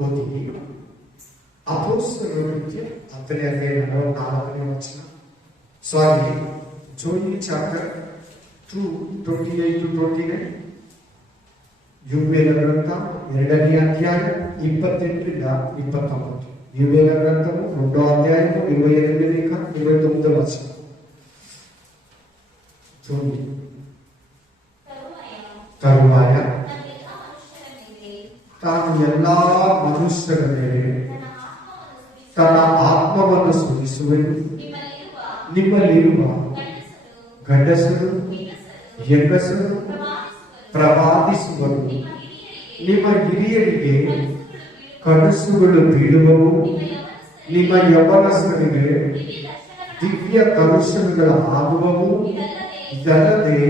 ಓದಿ ಅಪೊಸ್ತಲರ ಕೃತ್ಯ 10ನೇ ಅಧ್ಯಾಯ 44ನೇ ವಚನ. ಸಾರಿ, ಜೋಯಿನ್ ಚಾಪ್ಟರ್ 2:28-29. ಯುವೇಲ ಗ್ರಂಥ 2ನೇ ಅಧ್ಯಾಯ 28ರಿಂದ 29. ಯುವೇಲ ಗ್ರಂಥము 2వ అధ్యాయము 28-29 వచనం. చూడండి. తరువాయ ತಾನು ಎಲ್ಲಾ ಮನುಷ್ಯರ ಮೇಲೆ ತನ್ನ ಆತ್ಮವನ್ನು ಸುರಿಸುವೆನು. ನಿಮ್ಮಲ್ಲಿರುವ ಗಂಡಸರು ಹೆಂಗಸರು ಪ್ರವಾದಿಸುವರು. ನಿಮ್ಮ ಹಿರಿಯರಿಗೆ ಕನಸುಗಳು ಬೀಳುವವು. ನಿಮ್ಮ ಯೌವನಸ್ಥರಿಗೆ ದಿವ್ಯ ದರ್ಶನಗಳು ಆಗುವವು. ಇದಲ್ಲದೆ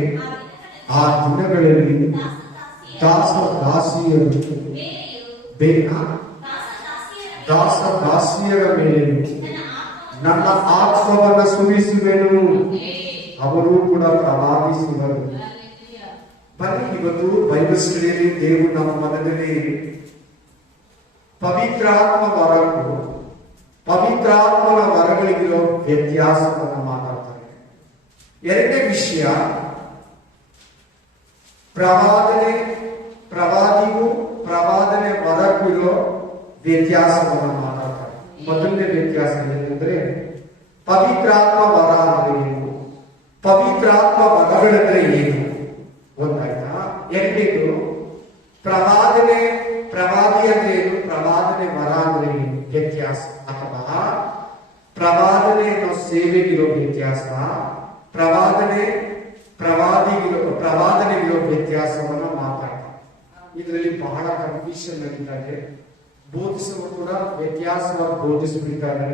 ಆ ದಿನಗಳಲ್ಲಿ ದಾಸಿಯರ ಮೇಲೆ ನನ್ನ ಆತ್ಮವನ್ನು ಸುರಿಸುವೆನು. ಅವರು ಕೂಡ ಪ್ರವಾದಿಸುವರು. ಬನ್ನಿ, ಇವತ್ತು ಬೈಬಲ್ ಸ್ಟಡಿಯಲ್ಲಿ ದೇವರು ನಮ್ಮ ಮನದಲ್ಲಿ ಪವಿತ್ರಾತ್ಮ ವರಕ್ಕೂ ಪವಿತ್ರಾತ್ಮನ ವರಗಳಿಗಿರೋ ವ್ಯತ್ಯಾಸವನ್ನು ಮಾತಾಡ್ತಾರೆ. ಎರಡನೇ ವಿಷಯ, ಪ್ರವಾದಿಗೂ ಪ್ರವಾದನೆ ವರಕ್ಕಿರೋ ವ್ಯತ್ಯಾಸವನ್ನು ಮಾತಾಡ್ತಾರೆ. ಮೊದಲನೇ ವ್ಯತ್ಯಾಸ ಏನಂದ್ರೆ ಪವಿತ್ರಾತ್ಮ ವರ ಅಂದ್ರೆ ಏನು, ಪವಿತ್ರಾತ್ಮ ವರಗಳಂದ್ರೆ ಏನು ಗೊತ್ತಾಯ್ತಾ. ಎರಡನೇದು ಪ್ರವಾದಿ ಅಂದ್ರೆ ಏನು, ಪ್ರವಾದನೆ ವರ ಅಂದ್ರೆ ಏನು ವ್ಯತ್ಯಾಸ, ಅಥವಾ ಪ್ರವಾದನೆ ಅನ್ನೋ ಸೇವೆಗಿರೋ ವ್ಯತ್ಯಾಸ, ಪ್ರವಾದನೆಗಿರೋ ವ್ಯತ್ಯಾಸವನ್ನು ಮಾತಾಡ್ತಾರೆ. ಇದರಲ್ಲಿ ಬಹಳ ಕನ್ಫ್ಯೂಷನ್ ಆಗಿದ್ದಾರೆ. ಬೋಧಿಸುವರು ಕೂಡ ವ್ಯತ್ಯಾಸವಾಗಿ ಬೋಧಿಸ್ಬಿಟ್ಟಿದ್ದಾರೆ.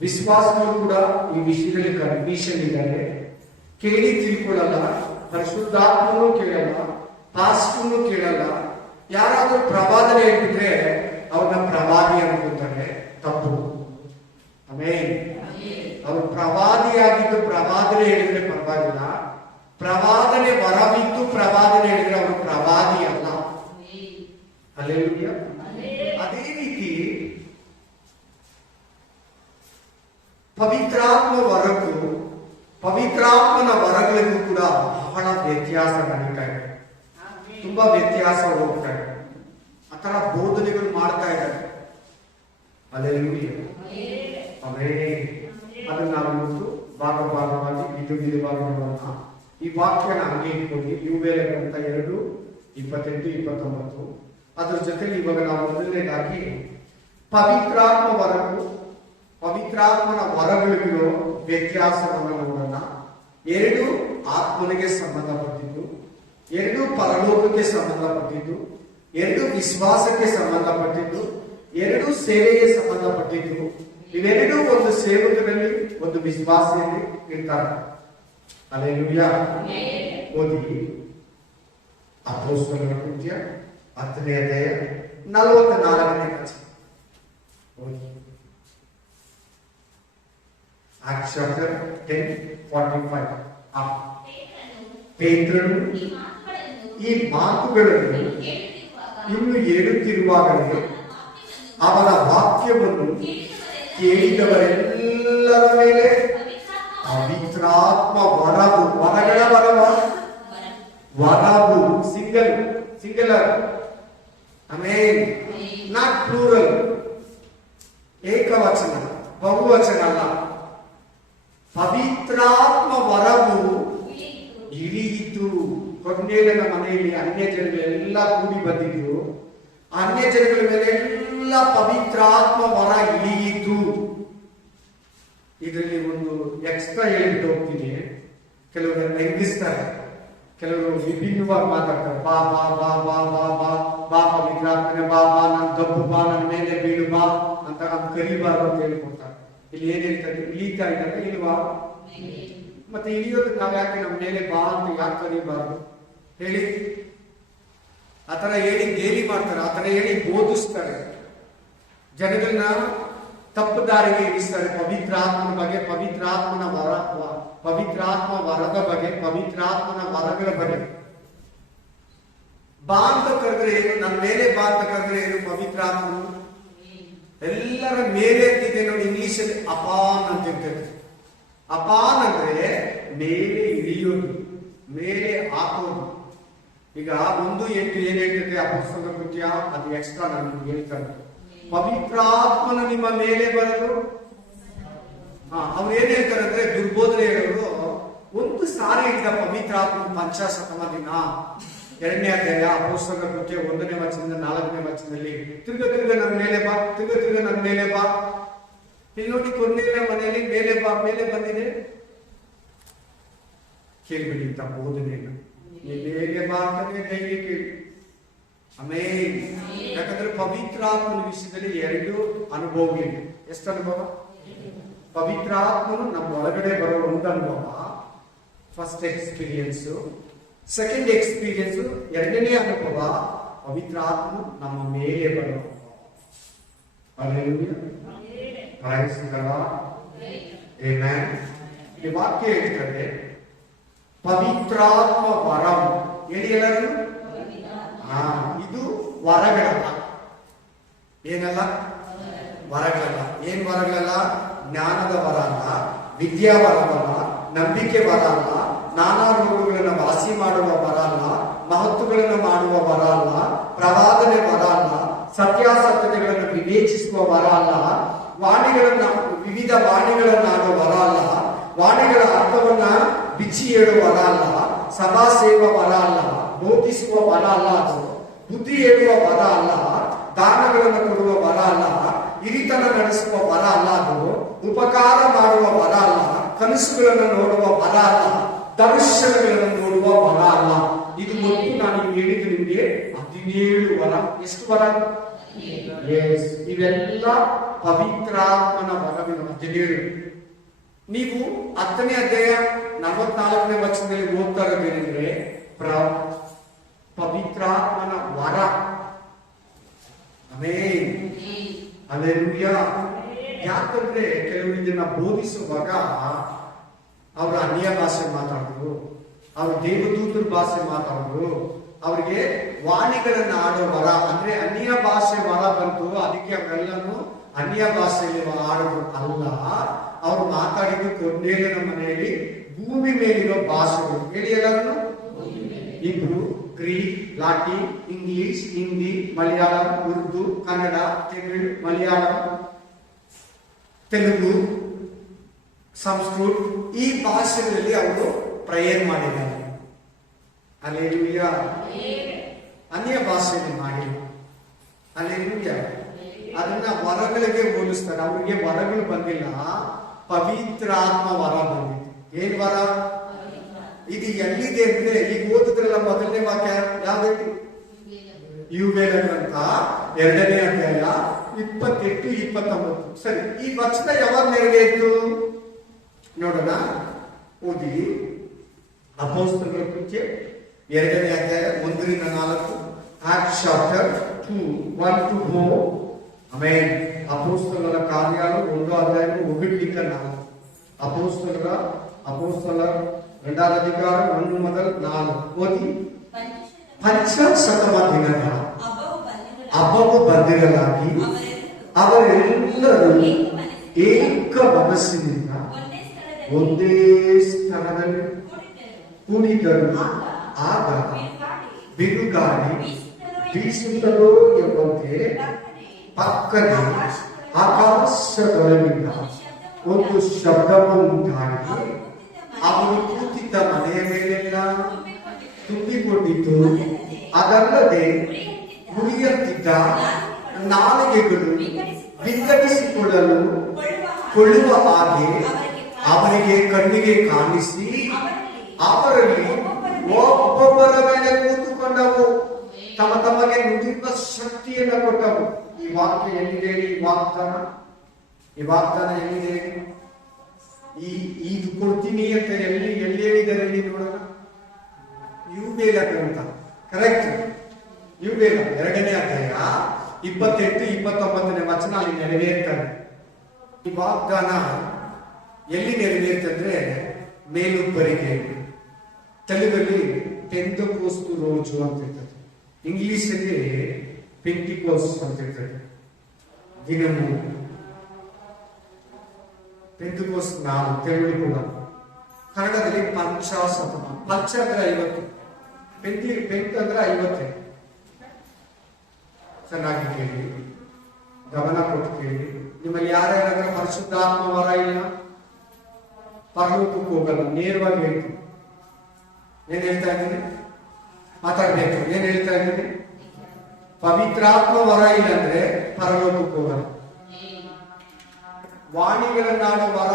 ವಿಶ್ವಾಸಗಳು ಕೂಡ ಈ ವಿಷಯದಲ್ಲಿ ಕನ್ಫ್ಯೂಷನ್ ಇದ್ದಾರೆ. ಕೇಳಿ ತಿಳ್ಕೊಳ್ಳಲ್ಲ, ಪರಿಶುದ್ಧಾತ್ಮನೂ ಕೇಳಲ್ಲ, ಪಾಸ್ಟರ್ನೂ ಕೇಳಲ್ಲ. ಯಾರಾದ್ರೂ ಪ್ರವಾದನೆ ಹೇಳ್ಬಿಟ್ರೆ ಅವ್ರನ್ನ ಪ್ರವಾದಿ ಅನ್ಕೊತಾರೆ. ತಪ್ಪು. ಆಮೇಲೆ ಅವರು ಪ್ರವಾದಿಯಾಗಿದ್ದು ಪ್ರವಾದನೆ ಹೇಳಿದ್ರೆ ಪರವಾಗಿಲ್ಲ. ಪ್ರವಾದನೆ ವರವಿದ್ದು ಪ್ರವಾದನೆ ಹೇಳಿದ್ರೆ ಅವರು ಪ್ರವಾದಿ ಅಲ್ಲ. ಹಲ್ಲೆಲೂಯಾ. ಅದೇ ರೀತಿ ಪವಿತ್ರಾತ್ಮ ವರಕ್ಕೂ ಪವಿತ್ರಾತ್ಮನ ವರಗಳಿಗೂ ಕೂಡ ಬಹಳ ವ್ಯತ್ಯಾಸ ನಡೀತಾ ಇದೆ. ತುಂಬಾ ವ್ಯತ್ಯಾಸ ಹೋಗ್ತಾ ಇದೆ. ಆ ತರ ಬೋಧನೆಗಳು ಮಾಡ್ತಾ ಇದ್ದಾರೆ. ಹಲ್ಲೆಲೂಯಾ. ಅದನ್ನ ನಾವು ಇವತ್ತು ಭಾಗವಾಗಿ ವಿಧವಾಗಿ ನೋಡೋಣ. ಈ ವಾಕ್ಯನ ಹಂಗೆ ಇಟ್ಕೊಂಡು ಯುವೇಲ ಗ್ರಂಥ 2:28-29. ಅದ್ರ ಜೊತೆಲಿ ಇವಾಗ ನಾವು ಮೊದಲನೇದಾಗಿ ಪವಿತ್ರಾತ್ಮ ವರಕ್ಕೂ ಪವಿತ್ರಾತ್ಮನ ವರಗಳಿಗಿರೋ ವ್ಯತ್ಯಾಸವನ್ನು ನೋಡೋಣ. ಎರಡು ಆತ್ಮನಿಗೆ ಸಂಬಂಧಪಟ್ಟಿದ್ದು, ಎರಡು ಪರಲೋಕಕ್ಕೆ ಸಂಬಂಧಪಟ್ಟಿದ್ದು, ಎರಡು ವಿಶ್ವಾಸಕ್ಕೆ ಸಂಬಂಧಪಟ್ಟಿದ್ದು, ಎರಡು ಸೇವೆಗೆ ಸಂಬಂಧಪಟ್ಟಿದ್ದು. ಇವೆರಡೂ ಒಂದು ಸೇವಕರಲ್ಲಿ ಒಂದು ವಿಶ್ವಾಸದಲ್ಲಿ ಇರ್ತಾರೆ. ಹಲ್ಲೆಲೂಯಾ. ಓದಿ ಅಪೊಸ್ತಲರ ಕೃತ್ಯ 10ನೇ ಅಧ್ಯಾಯ 44ನೇ ವಚನ. ಓದಿ Acts chapter 10:45. ಪೇತ್ರನು ಈ ಮಾತುಗಳನ್ನು ಇನ್ನು ಹೇಳುತ್ತಿರುವಾಗಲೇ ಅವನ ವಾಕ್ಯವನ್ನು ಕೇಳಿದವರೆಲ್ಲರ ಮೇಲೆ ಪವಿತ್ರಾತ್ಮ ವರವು ಸಿಂಗಲರ್. ಆಮೇಲೆ ನಾಟ್ ಪ್ಲೂರಲ್, ಏಕವಚನ, ಬಹುವಚನ ಅಲ್ಲ. ಪವಿತ್ರಾತ್ಮ ವರವು ಇಳಿಯಿತು. ಕೊರ್ನೇಲನ ಮನೆಯಲ್ಲಿ ಅನ್ಯ ಜನಗಳೆಲ್ಲ ಕೂಡಿ ಬಂದಿದ್ರು. ಅನ್ಯ ಜನಗಳ ಮೇಲೆ ಎಲ್ಲ ಪವಿತ್ರಾತ್ಮ ವರ ಇಳಿಯಿತು. ಇದರಲ್ಲಿ ಒಂದು ಎಕ್ಸ್ಟ್ರಾ ಹೇಳಿಟ್ಟು ಹೋಗ್ತೀನಿ. ಕೆಲವರು ನೆಂಗಿಸ್ತಾರೆ, ಕೆಲವರು ವಿಭಿನ್ನವಾಗಿ ಮಾತಾಡ್ತಾರೆ. ಬಾ ಬಾ ಬಾ ಬಾ ಬಾ ಬಾ ಬಾ ಪವಿತ್ರಾತ್ಮನೆ ಬಾ ಬಾ, ನನ್ ತಪ್ಪು ಬಾ, ನನ್ನ ಮೇಲೆ ಬೀಳು ಬಾ ಅಂತ ಕರಿಬಾರ್ದು ಅಂತ ಹೇಳ್ಕೊಡ್ತಾರೆ. ಇಲ್ಲಿ ಏನ್ ಹೇಳ್ತಾರೆ, ಇಳಿತಾ ಇದ್ದಾರೆ ಇಲ್ವಾ? ಮತ್ತೆ ಇಳಿಯೋದಕ್ಕೆ ನಾವ್ ಯಾಕೆ ನಮ್ಮ ಮೇಲೆ ಬಾ ಅಂತ ಯಾಕೆ ಕರಿಬಾರ್ದು ಹೇಳಿ? ಆತರ ಹೇಳಿ ಗೇಲಿ ಮಾಡ್ತಾರೆ, ಆತರ ಹೇಳಿ ಬೋಧಿಸ್ತಾರೆ, ಜನಗಳನ್ನ ತಪ್ಪು ದಾರಿಗೆ ಇಳಿಸ್ತಾರೆ. ಪವಿತ್ರಾತ್ಮನ ಬಗ್ಗೆ, ಪವಿತ್ರಾತ್ಮನ ವರದ ಬಗ್ಗೆ, ಪವಿತ್ರಾತ್ಮನ ವರಗಳ ಬಗ್ಗೆ. ಬಾ ಅಂತ ಕರೆದ್ರೆ ಏನು, ನನ್ನ ಮೇಲೆ ಬಾ ಅಂತ ಕರೆದ್ರೆ ಏನು? ಪವಿತ್ರಾತ್ಮನು ಎಲ್ಲಾದ್ರೂ ಮೇಲೆ ಅಂತಿದೆ ನೋಡಿ, ಇಂಗ್ಲಿಷ್ ಅಲ್ಲಿ ಅಪಾನ್ ಅಂತ ಇರ್ತದೆ. ಅಪಾನ್ ಅಂದ್ರೆ ಮೇಲೆ ಇಳಿಯೋದು, ಮೇಲೆ ಹಾಕೋದು. ಈಗ 1:8 ಏನ್ ಹೇಳ್ತದೆ ಅಪೊಸ್ತಲರ ಕೃತ್ಯ, ಅದು ಎಕ್ಸ್ಟ್ರಾ ನಾನು ಹೇಳ್ತಾರೆ. ಪವಿತ್ರಾತ್ಮನ ನಿಮ್ಮ ಮೇಲೆ ಬರಲು, ಅವ್ರು ಏನ್ ಹೇಳ್ತಾರೆ ಅಂದ್ರೆ, ದುರ್ಬೋಧನೆ ಹೇಳೋರು ಒಂದು ಸಾರಿ ಇದ್ದ ಪವಿತ್ರಾತ್ಮ ಪಂಚಾಶತಮ ದಿನ 2ನೇ ಅಧ್ಯಾಯ ಅಪೊಸ್ತಲರ ಕೃತ್ಯ 1ನೇ ವಚನದಿಂದ 4ನೇ ವಚನದಲ್ಲಿ ತಿರ್ಗ ನನ್ನ ಮೇಲೆ ಬಾ, ತಿರ್ಗ ನನ್ನ ಮೇಲೆ ಬಾ. ಇಲ್ಲಿ ನೋಡಿ ಕೊನೆಯ ಮನೆಯಲ್ಲಿ ಮೇಲೆ ಬಾ, ಮೇಲೆ ಬಂದಿದೆ. ಕೇಳ್ಬಿಡಿ ಇಂತ ಬೋಧನೆಯನ್ನು, ಮೇಲೆ ಬಾ ಅಂತಾನೆ ಡೈಲಿ ಕೇಳಿ. ಆಮೇಲೆ ಯಾಕಂದ್ರೆ ಪವಿತ್ರಾತ್ಮನ ವಿಷಯದಲ್ಲಿ 2 ಅನುಭವಗಳಿವೆ. ಎಷ್ಟು ಅನುಭವ? ಪವಿತ್ರಾತ್ಮನು ನಮ್ಮ ಒಳಗಡೆ ಬರೋ ಒಂದು ಅನುಭವ, ಫಸ್ಟ್ ಎಕ್ಸ್ಪೀರಿಯನ್ಸ್. ಸೆಕೆಂಡ್ ಎಕ್ಸ್ಪೀರಿಯನ್ಸ್, 2ನೇ ಅನುಭವ, ಪವಿತ್ರಾತ್ಮ ನಮ್ಮ ಮೇಲೆ ಬರೋ. ಈ ವಾಕ್ಯ ಹೇಳ್ತದೆ ಪವಿತ್ರಾತ್ಮ ವರಂ. ಹೇಳಿ ಎಲ್ಲರೂ, ಇದು ವರಗಳಲ್ಲ. ಏನಲ್ಲ? ವರಗಳಲ್ಲ. ಏನ್ ವರಗಳಲ್ಲ? ಜ್ಞಾನದ ವರ ಅಲ್ಲ, ವಿದ್ಯಾ ವರವಲ್ಲ, ನಂಬಿಕೆ ವರ ಅಲ್ಲ, ನಾನಾ ರೋಗಗಳನ್ನ ವಾಸಿ ಮಾಡುವ ವರ ಅಲ್ಲ, ಮಹತ್ವಗಳನ್ನು ಮಾಡುವ ವರ ಅಲ್ಲ, ಪ್ರವಾದನೆ ವರ ಅಲ್ಲ, ಸತ್ಯಾಸತ್ಯತೆಗಳನ್ನು ವಿವೇಚಿಸುವ ವರ ಅಲ್ಲ, ವಿವಿಧ ವಾಣಿಗಳನ್ನಾಡುವ ವರ ಅಲ್ಲ, ವಾಣಿಗಳ ಅರ್ಥವನ್ನ ಬಿಚ್ಚಿ ಹೇಳುವ ವರ ಅಲ್ಲ, ಸಭಾ ಸೇವಾ ವರ ಅಲ್ಲ, ಬೋಧಿಸುವ ವರ ಅಲ್ಲ, ಅದು ಬುದ್ಧಿ ಹೇಳುವ ವರ ಅಲ್ಲ, ದಾನಗಳನ್ನು ಕೊಡುವ ವರ ಅಲ್ಲ, ಹಿರಿತನ ನಡೆಸುವ ವರ ಅಲ್ಲ, ಅದು ಉಪಕಾರ ಮಾಡುವ ವರ ಅಲ್ಲ, ಕನಸುಗಳನ್ನು ನೋಡುವ ವರ ಅಲ್ಲ, ದರ್ಶನಗಳನ್ನು ನೋಡುವ ವರ ಅಲ್ಲ. ಇದು ಒಟ್ಟು ನಾನು ಹೇಳಿದ್ದು ನಿಮಗೆ 17 ವರ. ಎಷ್ಟು ವರ? ಇವೆಲ್ಲ ಪವಿತ್ರಾತ್ಮನ ವರವಿನ 17. ನೀವು 10ನೇ ಅಧ್ಯಾಯ 44ನೇ ವಚನದಲ್ಲಿ ಓದ್ತಾ ಇರೋದೇನೆಂದ್ರೆ ಪವಿತ್ರಾತ್ಮನ ವರ. ಅಲ್ಲೆಲೂಯಾ. ಯಾಕಂದ್ರೆ ಕೆಲವರು ಇದನ್ನ ಬೋಧಿಸುವಾಗ ಅವರು ಅನ್ಯ ಭಾಷೆ ಮಾತಾಡಿದ್ರು, ಅವರು ದೇವದೂತರ ಭಾಷೆ ಮಾತಾಡಿದ್ರು, ಅವ್ರಿಗೆ ವಾಣಿಗಳನ್ನ ಆಡೋ ವರ ಅಂದ್ರೆ ಅನ್ಯ ಭಾಷೆ ವರ ಬಂತು. ಅದಕ್ಕೆ ಅವರೆಲ್ಲರೂ ಅನ್ಯ ಭಾಷೆಯಲ್ಲಿ ಆಡೋದು ಅಲ್ಲ. ಅವ್ರು ಮಾತಾಡಿದ್ದು ಕೊರ್ನೇಲಿಯನ ಮನೆಯಲ್ಲಿ ಭೂಮಿ ಮೇಲಿರೋ ಭಾಷೆಗಳು. ಹೇಳಿ ಎಲ್ಲರೂ, ಇಬ್ರು, ಗ್ರೀಕ್, ಲಾಟಿನ್, ಇಂಗ್ಲಿಷ್, ಹಿಂದಿ, ಮಲಯಾಳಂ, ಉರ್ದು, ಕನ್ನಡ, ತಮಿಳು, ಮಲಯಾಳಂ, ತೆಲುಗು, ಸಂಸ್ಕೃತ, ಈ ಭಾಷೆಗಳಲ್ಲಿ ಅವರು ಪ್ರೇಯರ್ ಮಾಡಿದ್ದಾರೆ. ಅಲ್ಲೇಲೂಯಾ. ಅನ್ಯ ಭಾಷೆಯಲ್ಲಿ ಮಾಡಿ. ಅಲ್ಲೇಲೂಯಾ. ಅದನ್ನ ವರಗಳಿಗೆ ಹೋಲಿಸ್ತಾರೆ. ಅವರಿಗೆ ವರಗಳು ಬಂದಿಲ್ಲ, ಪವಿತ್ರಾತ್ಮ ವರ ಬಂದಿದೆ. ಏನ್ ವರ? ಇದು ಎಲ್ಲಿದೆ ಅಂದ್ರೆ, ಈಗ ಓದಿದ್ರಲ್ಲ ಮೊದಲನೇ ವಾಕ್ಯ ಯಾವ್ದು? ಯುವೇಲ ಗ್ರಂಥ 2ನೇ ಅಧ್ಯಾಯ 28, 29. ಸರಿ, ಈ ವಚನ ಯಾವಾಗ ನೆರವೇರಿತು ನೋಡೋಣ. ಓದಿ. ಅಪೊಸ್ತಲರ ಕೃತ್ಯ 2ನೇ ಅಧ್ಯಾಯ 1ರಿಂದ 4, ಆಕ್ಟ್ಸ್ ಚಾಪ್ಟರ್ 2, 1-4. ಆಮೇಲೆ ಅಪೊಸ್ತಲರ ಕಾರ್ಯಾలు 1వ అధ్యాయం 1 నుండి 4. అపోస్తల 2వ అధికారం 1 మొదలు 4. ಓದಿ. ಪಂಚಾಶತಮ ದಿನದ ಹಬ್ಬವು ಬಂದಿರಲಾಗಿ ಅವರೆಲ್ಲರೂ ಏಕ ಮನಸ್ಸಿನಿಂದ ಒಂದೇ ಸ್ಥಳದಲ್ಲಿ ಕೂಡಿದರು. ಆಗ ಬಿರುಗಾಳಿ ಬೀಸುತ್ತಲೋ ಎಂಬಂತೆ ಪಕ್ಕನೆ ಆಕಾಶದೊಳಗಿಂದ ಒಂದು ಶಬ್ದವುಂಟಾಗಿ ಅವರು ಕೂತಿದ್ದ ಮನೆಯ ಮೇಲೆಲ್ಲ ತುಂಬಿಕೊಂಡಿದ್ದು, ಅದಲ್ಲದೆ ಉರಿಯುತ್ತಿದ್ದ ನಾಲಿಗೆಗಳು ವಿಂಗಡಿಸಿಕೊಳ್ಳಲು ಕೊಳ್ಳುವ ಹಾಗೆ ಅವರಿಗೆ ಕಣ್ಣಿಗೆ ಕಾಣಿಸಿ ಅವರಲ್ಲಿ ಒಬ್ಬೊಬ್ಬರ ಮೇಲೆ ಕೂತುಕೊಂಡವು, ತಮಗೆ ನುಡಿಯುವ ಶಕ್ತಿಯನ್ನು ಕೊಟ್ಟವು. ಈ ವಾಕ್ಯ ಎಲ್ಲಿದೆ? ಈ ವಾಗ್ದಾನ ಎಲ್ಲಿದೆ? ಇದು ಕೊಡ್ತೀನಿ ಅಂತ ಎಲ್ಲಿ ಹೇಳಿದ್ದಾರೆ ನೋಡೋಣ. ಯುವೇಲ ಗ್ರಂಥ, ಕರೆಕ್ಟ್. ಯುವೇಲ 2ನೇ ಅಧ್ಯಾಯ 28, 29ನೇ ವಚನ ಅಲ್ಲಿ ನೆರವೇರ್ತಾರೆ. ಈ ವಾಗ್ದಾನ ಎಲ್ಲಿ ನೆರವೇರ್ತಂದ್ರೆ ಮೇಲುಬ್ಬರಿಗೆ. ತೆಲುಗಲ್ಲಿ ಪೆಂತೆಕೋಸ್ತು ರೋಜು ಅಂತ ಇರ್ತದೆ, ಇಂಗ್ಲಿಷಲ್ಲಿ ಪೆಂಟಿಕೋಸ್ಟ್ ಅಂತ ಇರ್ತದೆ. ದಿನಮು ಪೆಂಟುಕೋಸ್ಟ್ 4 ತೆಲುಗು ಕೂಡ, ಕನ್ನಡದಲ್ಲಿ ಪಂಚಾಶತಮ. ಪಂಚ ಅಂದ್ರೆ 50, ಪೆಂಟ್ ಅಂದ್ರೆ 50. ಚೆನ್ನಾಗಿ ಕೇಳಿ, ಗಮನ ಕೊಟ್ಟು ಕೇಳಿ. ನಿಮ್ಮಲ್ಲಿ ಯಾರ್ಯಾರಾದ್ರೆ ಪರಿಶುದ್ಧಾತ್ಮ ವರ ಇಲ್ಲ, ಪರಲೋಕಕ್ಕೆ ಹೋಗಲ್ಲ. ನೇರವಾಗಿ ಹೇಳ್ತೀನಿ. ಏನ್ ಹೇಳ್ತಾ ಇದ್ದೀನಿ? ಮಾತಾಡ್ಬೇಕು. ಏನ್ ಹೇಳ್ತಾ ಇದ್ದೀನಿ? ಪವಿತ್ರಾತ್ಮ ವರ ಇಲ್ಲ ಅಂದ್ರೆ ಪರಲೋಕಕ್ಕೆ ಹೋಗಲ್ಲ. ವಾಣಿಗಳನ್ನಾಡೋ ವರ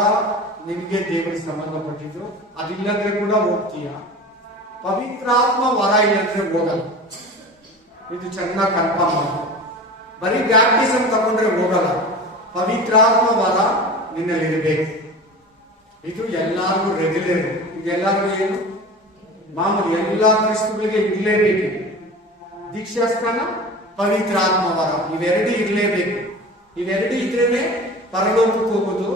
ನಿಮ್ಗೆ ದೇವರಿಗೆ ಸಂಬಂಧಪಟ್ಟಿದ್ದು, ಅದಿಲ್ಲಂದ್ರೆ ಕೂಡ ಹೋಗ್ತೀಯ. ಪವಿತ್ರಾತ್ಮ ವರ ಇಲ್ಲಂದ್ರೆ ಹೋಗಲ್ಲ. ಇದು ಚೆನ್ನಾಗಿ ಕನ್ಫರ್ಮ್ ಮಾಡಿ. ಬರೀ ಬ್ಯಾಪ್ಟಿಸಮ್ ತಗೊಂಡ್ರೆ ಹೋಗಲ್ಲ. ಪವಿತ್ರಾತ್ಮ ವರ ನಿನ್ನಲ್ಲಿ ಇರಬೇಕು. ಇದು ಎಲ್ಲಾರ್ಗೂ ರೆಗ್ಯುಲರ್. ಇದೆಲ್ಲರಿಗೂ ಏನು ಮಾಮೂಲಿ, ಎಲ್ಲಾ ಕ್ರಿಸ್ತುಗಳಿಗೆ ಇರಲೇಬೇಕು. ದೀಕ್ಷಾಸ್ನಾನ, ಪವಿತ್ರಾತ್ಮ ವರ ಇವೆರಡು ಇರಲೇಬೇಕು. ಇವೆರಡು ಇದ್ರೇನೆ ಪರಲೋಕಕ್ಕೆ ಹೋಗೋದು.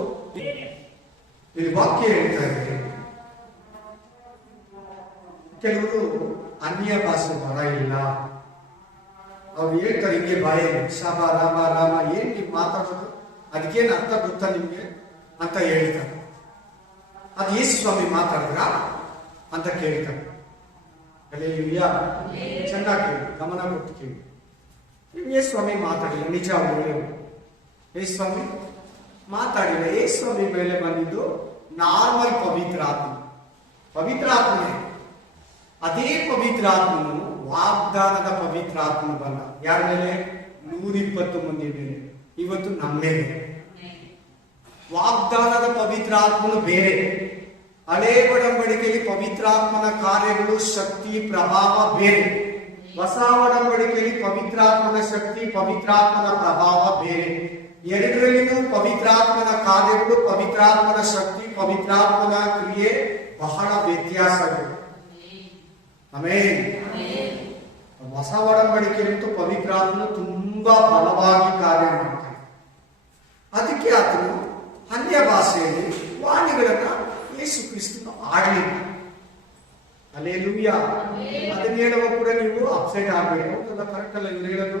ಇಲ್ಲಿ ವಾಕ್ಯ ಹೇಳ್ತಾ ಇದೆ, ಕೆಲವರು ಅನ್ಯ ಭಾಷೆ ವರ ಇಲ್ಲ. ಅವ್ರು ಹೇಳ್ತಾರೆ ಹಿಂಗೆ ಬಾಯಲ್ಲಿ ಶಾಬ ರಾಮ ರಾಮ, ಏನ್ ನೀವು ಮಾತಾಡೋದು, ಅದಕ್ಕೇನು ಅರ್ಥ ಗೊತ್ತಾ ನಿಮ್ಗೆ ಅಂತ ಹೇಳ್ತಾರೆ. ಅದು ಯೇಸು ಸ್ವಾಮಿ ಮಾತಾಡಿದ್ರ ಅಂತ ಕೇಳ್ತಾರೆ. ಚೆನ್ನಾಗಿ ಕೇಳಿ, ಗಮನ ಕೊಟ್ಟು ಕೇಳಿ. ಯೇಸು ಸ್ವಾಮಿ ಮಾತಾಡಿಲ್ಲ, ನಿಜ. ಯೇಸು ಸ್ವಾಮಿ ಮಾತಾಡಿಲ್ಲ. ಯೇಸು ಸ್ವಾಮಿ ಮೇಲೆ ಬಂದಿದ್ದು ನಾರ್ಮಲ್ ಪವಿತ್ರ ಆತ್ಮ, ಪವಿತ್ರ ಆತ್ಮನೇ. ಅದೇ ಪವಿತ್ರ ಆತ್ಮನು ವಾಗ್ದಾನದ ಪವಿತ್ರ ಆತ್ಮ ಬಂದ ಯಾರ ಮೇಲೆ? 120 ಮಂದಿ ಮೇಲೆ. ಇವತ್ತು ನಮ್ಮ ಮೇಲೆ ವಾಗ್ದಾನದ ಪವಿತ್ರ ಆತ್ಮನು ಬೇರೆ. ಹಳೇ ಒಡಂಬಡಿಕೆಯಲ್ಲಿ ಪವಿತ್ರಾತ್ಮನ ಕಾರ್ಯಗಳು, ಶಕ್ತಿ, ಪ್ರಭಾವ ಬೇರೆ. ಹೊಸ ಒಡಂಬಡಿಕೆಯಲ್ಲಿ ಪವಿತ್ರಾತ್ಮನ ಶಕ್ತಿ, ಪವಿತ್ರಾತ್ಮನ ಪ್ರಭಾವ ಬೇರೆ. ಎರಡರಲ್ಲಿನೂ ಪವಿತ್ರಾತ್ಮನ ಕಾರ್ಯಗಳು, ಪವಿತ್ರಾತ್ಮನ ಶಕ್ತಿ, ಪವಿತ್ರಾತ್ಮನ ಕ್ರಿಯೆ ಬಹಳ ವ್ಯತ್ಯಾಸಗಳು. ಆಮೇಲೆ ಹೊಸ ಒಡಂಬಡಿಕೆಯಂತೂ ಪವಿತ್ರಾತ್ಮನು ತುಂಬಾ ಬಲವಾಗಿ ಕಾರ್ಯ ಮಾಡ್ತಾನೆ. ಅದಕ್ಕೆ ಆತನು ಅನ್ಯ ಭಾಷೆಯಲ್ಲಿ ವಾಣಿಗಳನ್ನ ಯೇಸು ಕ್ರಿಸ್ತನು ಆಡಲಿಲ್ಲ. ಹಲ್ಲೆಲೂಯಾ. ಅದನ್ನ ಹೇಳುವ ಕೂಡ ನೀವು ಅಪ್ಸೆಟ್ ಆಗಬೇಕು. ಕರೆಕ್ಟ್ ಅಲ್ಲ ಇವ್ರು ಹೇಳೋದು?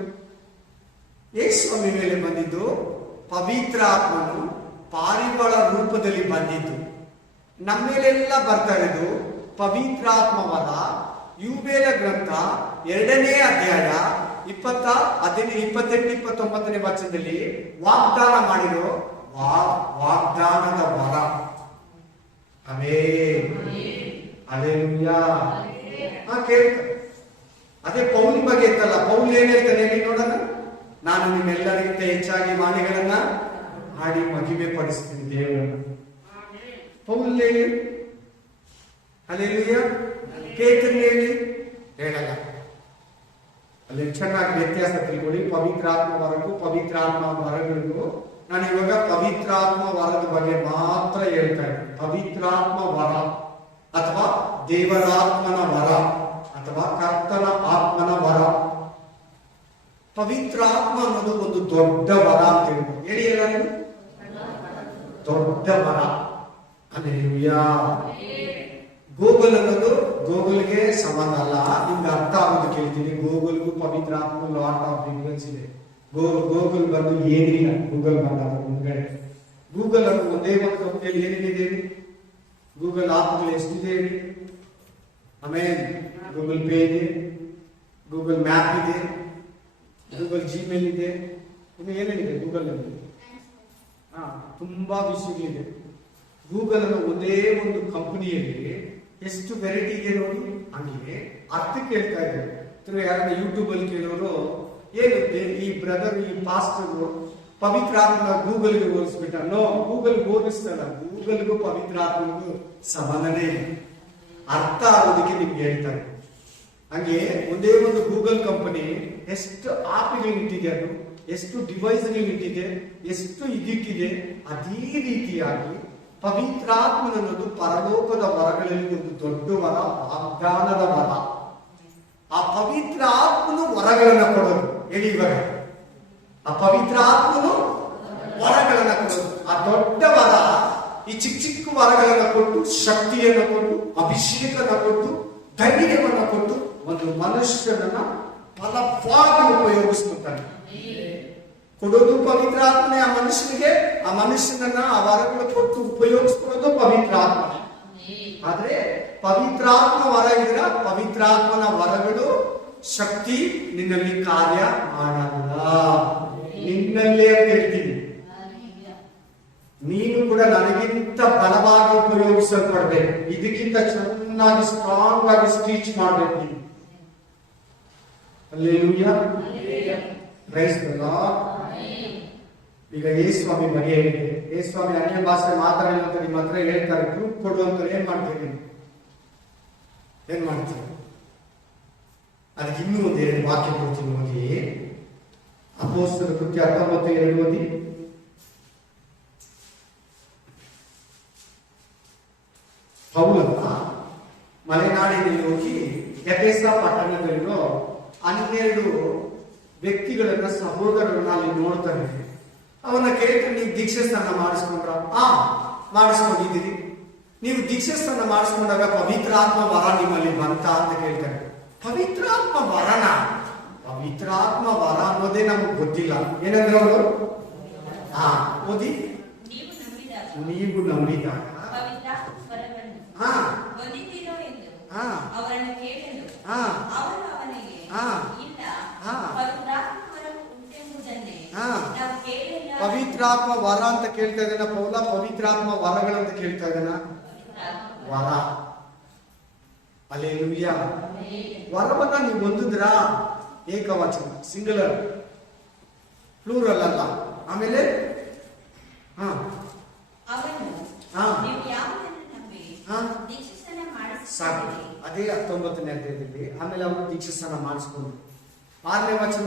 ಯೇಸು ಸ್ವಾಮಿ ಮೇಲೆ ಬಂದಿದ್ದು ಪವಿತ್ರ ಆತ್ಮನು ಪಾರಿವಾಳ ರೂಪದಲ್ಲಿ ಬಂದಿದ್ದು. ನಮ್ಮ ಮೇಲೆಲ್ಲ ಬರ್ತಾ ಇರೋದು ಪವಿತ್ರಾತ್ಮವರ. ಯೂಬೇಲ ಗ್ರಂಥ 2ನೇ ಅಧ್ಯಾಯ 28-29 ವಚನದಲ್ಲಿ ವಾಗ್ದಾನ ಮಾಡಿರೋ ವಾಗ್ದಾನದ ವರ. ಆಮೆನ್. ಹಲ್ಲೆಲೂಯಾ. ಕೇಳ್ತಾರೆ. ಅದೇ ಪೌಲ್ ಬಗ್ಗೆ ಇತ್ತಲ್ಲ, ಪೌಲ್ ಏನ್ ಹೇಳ್ತಾನೆ ಹೇಳಿ ನೋಡೋಣ. ನಾನು ನಿಮ್ಮೆಲ್ಲರಿಗಿಂತ ಹೆಚ್ಚಾಗಿ ವಾಣಿಗಳನ್ನ ಹಾಡಿ ಮಹಿಮೆ ಪಡಿಸ್ತೀನಿ ದೇವರನ್ನು. ಪೌಲ್ ಹೇಳಿ ಹಲ್ಲೆಲೂಯಾ. ಪೇತ್ರನ್ ಹೇಳಿ ಹೇಳಲ್ಲ. ಅಲ್ಲಿ ಚೆನ್ನಾಗಿ ವ್ಯತ್ಯಾಸ ತಿಳ್ಕೊಳ್ಳಿ. ಪವಿತ್ರಾತ್ಮ ವರಗೂ ಪವಿತ್ರಾತ್ಮ ವರಗಳಿಗೂ ನಾನು ಇವಾಗ ಪವಿತ್ರಾತ್ಮ ವರದ ಬಗ್ಗೆ ಮಾತ್ರ ಹೇಳ್ತಾ ಇದ್ದೀನಿ. ಪವಿತ್ರಾತ್ಮ ವರ ಅಥವಾ ದೇವರಾತ್ಮನ ವರ ಅಥವಾ ಕರ್ತನ ಆತ್ಮನ ವರ. ಪವಿತ್ರಾತ್ಮ ಅನ್ನೋದು ಒಂದು ದೊಡ್ಡ ವರ ಅಂತ ಹೇಳ್ಬೋದು. ಹೇಳಿ ಎಲ್ಲರೂ, ದೊಡ್ಡ ವರ. ಹಲ್ಲೆಲೂಯಾ. ಗೂಗಲ್ ಅನ್ನೋದು ಗೂಗಲ್ಗೆ ಸಂಬಂಧ ಅಲ್ಲ. ನಿಮ್ಗೆ ಅರ್ಥ ಆಗೋದು ಕೇಳ್ತೀನಿ. ಗೂಗಲ್ಗೂ ಪವಿತ್ರಾತ್ಮ ಲಾಟ್ ಆಫ್ ಡಿಫರೆನ್ಸ್ ಇದೆ. ಗೂಗಲ್ ಬಂದು ಏನಿಲ್ಲ. ಗೂಗಲ್ ಬಂದ ಮುಂದ್ಗಡೆ ಗೂಗಲ್ ಅನ್ನೋ ಒಂದೇ ಒಂದು ಕಂಪನಿಯಲ್ಲಿ ಏನೇನಿದೆ? ಗೂಗಲ್ ಆಪ್ಗಳು ಎಷ್ಟಿದೆ ಹೇಳಿ? ಆಮೇಲೆ ಗೂಗಲ್ ಪೇ ಇದೆ, ಗೂಗಲ್ ಮ್ಯಾಪ್ ಇದೆ, ಗೂಗಲ್ ಜಿಮೇಲ್ ಇದೆ, ಇನ್ನು ಏನೇನಿದೆ ಗೂಗಲ್ ಅಲ್ಲಿ? ತುಂಬಾ ವಿಷಯಗಳಿದೆ. ಗೂಗಲ್ ಅನ್ನೋ ಒಂದೇ ಒಂದು ಕಂಪನಿಯಲ್ಲಿ ಎಷ್ಟು ವೆರೈಟಿ ಇದೆ ನೋಡಿ. ಹಂಗೆ ಅರ್ಥ ಕೇಳ್ತಾ ಇದ್ದಾರೆ. ಯಾರು ಯೂಟ್ಯೂಬ್ ಅಲ್ಲಿ ಕೇಳೋರು ಏನು ಈ ಬ್ರದರ್, ಈ ಪಾಸ್ಟರ್ ಪವಿತ್ರಾತ್ಮನ ಗೂಗಲ್ಗೆ ಹೋಲಿಸ್ಬಿಟ್ಟ? No, Google ಹೋಲಿಸ್ತಲ್ಲ. ಗೂಗಲ್ಗೂ ಪವಿತ್ರಾತ್ಮನಿಗೂ ಸಂಬಂಧನೇ ಇಲ್ಲ. ಅರ್ಥ ಆಗೋದಕ್ಕೆ ನಿಮ್ಗೆ ಹೇಳ್ತಾರೆ. ಹಂಗೆ ಒಂದೇ ಒಂದು ಗೂಗಲ್ ಕಂಪನಿ ಎಷ್ಟು ಆಪ್ಗಳು ಇಟ್ಟಿದೆ, ಅದು ಎಷ್ಟು ಡಿವೈಸ್ಗಳು ಇಟ್ಟಿದೆ, ಎಷ್ಟು ಇದಿಟ್ಟಿದೆ. ಅದೇ ರೀತಿಯಾಗಿ ಪವಿತ್ರಾತ್ಮನನ್ನೋದು ಪರಲೋಕದ ವರಗಳಲ್ಲಿ ಒಂದು ದೊಡ್ಡ ವರ, ವಾಗ್ದಾನದ ವರ. ಆ ಪವಿತ್ರ ಆತ್ಮನು ವರಗಳನ್ನ ಕೊಡೋದು. ಹೇಳಿ ಇವಾಗ, ಆ ಪವಿತ್ರ ಆತ್ಮನು ವರಗಳನ್ನ ಕೊಡೋದು. ಆ ದೊಡ್ಡ ವರ ಈ ಚಿಕ್ಕ ಚಿಕ್ಕ ವರಗಳನ್ನ ಕೊಟ್ಟು, ಶಕ್ತಿಯನ್ನ ಕೊಟ್ಟು, ಅಭಿಷೇಕನ ಕೊಟ್ಟು, ಧೈರ್ಯವನ್ನ ಕೊಟ್ಟು ಒಂದು ಮನುಷ್ಯನನ್ನ ಫಲವಾಗಿ ಉಪಯೋಗಿಸ್ತಾನೆ. ಕೊಡೋದು ಪವಿತ್ರಾತ್ಮನೇ ಆ ಮನುಷ್ಯನಿಗೆ, ಆ ಮನುಷ್ಯನನ್ನ ಆ ವರಗಳು ಕೊಟ್ಟು ಉಪಯೋಗಿಸ್ಕೊಳ್ಳೋದು ಪವಿತ್ರಾತ್ಮ. ಆದ್ರೆ ಪವಿತ್ರಾತ್ಮ ವರ ಇದ್ರ ಪವಿತ್ರಾತ್ಮನ ವರಗಳು ಶಕ್ತಿ ನಿನ್ನಲ್ಲಿ ಕಾರ್ಯ ಮಾಡಲ್ಲ. ನಿನ್ನಲ್ಲೇ ಅಂತ ಹೇಳ್ತೀನಿ. ನೀನು ಕೂಡ ನನಗಿಂತ ಬಲವಾಗಿ ಉಪಯೋಗಿಸಲ್ಪಡ್ಬೇಕು. ಇದಕ್ಕಿಂತ ಚೆನ್ನಾಗಿ ಸ್ಟ್ರಾಂಗ್ ಆಗಿ ಸ್ಪೀಚ್ ಮಾಡ್ಬೇಕು ನೀನು. Hallelujah, praise the Lord. ಈಗ ಯೇಸುಸ್ವಾಮಿ ಬಗ್ಗೆ ಹೇಳಿದೆ. ಯೇಸುಸ್ವಾಮಿ ಅನ್ಯ ಭಾಷೆ ಮಾತಾಡಿಲ್ಲ ಅಂತ ನಿಮ್ಮ ಹತ್ರ ಹೇಳ್ತಾರೆ, ಗ್ರೂಪ್ ಕೊಡು ಅಂತ ಏನ್ ಮಾಡ್ತೀರಿ? ಏನ್ ಮಾಡ್ತೀರಿ? ಅದಕ್ಕೆ ಇನ್ನೂ ಒಂದು 2 ವಾಕ್ಯ ಕೊಡ್ತೀನಿ ಓದಿ. ಅಪೊಸ್ತಲರ ಕೃತ್ಯ 19:2 ಓದಿ. ಪೌಲನ ಮಲೆನಾಡಿನಲ್ಲಿ ಹೋಗಿ ಎಫೆಸ ಪಟ್ಟಣದಲ್ಲಿರೋ 12 ವ್ಯಕ್ತಿಗಳನ್ನ, ಸಹೋದರರನ್ನ ಅಲ್ಲಿ ನೋಡ್ತಾನೆ. ಅವನ್ನ ಕೇಳ್ತಾರೆ, ನೀವು ದೀಕ್ಷೆ ಸ್ನಾನ ಮಾಡಿಸ್ಕೊಂಡ್ರ? ಮಾಡಿಸ್ಕೊಂಡಿದ್ದೀರಿ. ನೀವು ದೀಕ್ಷೆ ಸ್ನಾನ ಮಾಡಿಸ್ಕೊಂಡಾಗ ಪವಿತ್ರಾತ್ಮ ವರ ನಿಮ್ಮಲ್ಲಿ ಬಂತ ಅಂತ ಕೇಳ್ತಾರೆ. ಪವಿತ್ರಾತ್ಮ ವರನ? ಪವಿತ್ರಾತ್ಮ ವರ ಅನ್ನೋದೇ ನಮಗೆ ಗೊತ್ತಿಲ್ಲ. ಏನಂದ್ರೆ ಅವರು ಓದಿ, ನೀವು ನಂಬಿದಾಗ ಪವಿತ್ರಾತ್ಮ ವರ ಅಂತ ಕೇಳ್ತಾ ಇದ್ದಾನ ಪೌಲ. ಪವಿತ್ರಾತ್ಮ ವರಗಳಂತ ಕೇಳ್ತಾ ಇದ್ದಾನ. ವರ, ಹಲ್ಲೆಲೂಯಾ. ವರವನ್ನ ನೀವು ಹೊಂದಿದ್ರಾ? ಏಕವಚನ, ಸಿಂಗುಲರ್, ಪ್ಲೂರಲ್ ಅಲ್ಲ. ಆಮೇಲೆ ಸಾಕು, ಅದೇ 19ನೇ ಅಧ್ಯಾಯದಲ್ಲಿ. ಆಮೇಲೆ ಅವರು ದೀಕ್ಷೆ ಸ್ನಾನ ಮಾಡಿಸ್ಕೊಂಡು 6ನೇ ವಚನ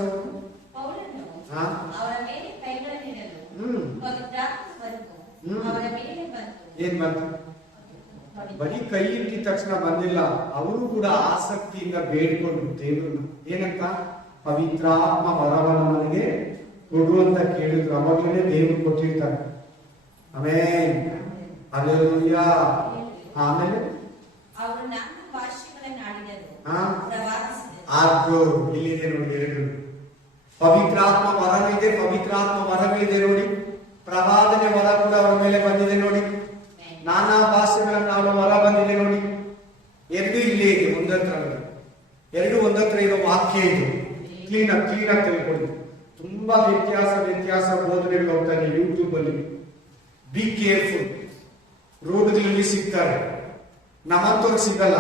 ಏನ್ ಬಂತು? ಬರೀ ಕೈ ಇಟ್ಟಿದ ತಕ್ಷಣ ಬಂದಿಲ್ಲ. ಅವರು ಕೂಡ ಆಸಕ್ತಿಯಿಂದ ಬೇಡ್ಕೊಂಡು ದೇವರು ಏನಂತ, ಪವಿತ್ರಾತ್ಮ ವರವನ್ನು ನನಗೆ ಕೊಡು ಅಂತ ಕೇಳಿದ್ರು. ಅವಾಗಲೇ ದೇವರು ಕೊಟ್ಟಿರ್ತಾರೆ. Amen, hallelujah. ಆಮೇಲೆ ಇಲ್ಲಿದೆ ನೋಡಿ 2 ಪವಿತ್ರಾತ್ಮ ವರವಿದೆ, ಪವಿತ್ರಾತ್ಮ ವರಗಳಿದೆ ನೋಡಿ. ಪ್ರವಾದನೆ ವರ ಕೂಡ ಅವರ ಮೇಲೆ ಬಂದಿದೆ ನೋಡಿ. ನಾನಾ ಭಾಷೆಗಳನ್ನ ಅವರ ವರ ಬಂದಿದೆ ನೋಡಿ. 2 ಇಲ್ಲೇ ಇದೆ, ಒಂದತ್ರ ಇರೋ ವಾಕ್ಯ ಇದು. ಕ್ಲೀನ್ ಆಗಿ ತಿಳ್ಕೊಳ್ಳಿ. ತುಂಬಾ ವ್ಯತ್ಯಾಸ ಬೋಧನೆಗಳು ಹೋಗ್ತಾ ಇದೆ ಯೂಟ್ಯೂಬ್ ಅಲ್ಲಿ. Be careful. ರೋಡ್ಗಳಲ್ಲಿ ಸಿಗ್ತಾರೆ, ನಮ್ಮಂತವ್ರಿಗೆ ಸಿಗಲ್ಲ.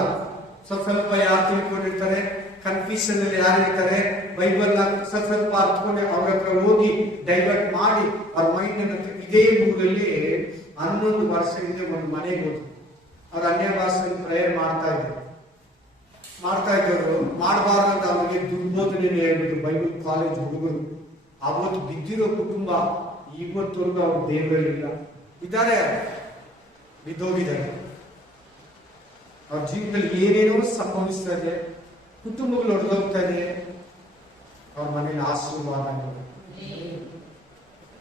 ಸ್ವಲ್ಪ ಯಾರು ತಿಳ್ಕೊಂಡಿರ್ತಾರೆ, ಕನ್ಫ್ಯೂಷನ್ ಅಲ್ಲಿ ಯಾರಿರ್ತಾರೆ, ಬೈಬಲ್ ಸ್ವಲ್ಪ ಅರ್ಥಕೊಂಡು ಅವ್ರ ಹತ್ರ ಹೋಗಿ ಡೈವರ್ಟ್ ಮಾಡಿ ಅವ್ರ ಮೈಂಡ್ ಅನ್ನ. ಇದೇ ಊರಲ್ಲಿ 11 ವರ್ಷದಿಂದ ಒಂದು ಮನೆಗೆ ಹೋದ್ರು. ಅವ್ರ ಅನ್ಯ ಭಾಷೆಯಲ್ಲಿ ಪ್ರೇಯರ್ ಮಾಡ್ತಾ ಇದ್ದವರು ಮಾಡಬಾರ್ದಂತ ಅವರಿಗೆ ದುರ್ಬೋಧನೆ ಹೇಳ್ಬಿಟ್ಟು ಬೈಬಲ್ ಕಾಲೇಜ್ ಹುಡುಗರು. ಅವತ್ತು ಬಿದ್ದಿರೋ ಕುಟುಂಬ ಇವತ್ತವರೆಗೂ ಅವ್ರ ದೇವರಲ್ಲಿಲ್ಲ, ಇದ್ದಾರೆ, ಬಿದ್ದೋಗಿದ್ದಾರೆ. ಅವ್ರ ಜೀವನದಲ್ಲಿ ಏನೇನೋ ಸಂಭವಿಸ್ತಾ ಇದೆ, ಕುಟುಂಬಗಳು ಹೊಡೆದೋಗ್ತಾ ಇದೆ. ಅವ್ರ ಮನೇಲಿ ಆಶೀರ್ವಾದ.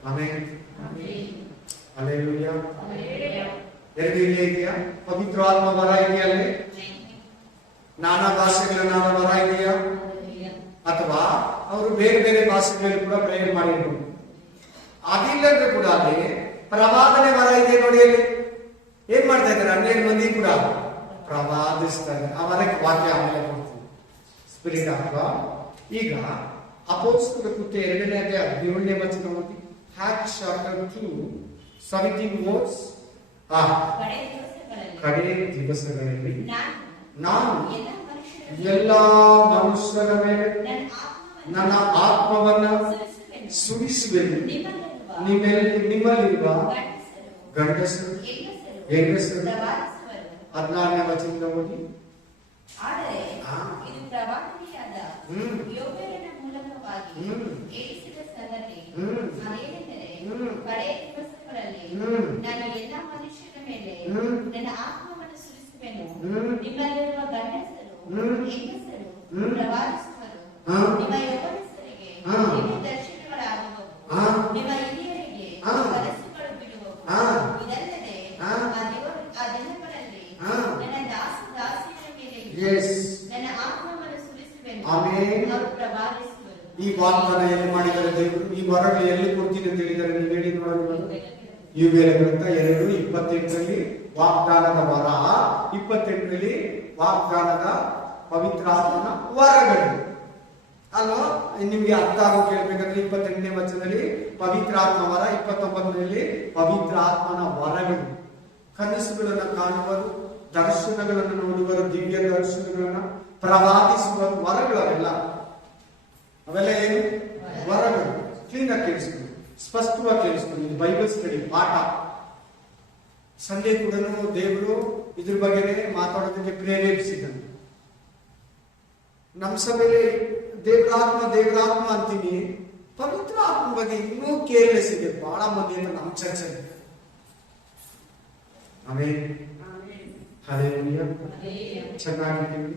Amen, hallelujah. 2 ಇಲ್ಲೇ ಇದೆಯಾ? ಪವಿತ್ರಾತ್ಮ ವರ ಇದೆಯಲ್ಲೇ? ನಾನಾ ಭಾಷೆಗಳ ವರ ಇದೆಯಾ? ಅಥವಾ ಅವರು ಬೇರೆ ಬೇರೆ ಭಾಷೆಗಳಲ್ಲಿ ಕೂಡ ಪ್ರೇಯರ್ ಮಾಡಿರ್ಬೋದು. ಅದಿಲ್ಲಂದ್ರೆ ಕೂಡ ಅಲ್ಲಿ ಪ್ರವಾದನೆ ವರ ಇದೆ ನೋಡಿ. ಅಲ್ಲಿ ಏನ್ ಮಾಡ್ತಾ ಇದ್ದಾರೆ? 12 ಮಂದಿ ಕೂಡ ಪ್ರವಾದಿಸ್ತಾ ಇದ್ದಾರೆ. ಆ ವರಕ್ಕೆ ವಾಕ್ಯ ಆಮೇಲೆ ಕೊಡ್ತೀನಿ. Spirit of god. ಈಗ ಅಪೊಸ್ತಲರ ಕೃತ್ಯ 2ನೇ ಅಧ್ಯಾಯ 17ನೇ ವಚನ ಓದಿ. Acts chapter 2 17 words. ಕಡೆ ದಿವಸಗಳಲ್ಲಿ ನಾನು ಎಲ್ಲ ಮನುಷ್ಯರ ಮೇಲೆ ನನ್ನ ಆತ್ಮವನ್ನ ಸುರಿಸುವೆನು. ನಿಮ್ಮಲ್ಲಿರುವ ಗಂಡಸರು ಹೆಂಗಸರು. 16ನೇ ವಚನದಿಂದ ಓದಿ. ನಾನು ಎಲ್ಲ ಮನುಷ್ಯರ ಮೇಲೆ ನನ್ನ ಆತ್ಮವನ್ನು ಸುರಿಸುವೆನು. ನಿಮ್ಮಲ್ಲಿರುವ ಗಂಡಸರು ಹೆಂಗಸರು ಪ್ರವಾದಿಸುವರು. ನಿಮ್ಮ ಯೌವನಸ್ಥರಿಗೆ ದರ್ಶನಗಳಾಗುವವು. ನಿಮ್ಮ ಹಿರಿಯರಿಗೆ ಕನಸುಗಳು ಬಿಡುವವು. ಇದಲ್ಲದೆ ಆ ದಿನಗಳಲ್ಲಿ ನನ್ನ ದಾಸಿಯರ ಮೇಲೆ ನನ್ನ ಆತ್ಮವನ್ನು ಸುರಿಸುವೆನು. ಅವರು ಪ್ರವಾದಿಸುವರು. ಈ ವಾಕ್ಯ ವಾಗ್ದಾನ ಎಲ್ಲಿ ಮಾಡಿದ್ದಾರೆ ದೇವರು? ಈ ವರಗಳು ಎಲ್ಲಿ ಕೊಡ್ತೀನಿ ಅಂತ ಹೇಳಿದ್ದಾರೆ? ನೀವು ಹೇಳಿ ನೋಡೋಣ. ಯುವೇಲ ಗ್ರಂಥ 2:28 ವಾಗ್ದಾನದ ವರ, 28 ವಾಗ್ದಾನದ ಪವಿತ್ರಾತ್ಮನ ವರಗಳು ಅಲ್ವಾ? ನಿಮ್ಗೆ ಅರ್ಥ ಆಗೋ ಕೇಳ್ಬೇಕಂದ್ರೆ 28ನೇ ವಚನದಲ್ಲಿ ಪವಿತ್ರಾತ್ಮ ವರ, 29ರಲ್ಲಿ ಪವಿತ್ರಾತ್ಮನ ವರಗಳು. ಕನಸುಗಳನ್ನ ಕಾಣುವರು, ದರ್ಶನಗಳನ್ನು ನೋಡುವರು, ದಿವ್ಯ ದರ್ಶನಗಳನ್ನ ಪ್ರವಾದಿಸುವ ವರಗಳು ಅವೆಲ್ಲ ಏನು ವರಗಳು? ಕ್ಲೀನ್ ಆಗಿ ಕೇಳಿಸ್ಕೊಂಡು, ಸ್ಪಷ್ಟವಾಗಿ ಕೇಳಿಸ್ಕೊಂಡು. ಬೈಬಲ್ ಸ್ಟಡಿ ಪಾಠ ಸಂಡೇ ಕೂಡ ದೇವರು ಇದ್ರ ಬಗ್ಗೆ ಮಾತಾಡೋದಕ್ಕೆ ಪ್ರೇರೇಪಿಸಿದನು. ನಮ್ಮ ಸಭೆಯಲ್ಲಿ ದೇವರಾತ್ಮ ಅಂತೀನಿ, ಪವಿತ್ರ ಆತ್ಮ ಬಗ್ಗೆ ಇನ್ನೂ ಕೇರ್ಲೆಸ್ ಇದೆ ಬಹಳ ಮಂದಿ ಅಂತ ನಮ್ಮ ಚರ್ಚೆಯಲ್ಲಿ. ಆಮೇಲೆ ಚೆನ್ನಾಗಿ ಕೇಳಿ,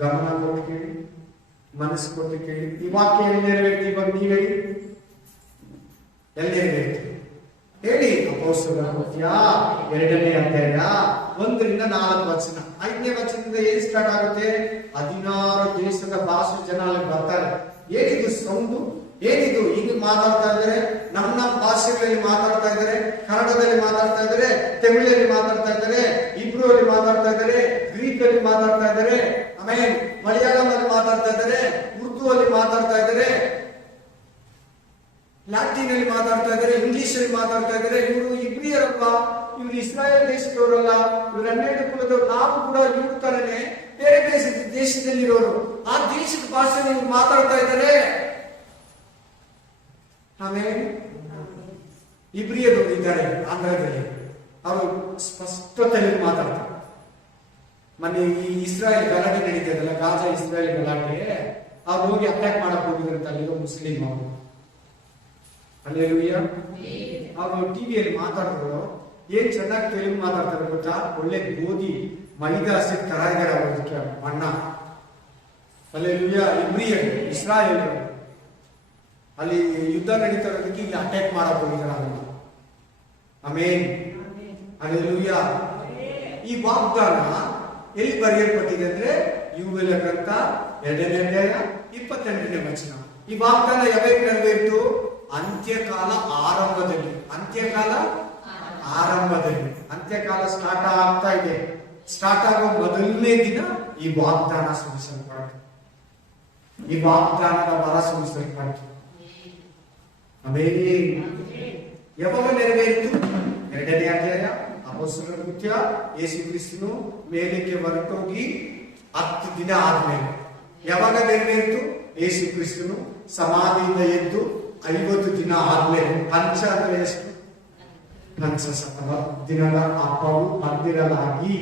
ಗಮನ ಕೊಟ್ಟು ಕೇಳಿ, ಮನಸ್ಸು ಕೊಟ್ಟು ಕೇಳಿ. ಈ ವಾಕ್ಯ ಎಲ್ಲಿ ನೆರವೇರ್ತಿ? ಇವಾಗ ನೀವ್ ಹೇಳಿ, ಎಲ್ಲಿ ನೆರವೇರ್ತಿ ಹೇಳಿ? ಅಪೊಸ್ತಲರ ಕೃತ್ಯ 2ನೇ ಅಧ್ಯಾಯ 1-4 ವಚನ. 5ನೇ ವಚನದಿಂದ ಏನ್ ಸ್ಟಾರ್ಟ್ ಆಗುತ್ತೆ? 16 ದೇಶದ ಭಾಷೆ ಜನ ಅಲ್ಲಿ ಬರ್ತಾರೆ. ಏನಿದು ಸೌಂಡು? ಏನಿದು ಹಿಂಗ್ ಮಾತಾಡ್ತಾ ಇದ್ದಾರೆ? ನಮ್ಮ ಭಾಷೆಗಳಲ್ಲಿ ಮಾತಾಡ್ತಾ ಇದ್ದಾರೆ, ಕನ್ನಡದಲ್ಲಿ ಮಾತಾಡ್ತಾ ಇದ್ದಾರೆ, ತಮಿಳಲ್ಲಿ ಮಾತಾಡ್ತಾ ಇದ್ದಾರೆ, ಇಬ್ರು ಅಲ್ಲಿ ಮಾತಾಡ್ತಾ ಇದ್ದಾರೆ, ಗ್ರೀಕ್ ಅಲ್ಲಿ ಮಾತಾಡ್ತಾ ಇದ್ದಾರೆ, ಆಮೇಲೆ ಮಲಯಾಳಂ ಅಲ್ಲಿ ಮಾತಾಡ್ತಾ ಇದ್ದಾರೆ, ಉರ್ದು ಅಲ್ಲಿ ಮಾತಾಡ್ತಾ ಇದ್ದಾರೆ, ಲ್ಯಾಟಿನ್ ಅಲ್ಲಿ ಮಾತಾಡ್ತಾ ಇದ್ದಾರೆ, ಇಂಗ್ಲಿಷ್ ಅಲ್ಲಿ ಮಾತಾಡ್ತಾ ಇದ್ದಾರೆ. ಇವರು ಇಬ್ರಿಯರಪ್ಪ, ಇವರು ಇಸ್ರಾಯೇಲ್ ದೇಶದವರಲ್ಲ, ಇವರು 12 ಕುಲದವರು. ನಾವು ಕೂಡ ಇವ್ರ ತರನೇ ಬೇರೆ ಬೇರೆ ದೇಶದಲ್ಲಿರೋರು. ಆ ದೇಶದ ಭಾಷೆ ಇವ್ರು ಮಾತಾಡ್ತಾ ಇದ್ದಾರೆ. ಆಮೇಲೆ ಇಬ್ರಿಯದವರು ಇದ್ದಾರೆ ಆಂಧ್ರದಲ್ಲಿ, ಅವರು ಸ್ಪಷ್ಟ ತೆಲುಗು ಮಾತಾಡ್ತಾರೆ. ಮೊನ್ನೆ ಈ ಇಸ್ರಾಯೇಲ್ ಗಲಾಟೆ ನಡೀತದಲ್ಲ, ಗಾಜಾ ಇಸ್ರಾಯೇಲ್ ಗಲಾಟೆ, ಅವ್ರು ಹೋಗಿ ಅಟ್ಯಾಕ್ ಮಾಡಕ್ ಹೋಗಿದ್ರಂತ ಅಲ್ಲಿರೋ ಮುಸ್ಲಿಂ ಅವರು. ಅಲ್ಲೇಲೂಯಾ. ಅವರು ಟಿವಿಯಲ್ಲಿ ಮಾತಾಡಿದ್ರು, ಏನ್ ಚೆನ್ನಾಗಿ ತೆಲುಗು ಮಾತಾಡ್ತಾರೆ ಗೊತ್ತಾ? ಒಳ್ಳೆ ಗೋಧಿ ಮೈದಾ ಸಿಕ್ ತರ ಇದ್ದಾರೆ ಅವ್ರದಕ್ಕೆ ಬಣ್ಣ. ಅಲ್ಲೇಲೂಯಾ. ಇಬ್ರಿಯರ್ ಇಸ್ರಾಯೇಲ್ ಅಲ್ಲಿ ಯುದ್ಧ ನಡೀತಾ ಇರೋದಕ್ಕೆ ಇಲ್ಲಿ ಅಟ್ಯಾಕ್ ಮಾಡಕ್ ಹೋಗಿದ್ದಾರೆ ಅದನ್ನ. ಆಮೇನ್. ಅಲ್ಲೇಲೂಯಾ. ಈ ವಾಗ್ದಾನ ಎಲ್ಲಿ ಬರೆಯಲ್ಪಟ್ಟಿದೆ ಅಂದ್ರೆ ಯುವೇಲ ಗ್ರಂಥ 2ನೇ ಅಧ್ಯಾಯ 28ನೇ ವಚನ. ಈ ವಾಗ್ದಾನ ಯಾವಾಗ ನೆರವೇರಿತು? ಅಂತ್ಯಕಾಲ ಆರಂಭದಲ್ಲಿ. ಅಂತ್ಯಕಾಲ ಸ್ಟಾರ್ಟ್ ಆಗ್ತಾ ಇದೆ. ಸ್ಟಾರ್ಟ್ ಆಗೋ ಮೊದಲನೇ ದಿನ ಈ ವಾಗ್ದಾನ ಸುರಿಸಲ್ಪಡ್ತು, ಈ ವಾಗ್ದಾನದ ವರ ಸುರಿಸಲ್ಪಡ್ತು. ಆಮೇಲೆ ಯಾವಾಗ ನೆರವೇರಿತು? 2ನೇ ಅಧ್ಯಾಯ ಅಪೊಸ್ತಲರ ಕೃತ್ಯ. ಯೇಸು ಕ್ರಿಸ್ತನು ಮೇಲಕ್ಕೆ ಹೊರಟೋಗಿ 10 ದಿನ ಆದ್ಮೇಲೆ. ಯಾವಾಗ ನೆರವೇರಿತು? ಯೇಸು ಕ್ರಿಸ್ತನು ಸಮಾಧಿಯಿಂದ ಎದ್ದು 50 ದಿನ ಆದ್ಮೇಲೆ. ಪಂಚ ಅಂದ್ರೆ ಎಷ್ಟು? ಪಂಚಶತವ ದಿನದ ಹಬ್ಬವು ಹತ್ತಿರಲಾಗಿ.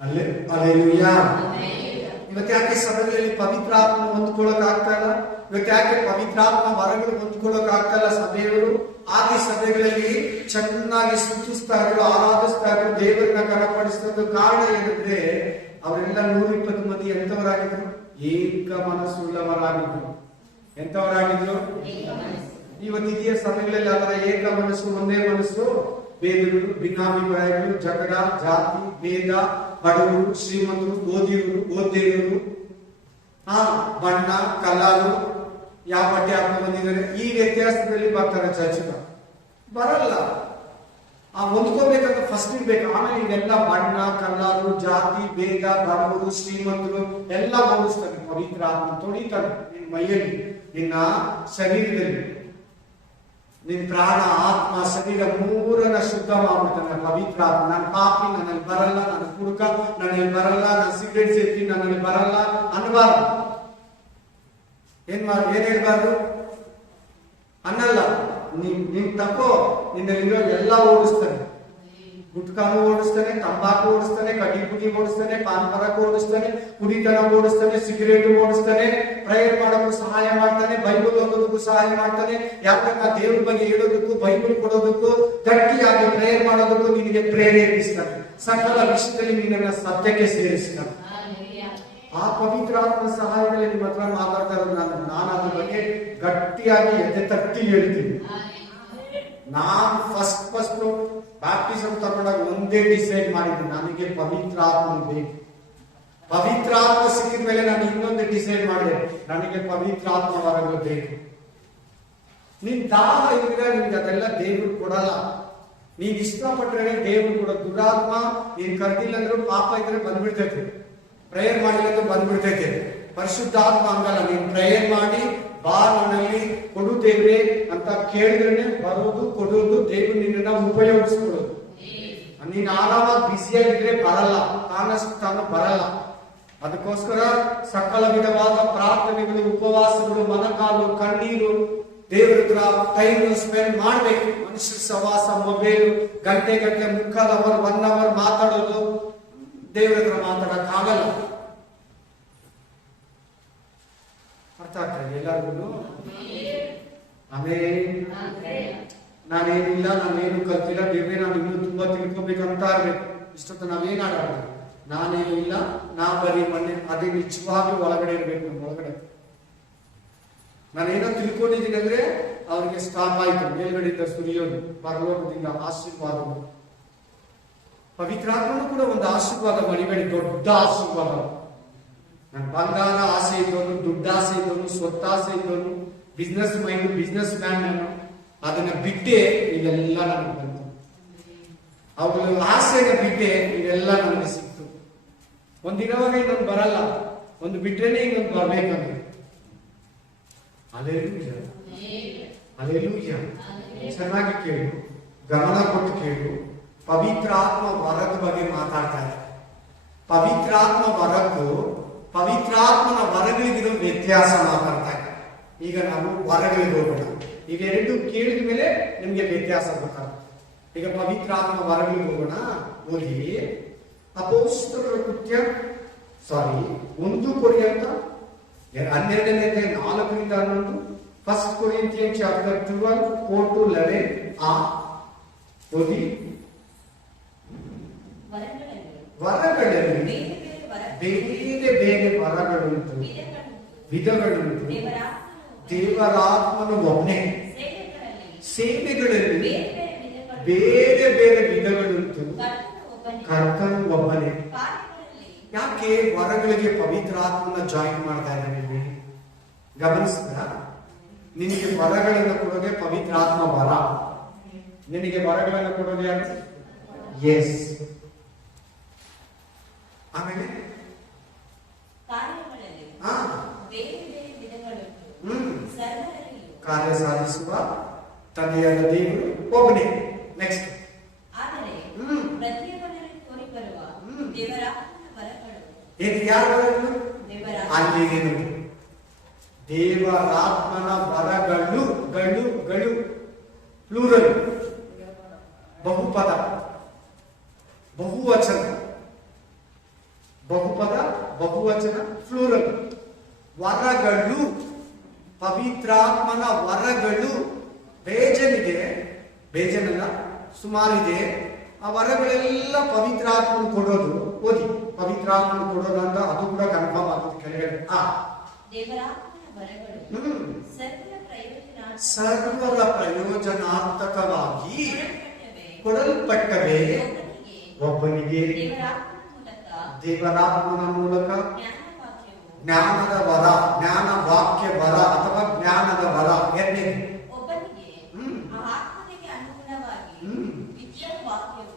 ಅಲ್ಲೇಲೂಯಾ. ಇವತ್ತು ಯಾಕೆ ಸಭೆಗಳಲ್ಲಿ ಪವಿತ್ರಾತ್ಮ ಹೊಂದ್ಕೊಳ್ಳಕ್ ಆಗ್ತಾ ಇಲ್ಲ? ಇವತ್ತು ಯಾಕೆ ಪವಿತ್ರಾತ್ಮ ವರಗಳು ಹೊಂದ್ಕೊಳ್ಳಕ್ ಆಗ್ತಾ ಇಲ್ಲ ಸಭೆಯವರು? ಆದಿ ಸಭೆಗಳಲ್ಲಿ ಚೆನ್ನಾಗಿ ಸ್ತುತಿಸ್ತಾ ಇದ್ರು, ಆರಾಧಿಸ್ತಾ ಇದ್ರು, ದೇವರನ್ನ ಕನಪಡಿಸ್ತಾ ಇದ್ರು. ಕಾರಣ ಏನಂದ್ರೆ ಅವರೆಲ್ಲ 120 ಮಂದಿ ಎಂತವರಾಗಿದ್ರು? ಏಕ ಮನಸ್ಸುಳ್ಳವರಾಗಿದ್ರು. ಎಂತವರಾಗಿದ್ರು? ಇವತ್ತು ಇದೆಯ ಸಭೆಗಳಲ್ಲಿ ಅದರ ಏಕ ಮನಸ್ಸು, ಒಂದೇ ಮನಸ್ಸು, ಭೇದಗಳು, ಭಿನ್ನಾಭಿಪ್ರಾಯಗಳು, ಜಗಳ, ಜಾತಿ ಭೇದ, ಬಡವರು, ಶ್ರೀಮಂತರು, ಓದಿರೋರು, ಬಣ್ಣ, ಕಲಾರು, ಯಾವ ಬಟ್ಟೆ ಹಾಕೊಂಡು ಬಂದಿದ್ದಾರೆ, ಈ ವ್ಯತ್ಯಾಸದಲ್ಲಿ ಬರ್ತಾರೆ ಚರ್ಚ್ಗೆ. ಬರಲ್ಲ. ಹೊಂದ್ಕೋಬೇಕಂತ ಫಸ್ಟ್ ಇರ್ಬೇಕು. ಆಮೇಲೆ ಇವೆಲ್ಲ ಬಣ್ಣ, ಕಲಾರು, ಜಾತಿ ಭೇದ, ಬಡವರು, ಶ್ರೀಮಂತರು ಎಲ್ಲ ಓಡಿಸ್ತಾರೆ. ಪವಿತ್ರ ಆತ್ಮ ತೊಳಿತಾರೆ ನಿನ್ನ ಮೈಯಲ್ಲಿ, ನಿನ್ನ ಶರೀರದಲ್ಲಿ. ನಿನ್ ಪ್ರಾಣ, ಆತ್ಮ, ಶರೀರ ಮೂರನ್ನ ಶುದ್ಧ ಮಾಡ್ಬಿಡ್ತಾನೆ ಪವಿತ್ರ ಆತ್ಮ. ನನ್ನ ಪಾಪಿ, ನನ್ನಲ್ಲಿ ಬರಲ್ಲ, ನನ್ನ ಕುಡುಕ ನನ್ನಲ್ಲಿ ಬರಲ್ಲ, ನಾನು ಸಿಗರೇಟ್ ಸೇರ್ತೀನಿ ನನ್ನಲ್ಲಿ ಬರಲ್ಲ ಅನ್ಬಾರ್ದು. ಏನ್ ಹೇಳ್ಬಾರ್ದು? ಅನ್ನಲ್ಲ. ನಿನ್ ತಪ್ಪೋ, ನಿನ್ನಲ್ಲಿರೋ ಎಲ್ಲ ಓಡಿಸ್ತಾನೆ. ಗುಟ್ಕಾನು ಓಡಿಸ್ತಾನೆ, ತಂಬಾಕು ಓಡಿಸ್ತಾನೆ, ಕಡ್ಡಿ ಪುಡಿ ಓಡಿಸ್ತಾನೆ, ಪಾನ್ ಪರಾಕ್ ಓಡಿಸ್ತಾನೆ, ಕುಡಿತನ ಓಡಿಸ್ತಾನೆ, ಸಿಗರೇಟ್ ಓಡಿಸ್ತಾನೆ, ಪ್ರೇಯರ್ ಮಾಡೋಕ್ಕೂ ಸಹಾಯ ಮಾಡ್ತಾನೆ, ಬೈಬಲ್ ಓದೋದಕ್ಕೂ ಸಹಾಯ ಮಾಡ್ತಾನೆ. ಯಾಕಂದ್ರೆ ದೇವ್ರ ಬಗ್ಗೆ ಹೇಳೋದಕ್ಕೂ, ಬೈಬಲ್ ಕೊಡೋದಕ್ಕೂ, ಗಟ್ಟಿಯಾಗಿ ಪ್ರೇಯರ್ ಮಾಡೋದಕ್ಕೂ ನಿನಗೆ ಪ್ರೇರೇಪಿಸ್ತಾನೆ. ಸಕಲ ವಿಷಯದಲ್ಲಿ ನಿನ್ನನ್ನ ಸತ್ಯಕ್ಕೆ ಸೇರಿಸ್ತಾನೆ. ಆ ಪವಿತ್ರಾತ್ಮ ಸಹಾಯದಲ್ಲಿ ನಿಮ್ಮ ಹತ್ರ ಮಾತಾಡ್ತಾ ಇರೋದು ನಾನು ಅದ್ರ ಬಗ್ಗೆ ಗಟ್ಟಿಯಾಗಿ ಎದೆ ತಟ್ಟಿ ಹೇಳ್ತೀನಿ. ನಾನು ಫಸ್ಟ್ ಬ್ಯಾಪ್ಟಿಸಮ್ ತಗೊಂಡಾಗ ಒಂದೇ ಡಿಸೈಡ್ ಮಾಡಿದ್ದೀನಿ, ನನಗೆ ಪವಿತ್ರ ಆತ್ಮ ಬೇಕು. ಪವಿತ್ರಾತ್ಮ ಸಿಕ್ಕಿದ ಮೇಲೆ ನಾನು ಇನ್ನೊಂದು ಡಿಸೈಡ್ ಮಾಡಿದೆ, ನನಗೆ ಪವಿತ್ರಾತ್ಮ ವರಗಳು ಬೇಕು. ನಿನ್ ದಾಹ ಇದ್ರೆ ನಿಮ್ಗೆ ಅದೆಲ್ಲ ದೇವ್ರು ಕೊಡಲ್ಲ. ನೀನ್ ಇಷ್ಟಪಟ್ರೆ ದೇವ್ರು ಕೂಡ. ದುರಾತ್ಮ ನೀನ್ ಕರ್ದಿಲ್ಲ ಅಂದ್ರೂ ಪಾಪ ಇದ್ರೆ ಬಂದ್ಬಿಡ್ತೈತೆ, ಪ್ರೇಯರ್ ಮಾಡಿಲ್ಲ ಅಂದ್ರೆ ಬಂದ್ಬಿಡ್ತೈತೆ. ಪರಿಶುದ್ಧಾತ್ಮ ಹಂಗಲ್ಲ, ನೀನ್ ಪ್ರೇಯರ್ ಮಾಡಿ ಬಾ ನನ್ನಲ್ಲಿ ಕೊಡು ದೇವ್ರೆ ಅಂತ ಕೇಳಿದ್ರೆ ಬರೋದು, ಕೊಡೋದು, ದೇವ್ರು ನಿನ್ನ ಉಪಯೋಗಿಸ್ಕೊಳ್ಳೋದು. ನೀನ್ ಆರಾಮಾಗಿ ಬ್ಯುಸಿಯಾಗಿದ್ರೆ ಬರಲ್ಲ, ತಾನು ಬರಲ್ಲ. ಅದಕ್ಕೋಸ್ಕರ ಸಕಲ ವಿಧವಾದ ಪ್ರಾರ್ಥನೆಗಳು, ಉಪವಾಸಗಳು, ಮನಕಾಲು, ಕಣ್ಣೀರು, ದೇವರ ಹತ್ರ ಟೈಮ್ ಸ್ಪೆಂಡ್ ಮಾಡ್ಬೇಕು. ಮನುಷ್ಯರ ಸವಾಸ, ಮೊಬೈಲ್ ಗಂಟೆ ಮುಕ್ಕಾಲ್ ಅವರ್ 1 ಅವರ್ ಮಾತಾಡೋದು, ದೇವರ ಹತ್ರ ಮಾತಾಡಕ್ ಆಗಲ್ಲ. ಅರ್ಥ ಆಗ್ತದೆ ಎಲ್ಲರಿಗೂ? ನಾನೇನಿಲ್ಲ, ನಾನೇನು ಕಲ್ತಿಲ್ಲ, ದೇವ್ರೆ ನಾನು ಇನ್ನೂ ತುಂಬಾ ತಿಳ್ಕೊಬೇಕಂತ ಇರ್ಬೇಕು. ಇಷ್ಟೊತ್ತು ನಾವೇನ್ ಆಡೋದು, ನಾನೇನು ಇಲ್ಲ, ನಾ ಬರೀ ಮಣ್ಣೆ, ಅದೇ ನಿಜವಾಗ್ಲೂ ಒಳಗಡೆ ಇರ್ಬೇಕು. ನಮ್ಮ ಒಳಗಡೆ ನಾನೇನೋ ತಿಳ್ಕೊಂಡಿದ್ದೀನಿ ಅಂದ್ರೆ ಅವ್ರಿಗೆ ಸ್ಟಾಪ್ ಆಯ್ತು, ಮೇಲ್ಗಡೆಯಿಂದ ಸುರಿಯೋದು, ಪರಲೋಕದಿಂದ ಆಶೀರ್ವಾದಗಳು. ಪವಿತ್ರಾತ್ಮನು ಕೂಡ ಒಂದು ಆಶೀರ್ವಾದ ಮಡಿಬೇಡಿ, ದೊಡ್ಡ ಆಶೀರ್ವಾದ. ನನ್ನ ಬಂಗಾರ ಆಸೆ ಇದ್ದವನು, ದುಡ್ಡಾಸೆ ಇದ್ದವನು, ಸ್ವತ್ತಾಸೆ ಇದ್ದವನು, ಬಿಸ್ನೆಸ್ ಮೈಂಡ್, ಬಿಸ್ನೆಸ್ ಮ್ಯಾನ್ ನಾನು, ಅದನ್ನ ಬಿಟ್ಟೆ ಇವೆಲ್ಲ ನನಗೆ ಬಂತು. ಅವುಗಳ ಆಸೆನ ಬಿಟ್ಟೆ ಇವೆಲ್ಲ ನನಗೆ ಸಿಕ್ತು. ಒಂದಿನವಾಗ ಇನ್ನೊಂದು ಬರಲ್ಲ, ಒಂದು ಬಿಟ್ರೇನೆ ಇನ್ನೊಂದು ಬರ್ಬೇಕಂದ್ರೆ. Alleluia, alleluia. ಚೆನ್ನಾಗಿ ಕೇಳು, ಗಮನ ಕೊಟ್ಟು ಕೇಳು. ಪವಿತ್ರಾತ್ಮ ವರದ ಬಗ್ಗೆ ಮಾತಾಡ್ತಾ ಇದೆ. ಪವಿತ್ರಾತ್ಮ ವರದ್ದು, ಪವಿತ್ರಾತ್ಮನ ವರಗಳಿಗಿರೋ ವ್ಯತ್ಯಾಸ ಮಾತಾಡ್ತಾ ಇದೆ. ಈಗ ನಾವು ವರಗಳಿಗೆ ಹೋಗೋಣ. ಈಗ ಎರಡು ಕೇಳಿದ ಮೇಲೆ ನಿಮ್ಗೆ ವ್ಯತ್ಯಾಸ ಗೊತ್ತಾಗುತ್ತೆ. ಈಗ ಪವಿತ್ರಾತ್ಮ ವರಗಳಿಗೆ ಹೋಗೋಣ. ಓದಿ ಅಪೊಸ್ತಲರ ಕೃತ್ಯ 1 ಕೊರಿಂಥ 12ನೇ ಅಧ್ಯಾಯ 4ರಿಂದ 11. 1 Corinthians chapter 12 4-11. ಓದಿ. ವರಗಳಲ್ಲಿ ಬೇರೆ ಬೇರೆ ವರಗಳುಂಟು, ವಿಧಗಳುಂಟು. ದೇವರಾತ್ಮನು ಒಬ್ಬನೇ. ಸೇವೆಗಳಲ್ಲಿ ಬೇರೆ ಬೇರೆ ವಿಧಗಳುಂಟು, ಕರ್ತನು ಒಬ್ಬನೇ. ಯಾಕೆ ವರಗಳಿಗೆ ಪವಿತ್ರಾತ್ಮನ ಜಾಯಿನ್ ಮಾಡ್ತಾ ಇದ್ದಾನೆ? ಗಮನಿಸಿದ? ನಿನಗೆ ವರಗಳನ್ನು ಕೊಡೋದೇ ಪವಿತ್ರಾತ್ಮ ವರ. ನಿನಗೆ ವರಗಳನ್ನು ಕೊಡೋದು ಯಾರು? ಎಸ್. ಆಮೇಲೆ ಕಾರ್ಯ ಸಾಧಿಸುವ ತಂದೆಯಾದ ದೇವರು ಒಬ್ಬನೇ. ನೆಕ್ಸ್ಟ್ ಯಾರ ವರಗಳು? ಅಲ್ಲಿ ದೇವರಾತ್ಮನ ವರಗಳು, ಗಳು ಪ್ಲೂರಲ್, ಬಹುಪದ, ಬಹುವಚನ, ಬಹುಪದ, ಬಹುವಚನ, ಪ್ಲೂರಲ್. ವರಗಳು, ಪವಿತ್ರಾತ್ಮನ ವರಗಳು ಬೇಜನಿದೆ, ಬೇಜನಲ್ಲ, ಸುಮಾರಿದೆ. ಆ ವರಗಳೆಲ್ಲ ಪವಿತ್ರಾತ್ಮನು ಕೊಡೋದು. ಓದಿ, ಪವಿತ್ರಾತ್ಮನು ಕೊಡೋದು ಅಂತ ಅದು ಕೂಡ ಕನ್ಫರ್ಮ್ ಆಗುತ್ತೆ ಕೆಳಗಡೆ. ಸರ್ವರ ಪ್ರಯೋಜನಾರ್ಥಕವಾಗಿ ಕೊಡಲ್ಪಟ್ಟವೆ ಒಬ್ಬನಿಗೆ ದೇವರಾತ್ಮನ ಮೂಲಕ ಜ್ಞಾನದ ವರ, ಜ್ಞಾನ ವಾಕ್ಯ ವರ ಅಥವಾ ಜ್ಞಾನದ ವರ.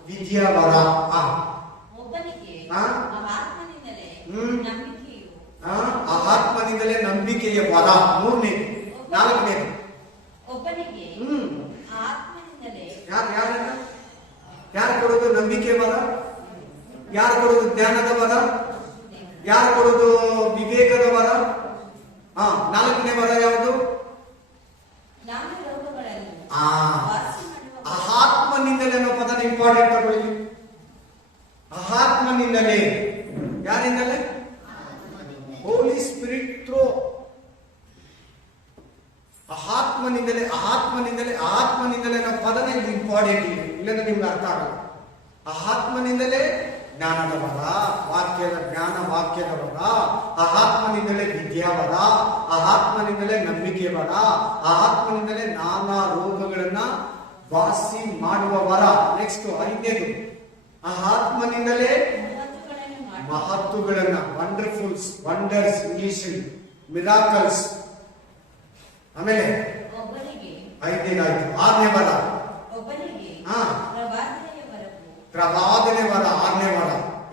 ವಿದ್ಯಾ ವರ. ಆತ್ಮನಿಂದಲೇ ನಂಬಿಕೆಯ ವರ. 3ನೇ 4ನೇ ಯಾರು ಕೊಡೋದು? ನಂಬಿಕೆ ವರ. ಯಾರು ಕೊಡೋದು? ಜ್ಞಾನದ ವರ. ಯಾರು ಕೊಡೋದು? ವಿವೇಕದ ವರ. 4ನೇ ವರ ಯಾವುದು? ಆತ್ಮನಿಂದಲೇ ಅನ್ನೋ ಪದನ ಇಂಪಾರ್ಟೆಂಟ್ ತಗೊಳ್ಳಿ. ಆತ್ಮನಿಂದಲೇ. ಯಾರಿಂದಲೇ? ಹೋಲಿ ಸ್ಪಿರಿಟ್ ಥ್ರೂ. ಆತ್ಮನಿಂದಲೇ, ಆತ್ಮನಿಂದಲೇ, ಆತ್ಮನಿಂದಲೇ ಅನ್ನೋ ಪದನ ಇದು ಇಂಪಾರ್ಟೆಂಟ್ ಇದೆ, ಇಲ್ಲಂದ್ರೆ ನಿಮ್ಗೆ ಅರ್ಥ ಆಗಲ್ಲ. ಆತ್ಮನಿಂದಲೇ ಜ್ಞಾನದ ವರ, ವಾಕ್ಯದ ಜ್ಞಾನ, ವಾಕ್ಯದ ವರ. ಆತ್ಮನಿಂದಲೇ ವಿದ್ಯಾವರ, ಆತ್ಮನಿಂದಲೇ ನಂಬಿಕೆ ವರ, ಆತ್ಮನಿಂದಲೇ ನಾನಾ ರೋಗಗಳನ್ನ ವಾಸಿ ಮಾಡುವ ವರ. ನೆಕ್ಸ್ಟ್ 5ನೇದು, ಆತ್ಮನಿಂದಲೇ ಮಹತ್ತುಗಳನ್ನ, ವಂಡರ್ಫುಲ್ಸ್, ವಂಡರ್ಸ್ ಇಂಗ್ಲಿಷ್, ಮಿರಾಕಲ್ಸ್. ಆಮೇಲೆ ಒಬ್ಬನಿಗೆ 5ನೇದಾಯ್ತು. 6ನೇ ವರ ಒಬ್ಬನಿಗೆ ಹಾ ಪ್ರವಾದನೆಯ ವರವು, ಪ್ರವಾದನೆ ವರ. 6ನೇ ವರ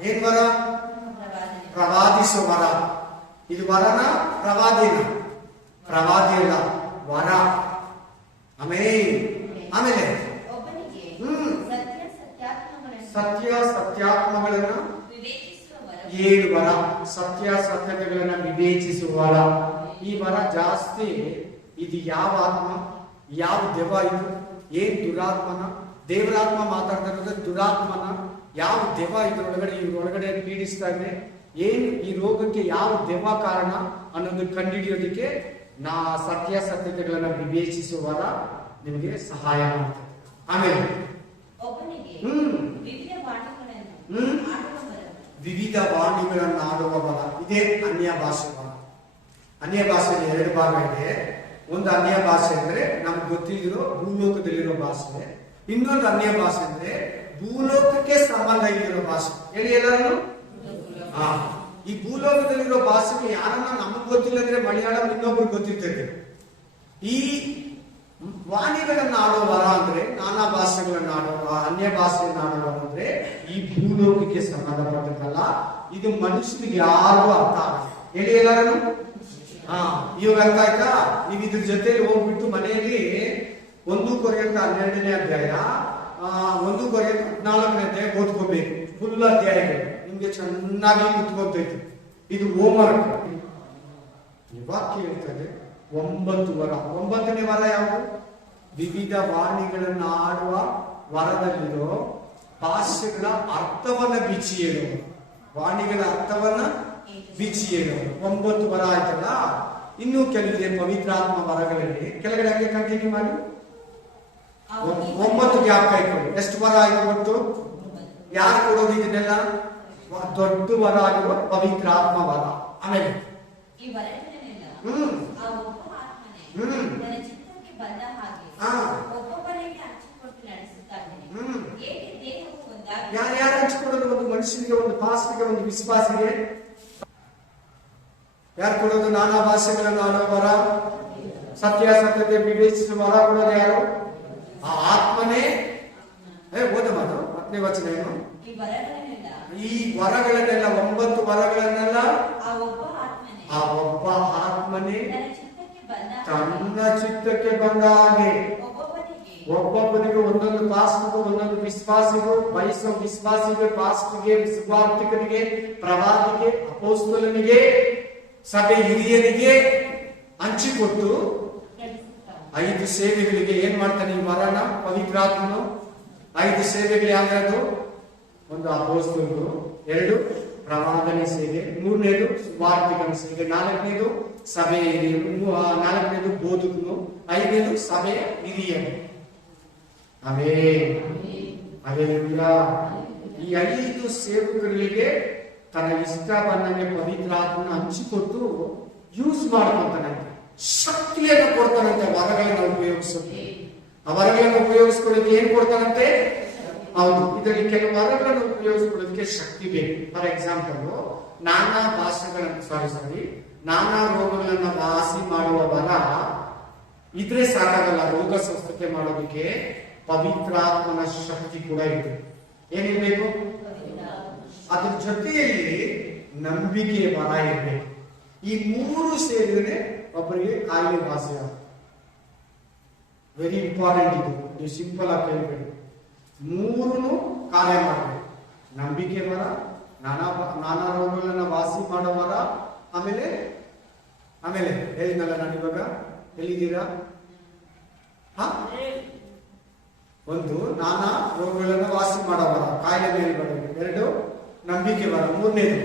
ಏನ್ ವರ? ಪ್ರವಾದನೆ. ಪ್ರವಾದಿಸೋ ವರ. ಇದು ವರನ ಪ್ರವಾದಿನ? ಪ್ರವಾದಿ ಅಲ್ಲ, ವರ. ಆಮೇಲೆ ಒಬ್ಬನಿಗೆ ಸತ್ಯಾತ್ಮಗಳನ್ನು ಸತ್ಯ ಸತ್ಯಾತ್ಮಗಳನ್ನ ವಿವೇಚಿಸುವ ವರ. 7 ವರ. ಸತ್ಯ ಸತ್ಯತೆಗಳನ್ನ ವಿವೇಚಿಸುವ ವರ. ಈ ವರ ಜಾಸ್ತಿ. ಇದು ಯಾವ ಆತ್ಮ, ಯಾವ ದೆವ್ವ, ಇದು ಏನ್ ದುರಾತ್ಮನ? ದೇವರಾತ್ಮ ಮಾತಾಡ್ತಾ ಇರೋದ್ರೆ ದುರಾತ್ಮನ? ಯಾವ ದೆವ್ವ ಇದ್ರೊಳಗಡೆ ಪೀಡಿಸ್ತಾ ಇದೆ? ಏನ್ ಈ ರೋಗಕ್ಕೆ ಯಾವ ದೆವ್ವ ಕಾರಣ ಅನ್ನೋದು ಕಂಡುಹಿಡಿಯೋದಕ್ಕೆ ಸತ್ಯ ಸತ್ಯತೆಗಳನ್ನ ವಿವೇಚಿಸುವಾಗ ನಿಮಗೆ ಸಹಾಯ ಮಾಡ್ತದೆ. ಆಮೇಲೆ ಒಬ್ಬನಿಗೆ ವಿವಿಧ ವಾಣಿಗಳನ್ನು ಆಡುವ ವರ. ವಿವಿಧ ವಾಣಿಗಳನ್ನು ಆಡುವ ಬಲ. ಇದೇ ಅನ್ಯ ಭಾಷೆ ಬಲ. ಅನ್ಯ ಭಾಷೆಯಲ್ಲಿ 2 ಭಾಗ ಇದೆ. ಒಂದು ಅನ್ಯ ಭಾಷೆ ಅಂದ್ರೆ ನಮ್ಗೆ ಗೊತ್ತಿರೋ ಭೂಲೋಕದಲ್ಲಿರೋ ಭಾಷೆ. ಇನ್ನೊಂದು ಅನ್ಯ ಭಾಷೆ ಅಂದ್ರೆ ಭೂಲೋಕಕ್ಕೆ ಸಂಬಂಧ ಇರೋ ಭಾಷೆ. ಹೇಳಿ ಎಲ್ಲರೂ. ಈ ಭೂಲೋಕದಲ್ಲಿರೋ ಭಾಷೆಗೆ ಯಾರನ್ನ ನಮಗ್ ಗೊತ್ತಿಲ್ಲ ಅಂದ್ರೆ ಮಲಯಾಳಂ ಇನ್ನೊಬ್ರು ಗೊತ್ತಿರ್ತದೆ. ಈ ವಾಣಿಗಳನ್ನ ಆಡೋ ವರ ಅಂದ್ರೆ ನಾನಾ ಭಾಷೆಗಳನ್ನ ಆಡುವ, ಅನ್ಯ ಭಾಷೆಯನ್ನ ಆಡುವ ಅಂದ್ರೆ ಈ ಭೂಲೋಕಕ್ಕೆ ಸಂಬಂಧಪಟ್ಟದಲ್ಲ. ಇದು ಮನುಷ್ಯನಿಗೆ ಯಾರಿಗೂ ಅರ್ಥ ಆಗಲ್ಲ. ಹೇಳಿ ಎಲ್ಲರೂ. ಇವಾಗ ಅರ್ಥ ಆಯ್ತಾ? ನೀವು ಇದ್ರ ಜೊತೆಲಿ ಹೋಗ್ಬಿಟ್ಟು ಮನೆಯಲ್ಲಿ 1 ಕೊರಿಂಥ 12ನೇ ಅಧ್ಯಾಯ, 1 ಕೊರಿಂಥ 14ನೇ ಅಧ್ಯಾಯ ಓದ್ಕೋಬೇಕು. ಫುಲ್ ಅಧ್ಯಾಯಗಳು ನಿಮ್ಗೆ ಚೆನ್ನಾಗಿ ಕುತ್ಕೊತೈತೆ. ಇದು ಹೋಮ್ವರ್ಕ್. ವಾಕ್ಯ ಹೇಳ್ತದೆ 9 ವರ. 9ನೇ ವರ ಯಾವುದು? ವಿವಿಧ ವಾಣಿಗಳನ್ನ ಆಡುವ ವರದಲ್ಲಿರೋ ಭಾಷೆಗಳ ಅರ್ಥವನ್ನ ಬಿಚ್ಚಿ ಹೇಳುವ, ವಾಣಿಗಳ ಅರ್ಥವನ್ನ ಬಿಚ್ಚಿ ಹೇಳುವ 9 ವರ ಆಯ್ತಲ್ಲ. ಇನ್ನು ಕೆಲವಿದೆ ಪವಿತ್ರಾತ್ಮ ವರಗಳಲ್ಲಿ. ಕೆಳಗಡೆ ಹಂಗೆ ಕಂಟಿನ್ಯೂ ಮಾಡಿ. 9 ಗ್ಯಾಪ್ ಇಟ್ಕೊಳ್ಳಿ. ಎಷ್ಟು ವರ ಆಯ್ತು ಗೊತ್ತು? ಯಾರು ಕೊಡೋದು ಇದನ್ನೆಲ್ಲ? ದೊಡ್ಡ ವರ ಆಗಿರೋ ಪವಿತ್ರಾತ್ಮ ವರ. ಆಮೇಲೆ ಈ ವರಗಳನ್ನೆಲ್ಲ ಆ ಒಬ್ಬ ಆತ್ಮನೇ ನನ್ನ ಚಿತ್ತಕ್ಕೆ ಬಂದ ಹಾಗೆ ಒಬ್ಬೊಬ್ಬರಿಗೆ ಹಂಚಿಕೊಟ್ಟು ನಡೆಸುತ್ತಾನೆ. ಏಕೆ ದೇಹವು ಒಂದಾಗಿ ಯಾರು ಹಂಚಿಕೊಡೋದು? ಒಂದು ಮನುಷ್ಯನಿಗೆ, ಒಂದು ಪಾಸ್ಟಿಗೆ, ಒಂದು ವಿಶ್ವಾಸಿಗೆ. ಯಾರು ಕೊಡೋದು? ನಾನಾ ಭಾಷೆಗಳನ್ನು ಆಡೋ ವರ, ಸತ್ಯಾಸತ್ಯತೆ ವಿವೇಚಿಸುವ ವರ ಕೊಡೋದು ಯಾರು? ಆ ಆತ್ಮನೇ. ಓದ ಮಾತು 10ನೇ ವಚನ ಏನು? ಈ ವರಗಳನ್ನೆಲ್ಲ 9 ವರಗಳನ್ನೆಲ್ಲ ಆ ಒಬ್ಬ ಆತ್ಮನೇ ತನ್ನ ಚಿತ್ತಕ್ಕೆ ಬಂದ ಹಾಗೆ ಒಬ್ಬೊಬ್ಬನಿಗೆ, ಒಂದೊಂದು ಪಾಸ್ಟ್ಗೂ, ಒಂದೊಂದು ವಿಶ್ವಾಸಿಗೂ, ಬಯಸೋ ವಿಶ್ವಾಸಿಗೆ, ಪಾಸ್ಟ್ಗೆ, ಸುವಾರ್ತಿಕನಿಗೆ, ಪ್ರವಾದಿಗೆ, ಅಪೋಸ್ತಲನಿಗೆ, ಸಭೆ ಹಿರಿಯರಿಗೆ ಹಂಚಿಕೊಟ್ಟು 5 ಸೇವೆಗಳಿಗೆ ಏನ್ ಮಾಡ್ತಾನೆ ಈ ವರನ ಪವಿತ್ರಾತ್ಮನು? 5 ಸೇವೆಗಳು ಯಾವ್ದು? 1 ಅಪೋಸ್ತಲರು, 2 ಪ್ರವಾದನೆ ಸೇವೆ, 3ನೇದು ಸುವಾರ್ತಿಕನ ಸೇವೆ, 4ನೇದು ಸಭೆ ಹಿರಿಯರು, 4ನೇದು ಬೋಧಕನು, 5ನೇದು ಸಭೆಯ ಹಿರಿಯರು. ಈ 5 ಸೇವಕರಿಗೆ ತನ್ನ ಇಷ್ಟ ಬಂದಂಗೆ ಪವಿತ್ರಾತ್ಮನ ಹಂಚಿಕೊಟ್ಟು ಯೂಸ್ ಮಾಡ್ಕೊಂತಾನಂತೆ, ಶಕ್ತಿಯನ್ನು ಕೊಡ್ತಾನಂತೆ ವರಗಳನ್ನ ಉಪಯೋಗಿಸೋಕೆ. ಆ ವರಗಳನ್ನು ಉಪಯೋಗಿಸ್ಕೊಳ್ಳೋಕೆ ಏನ್ ಕೊಡ್ತಾನಂತೆ? ಹೌದು, ಇದರಲ್ಲಿ ಕೆಲವು ವರಗಳನ್ನು ಉಪಯೋಗಿಸ್ಕೊಳ್ಳೋದಕ್ಕೆ ಶಕ್ತಿ ಬೇಕು. ಫಾರ್ ಎಕ್ಸಾಂಪಲ್, ನಾನಾ ಭಾಷೆಗಳನ್ನು ನಾನಾ ರೋಗಗಳನ್ನ ವಾಸಿ ಮಾಡುವ ವರ ಇದ್ರೆ ಸಾಕಾಗಲ್ಲ. ರೋಗ ಸ್ವಸ್ಥತೆ ಮಾಡೋದಕ್ಕೆ ಪವಿತ್ರಾತ್ಮನ ಶಕ್ತಿ ಕೂಡ ಇದೆ. ಏನಿರ್ಬೇಕು? ಅದ್ರ ಜೊತೆಯಲ್ಲಿ ನಂಬಿಕೆಯ ವರ ಇರಬೇಕು. ಈ 3 ಸೇರಿದ್ರೆ ಒಬ್ಬರಿಗೆ ಕಾಯಿಲೆ ವಾಸಿ ಆಗುತ್ತೆ. ವೆರಿ ಇಂಪಾರ್ಟೆಂಟ್ ಇದು. ನೀವು ಸಿಂಪಲ್ ಆಗಿ ಕೇಳಬೇಡಿ. 3 ಕಾರ್ಯ ಮಾಡಬೇಕು. ನಂಬಿಕೆ ವರ, ನಾನಾ ರೋಗಗಳನ್ನ ವಾಸಿ ಮಾಡೋ ವರ, ಆಮೇಲೆ ಹೇಳಿದ್ನಲ್ಲ ನಾನು ಇವಾಗ. ಎಲ್ಲಿದ್ದೀರಾ? 1 ನಾನಾ ರೋಗಗಳನ್ನ ವಾಸಿ ಮಾಡೋ ವರ, ಕಾಯಿಲೆ ಮೇಲೆ ಬರೋದು. 2 ನಂಬಿಕೆ ವರ. 3ನೇದು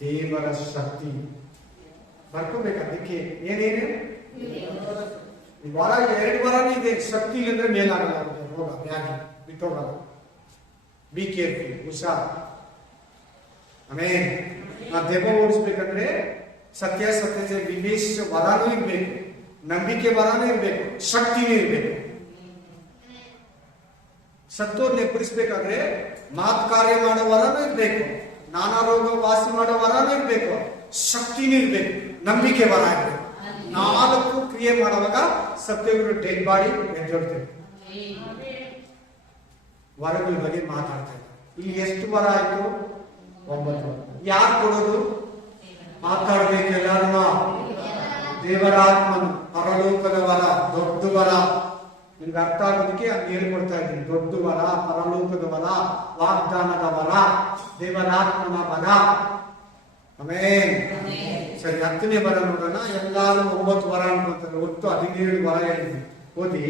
ದೇವರ ಶಕ್ತಿ ಬರ್ಕೋಬೇಕು. ಅದಕ್ಕೆ ಏನೇನು ವರ? 2 ವರನೇ ಇದೆ. ಶಕ್ತಿ ಇಲ್ಲಂದ್ರೆ ಮೇಲಾಗಲ್ಲ, ರೋಗ ವ್ಯಾಧಿ ಬಿಟ್ಟೋಗಲ್ಲ. ಬಿ ಕೇರ್ಫುಲ್, ಹುಷಾರ್. ಆಮೇಲೆ ದೆವ್ವ ಓಡಿಸ್ಬೇಕಂದ್ರೆ ಸತ್ಯಾಸತ್ಯತೆ ವಿವೇಚಿಸ ವರನೂ ಇರ್ಬೇಕು, ನಂಬಿಕೆ ವರನೂ ಇರ್ಬೇಕು, ಶಕ್ತಿನೂ ಇರ್ಬೇಕು. ಸತ್ತೋರ್ನ ಎಬ್ಬರಿಸ್ಬೇಕಾದ್ರೆ ಮಾತು ಕಾರ್ಯ ಮಾಡೋ ವರನೂ ಇರ್ಬೇಕು, ನಾನಾ ರೋಗ ವಾಸಿ ಮಾಡೋ ವರನೂ ಇರ್ಬೇಕು, ಶಕ್ತಿನೂ ಇರ್ಬೇಕು, ನಂಬಿಕೆ ವರ ಇರ್ಬೇಕು. 4 ಕ್ರಿಯೆ ಮಾಡುವಾಗ ಸತ್ಯಗುರು ಡೆಡ್ ಬಾಡಿ ಎದ್ದೊಡ್ತೇವೆ. ವರಗಳ ಬಗ್ಗೆ ಮಾತಾಡ್ತಾ ಇದ್ದಾರೆ. ಇಲ್ಲಿ ಎಷ್ಟು ವರ ಆಯ್ತು? 9. ಯಾರು ಕೊಡೋದು? ಮಾತಾಡ್ಬೇಕು ಎಲ್ಲಾರು. ದೇವರ ಆತ್ಮನು, ಪರಲೋಕದ ವರ, ದೊಡ್ಡ ವರ. ನಿಮ್ಗೆ ಅರ್ಥ ಆಗೋದಕ್ಕೆ ಹಂಗೆ ಹೇಳ್ಕೊಡ್ತಾ ಇದ್ದೀನಿ. ದೊಡ್ಡ ವರ, ಪರಲೋಕದ ವರ, ವಾಗ್ದಾನದ ವರ, ದೇವರಾತ್ಮನ ವರ. ಆಮೇನ್. ಸರಿ, 10ನೇ ವರ ನೋಡೋಣ. ಎಲ್ಲಾರು 9 ವರ ಅನ್ಕೊಂತಾರೆ, ಒಟ್ಟು 17 ವರ ಹೇಳಿದ್ವಿ. ಓದಿ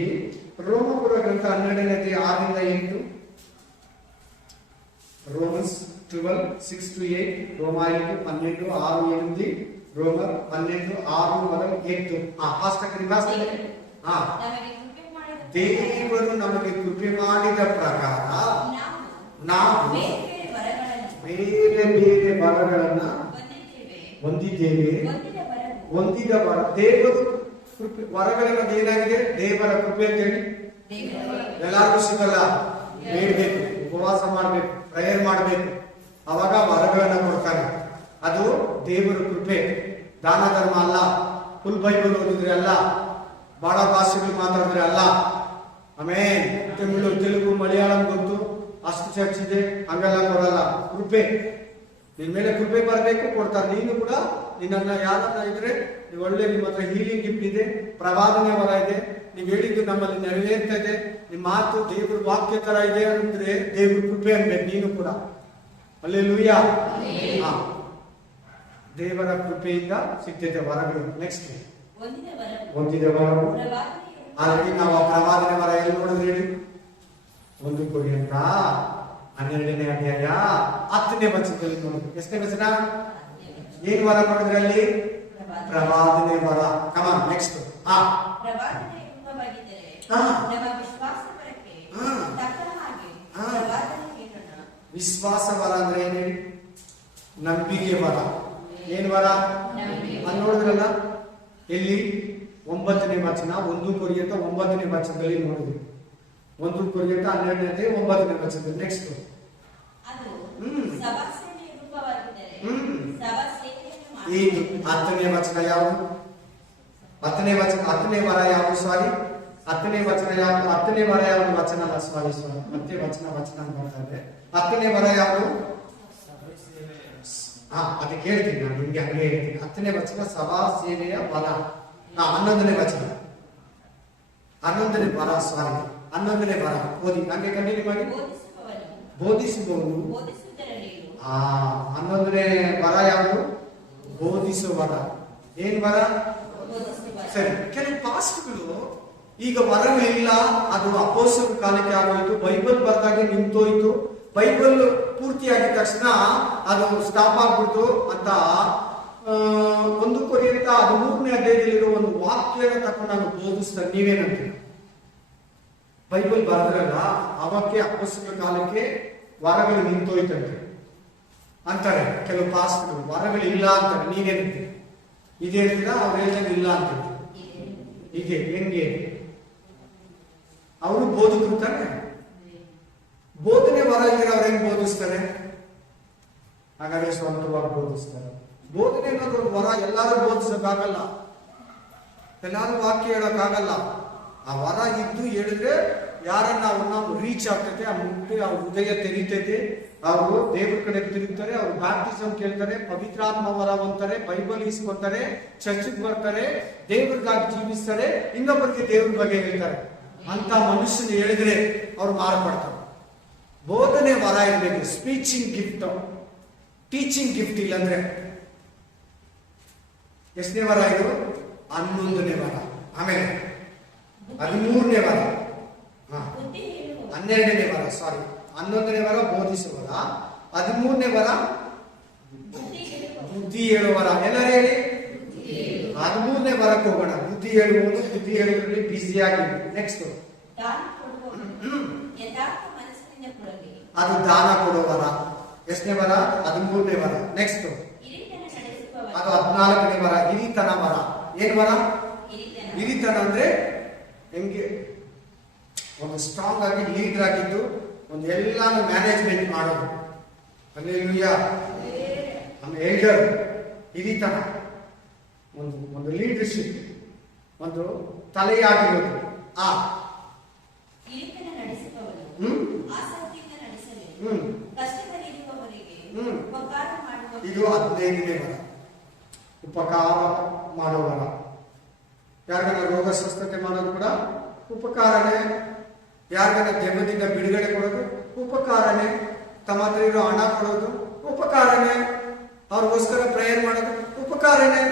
ರೋಮಪುರ ಗ್ರಂಥ 12ನೇ ಅಧ್ಯಾಯ 6-8. ರೋಮನ್ಸ್ 12:6-8. ರೋಮಾಯರು 12, 6, 8. ರೋಮರ್ 12, 6, 7. ದೇವರು ನಮಗೆ ಕೃಪೆ ಮಾಡಿದ ಪ್ರಕಾರ ನಾವು ಬೇರೆ ಬೇರೆ ವರಗಳನ್ನ ಹೊಂದಿದ್ದೇವೆ. ಹೊಂದಿದ ವರ ದೇವರು ಕೃಪೆ ವರಗಳನ್ನ ಏನಾಗಿದೆ? ದೇವರ ಕೃಪೆ ಅಂತ ಹೇಳಿ ಎಲ್ಲಾರ್ಗೂ ಸಿಗಲ್ಲ. ಬೇಡಬೇಕು, ಉಪವಾಸ ಮಾಡ್ಬೇಕು, ಪ್ರೇಯರ್ ಮಾಡ್ಬೇಕು, ಅವಾಗ ವರಗಳನ್ನ ಕೊಡ್ತಾನೆ. ಅದು ದೇವರ ಕೃಪೆ, ದಾನ ಧರ್ಮ ಅಲ್ಲ. ಫುಲ್ ಬೈಬಲ್ ಓದಿದ್ರೆ ಅಲ್ಲ, ಬಹಳ ಭಾಷೆಗಳು ಮಾತಾಡಿದ್ರೆ ಅಲ್ಲ. ಆಮೇಲೆ ತಮಿಳು, ತೆಲುಗು, ಮಲಯಾಳಂ ಗೊತ್ತು, ಅಷ್ಟು ಚರ್ಚ್ ಇದೆ, ಹಂಗೆಲ್ಲ ಕೊಡಲ್ಲ. ಕೃಪೆ, ನಿನ್ ಮೇಲೆ ಕೃಪೆ ಬರಬೇಕು, ಕೊಡ್ತಾರೆ. ನೀನು ಕೂಡ ನಿನ್ನ ಯಾರನ್ನ ಇದ್ರೆ ನೀವು ಒಳ್ಳೆ, ನಿಮ್ಮ ಹತ್ರ ಹೀಲಿಂಗ್ ಗಿಫ್ಟ್ ಇದೆ, ಪ್ರವಾದನೆ ವರ ಇದೆ, ನೀವು ಹೇಳಿದ್ದು ನಮ್ಮಲ್ಲಿ ನೆರವೇರ್ತಾ ಇದೆ, ನಿಮ್ಮ ಮಾತು ದೇವ್ರ ವಾಕ್ಯ ತರ ಇದೆ ಅಂದ್ರೆ ದೇವ್ರ ಕೃಪೆ ಅನ್ಬೇಕು ನೀನು ಕೂಡ. ಹಲ್ಲೆಲೂಯಾ. ದೇವರ ಕೃಪೆಯಿಂದ ಸಿಗ್ತೈತೆ ವರಗಳು. ನೆಕ್ಸ್ಟ್ ಹೊಂದಿದ ವರ. ಅಲ್ಲಿ ನಾವು ಪ್ರವಾದನೆ ವರ ಎಲ್ಲಿ ನೋಡಿದ್ರಿ ಹೇಳಿ? 1 ಕೊರಿಂಥ 12ನೇ ಅಧ್ಯಾಯ 10ನೇ ವಚನದಲ್ಲಿ ನೋಡಿದ್ವಿ. ಎಷ್ಟನೇ ವಚನ? ಏನ್ ವರ ನೋಡಿದ್ರಿ ಅಲ್ಲಿ? ಪ್ರವಾದನೆ ವರ. ಕಮಾನ್ ನೆಕ್ಸ್ಟ್. ವಿಶ್ವಾಸ ವರ ಅಂದ್ರೆ ಏನ್ ಹೇಳಿ? ನಂಬಿಕೆ ವರ. ಏನ್ ವರ? ಅಲ್ಲಿ ನೋಡಿದ್ರಲ್ಲ, ಎಲ್ಲಿ? 9ನೇ ವಚನ, 1 ಕೊರಿಂಥ 9ನೇ ವಚನದಲ್ಲಿ ನೋಡಿದ್ವಿ. 1 ಕೊರಿಂಥ 12ನೇ ಅಧ್ಯಾಯ 9ನೇ ವಚನದಲ್ಲಿ. ನೆಕ್ಸ್ಟ್. ಏನು 10ನೇ ವಚನ ಯಾವುದು? 10ನೇ ವಚನ, 10ನೇ ವರ ಯಾವುದು? ಸಾರಿ, 10ನೇ ವಚನ ಯಾವುದು? 10ನೇ ವರ ಯಾವುದು? ವಚನ ಅಲ್ಲ, ಸಾರಿ ಮತ್ತೆ ವಚನ ಅಂತ ಬರ್ತಾ ಇದೆ. 10ನೇ ವರ ಯಾವುದು? ಅದಕ್ಕೆ ಹೇಳ್ತೀನಿ ನಾನು, ನಿಮ್ಗೆ ಹಂಗೆ ಹೇಳ್ತೀನಿ. 10ನೇ ವಚನ ಸಭಾ ಸೇವೆಯ ವರ. 11ನೇ ವಚನ, 11ನೇ ವರ, ಸಾರಿ 11ನೇ ವರ. ಓದಿ, ಹಂಗೆ ಕಂಟಿನ್ಯೂ ಮಾಡಿ. ಬೋಧಿಸುವವನು. 11ನೇ ವರ ಯಾವುದು? ಬೋಧಿಸುವ ವರ. ಏನ್ ವರ? ಸರಿ, ಕೆಲವು ಪಾಸ್ಟ್ಗಳು ಈಗ ವರಗಳಿಲ್ಲ, ಅದು ಅಪೋಸ್ತಲರ ಕಾಲಕ್ಕೆ ಆಗೋಯ್ತು, ಬೈಬಲ್ ಬರ್ದಾಗೆ ನಿಂತೋಯ್ತು, ಬೈಬಲ್ ಪೂರ್ತಿ ಆಗಿದ ತಕ್ಷಣ ಅದು ಸ್ಟಾಪ್ ಆಗ್ಬಿಡ್ತು ಅಂತ 1 ಕೊರಿಂಥ 13ನೇ ಅಧ್ಯಾಯದಲ್ಲಿರೋ ಒಂದು ವಾಕ್ಯನ ತಕೊಂಡು ನಾನು ಬೋಧಿಸ್ತಾರೆ. ನೀವೇನಂತೀರ? ಬೈಬಲ್ ಬರೆದ್ರಲ್ಲ, ಅವಕ್ಕೆ ಅಪೋಸ್ತಲರ ಕಾಲಕ್ಕೆ ವರಗಳು ನಿಂತೋಯ್ತಂತೆ ಅಂತಾರೆ ಕೆಲವು ಪಾಸ್ಟ್ಗಳು. ವರಗಳಿಲ್ಲ ಅಂತಾರೆ. ನೀವೇನಂತೀರ? ಇದೇ ಹೇಳ್ತೀರಾ? ಅವ್ರು ಹೇಳಿದಾಗ ಇಲ್ಲ ಅಂತಾರೆ. ಹೀಗೆ ಹೆಂಗೆ? ಅವರು ಬೋಧಕರು ತಾನೆ. ಬೋಧನೆ ವರ ಇದ್ರೆ ಅವ್ರು ಹೆಂಗ್ ಬೋಧಿಸ್ತಾರೆ? ಹಾಗಾದ್ರೆ ಸ್ವಂತವಾಗಿ ಬೋಧಿಸ್ತಾರೆ. ಬೋಧನೆ ಅನ್ನೋದು ವರ. ಎಲ್ಲಾರು ಬೋಧಿಸಕ್ಕಾಗಲ್ಲ, ಎಲ್ಲಾರು ವಾಕ್ಯ ಹೇಳಕ್ಕಾಗಲ್ಲ. ಆ ವರ ಇದ್ದು ಹೇಳಿದ್ರೆ ಯಾರನ್ನ ಅವ್ರನ್ನ ರೀಚ್ ಆಗ್ತೈತೆ, ಆ ಮುಟ್ಟಿ ಅವ್ರ ಹೃದಯ ತೆರೀತೈತೆ, ಅವರು ದೇವ್ರ ಕಡೆ ತಿರುಗ್ತಾರೆ, ಅವ್ರು ಬ್ಯಾಪ್ಟಿಸಮ್ ಕೇಳ್ತಾರೆ, ಪವಿತ್ರಾತ್ಮ ವರ ಹೊಂತಾರೆ, ಬೈಬಲ್ ಇಸ್ಕೊತಾರೆ, ಚರ್ಚಿಗೆ ಬರ್ತಾರೆ, ದೇವ್ರಿಗಾಗಿ ಜೀವಿಸ್ತಾರೆ, ಇನ್ನೊಬ್ಬರಿಗೆ ದೇವ್ರ ಬಗ್ಗೆ ಹೇಳ್ತಾರೆ. ಅಂತ ಮನುಷ್ಯನ ಹೇಳಿದ್ರೆ ಅವ್ರು ಮಾರ್ಪಡ್ತಾರೆ. ಬೋಧನೆ ವರ ಇರ್ಬೇಕು, ಸ್ಪೀಚಿಂಗ್ ಗಿಫ್ಟ್, ಟೀಚಿಂಗ್ ಗಿಫ್ಟ್ ಇಲ್ಲಂದ್ರೆ. ಎಷ್ಟನೇ ವರ ಇದು? 11ನೇ ವರ. ಆಮೇಲೆ 13ನೇ ವರ, 12ನೇ ವರ, ಸಾರಿ 11ನೇ ವರ ಬೋಧಿಸುವರ, 13ನೇ ವರ ಬುದ್ಧಿ ಹೇಳುವರ. ಎಲ್ಲರೂ ಹೇಳಿ 13ನೇ ವರಕ್ಕೆ ಹೋಗೋಣ. ಬುದ್ಧಿ ಹೇಳುವುದು, ಬುದ್ಧಿ ಹೇಳುವುದರಲ್ಲಿ ಬಿಸಿ ಆಗಿ. ನೆಕ್ಸ್ಟ್, ಅದು ದಾನ ಕೊಡುವರ. ಎಷ್ಟನೇ ವರ? 13ನೇ ವರ. ನೆಕ್ಸ್ಟ್, ಅದು 14ನೇ ವರ, ಹಿರಿತನ ವರ. ಏನ್ ವರ? ಹಿರಿತನ ಅಂದ್ರೆ ಹೆಂಗೆ? ಒಂದು ಸ್ಟ್ರಾಂಗ್ ಆಗಿ ಲೀಡರ್ ಆಗಿದ್ದು ಒಂದು ಎಲ್ಲಾನು ಮ್ಯಾನೇಜ್ಮೆಂಟ್ ಮಾಡೋದು. ಹಲ್ಲೆಲೂಯಾ. ನಮ್ಮ ಎಲ್ಡರ್ ಹಿರಿತನ, ಒಂದು ಲೀಡರ್ಶಿಪ್, ಒಂದು ತಲೆಯಾಗಿರೋದು. ಹಿರಿತನ ನಡೆಸುವವನು ಆಸಕ್ತಿಯಿಂದ ನಡೆಸಬೇಕು. ಕಷ್ಟದಲ್ಲಿರುವವರಿಗೆ ಉಪಕಾರ ಮಾಡುವ. ಇದು 15ನೇ ವರ, ಉಪಕಾರ ಮಾಡುವವರ. ಯಾರಿಗಾನ ರೋಗ ಸ್ವಸ್ಥತೆ ಮಾಡೋದು ಕೂಡ ಉಪಕಾರನೇ. ಯಾರಿಗಾನ ದೆವ್ವದಿಂದ ಬಿಡುಗಡೆ ಕೊಡೋದು ಉಪಕಾರನೇ. ತಮ್ಮ ಹತ್ರ ಇರೋ ಹಣ ಕೊಡೋದು ಉಪಕಾರನೇ. ಅವ್ರಿಗೋಸ್ಕರ ಪ್ರೇಯರ್ ಮಾಡೋದು ಉಪಕಾರನೇ.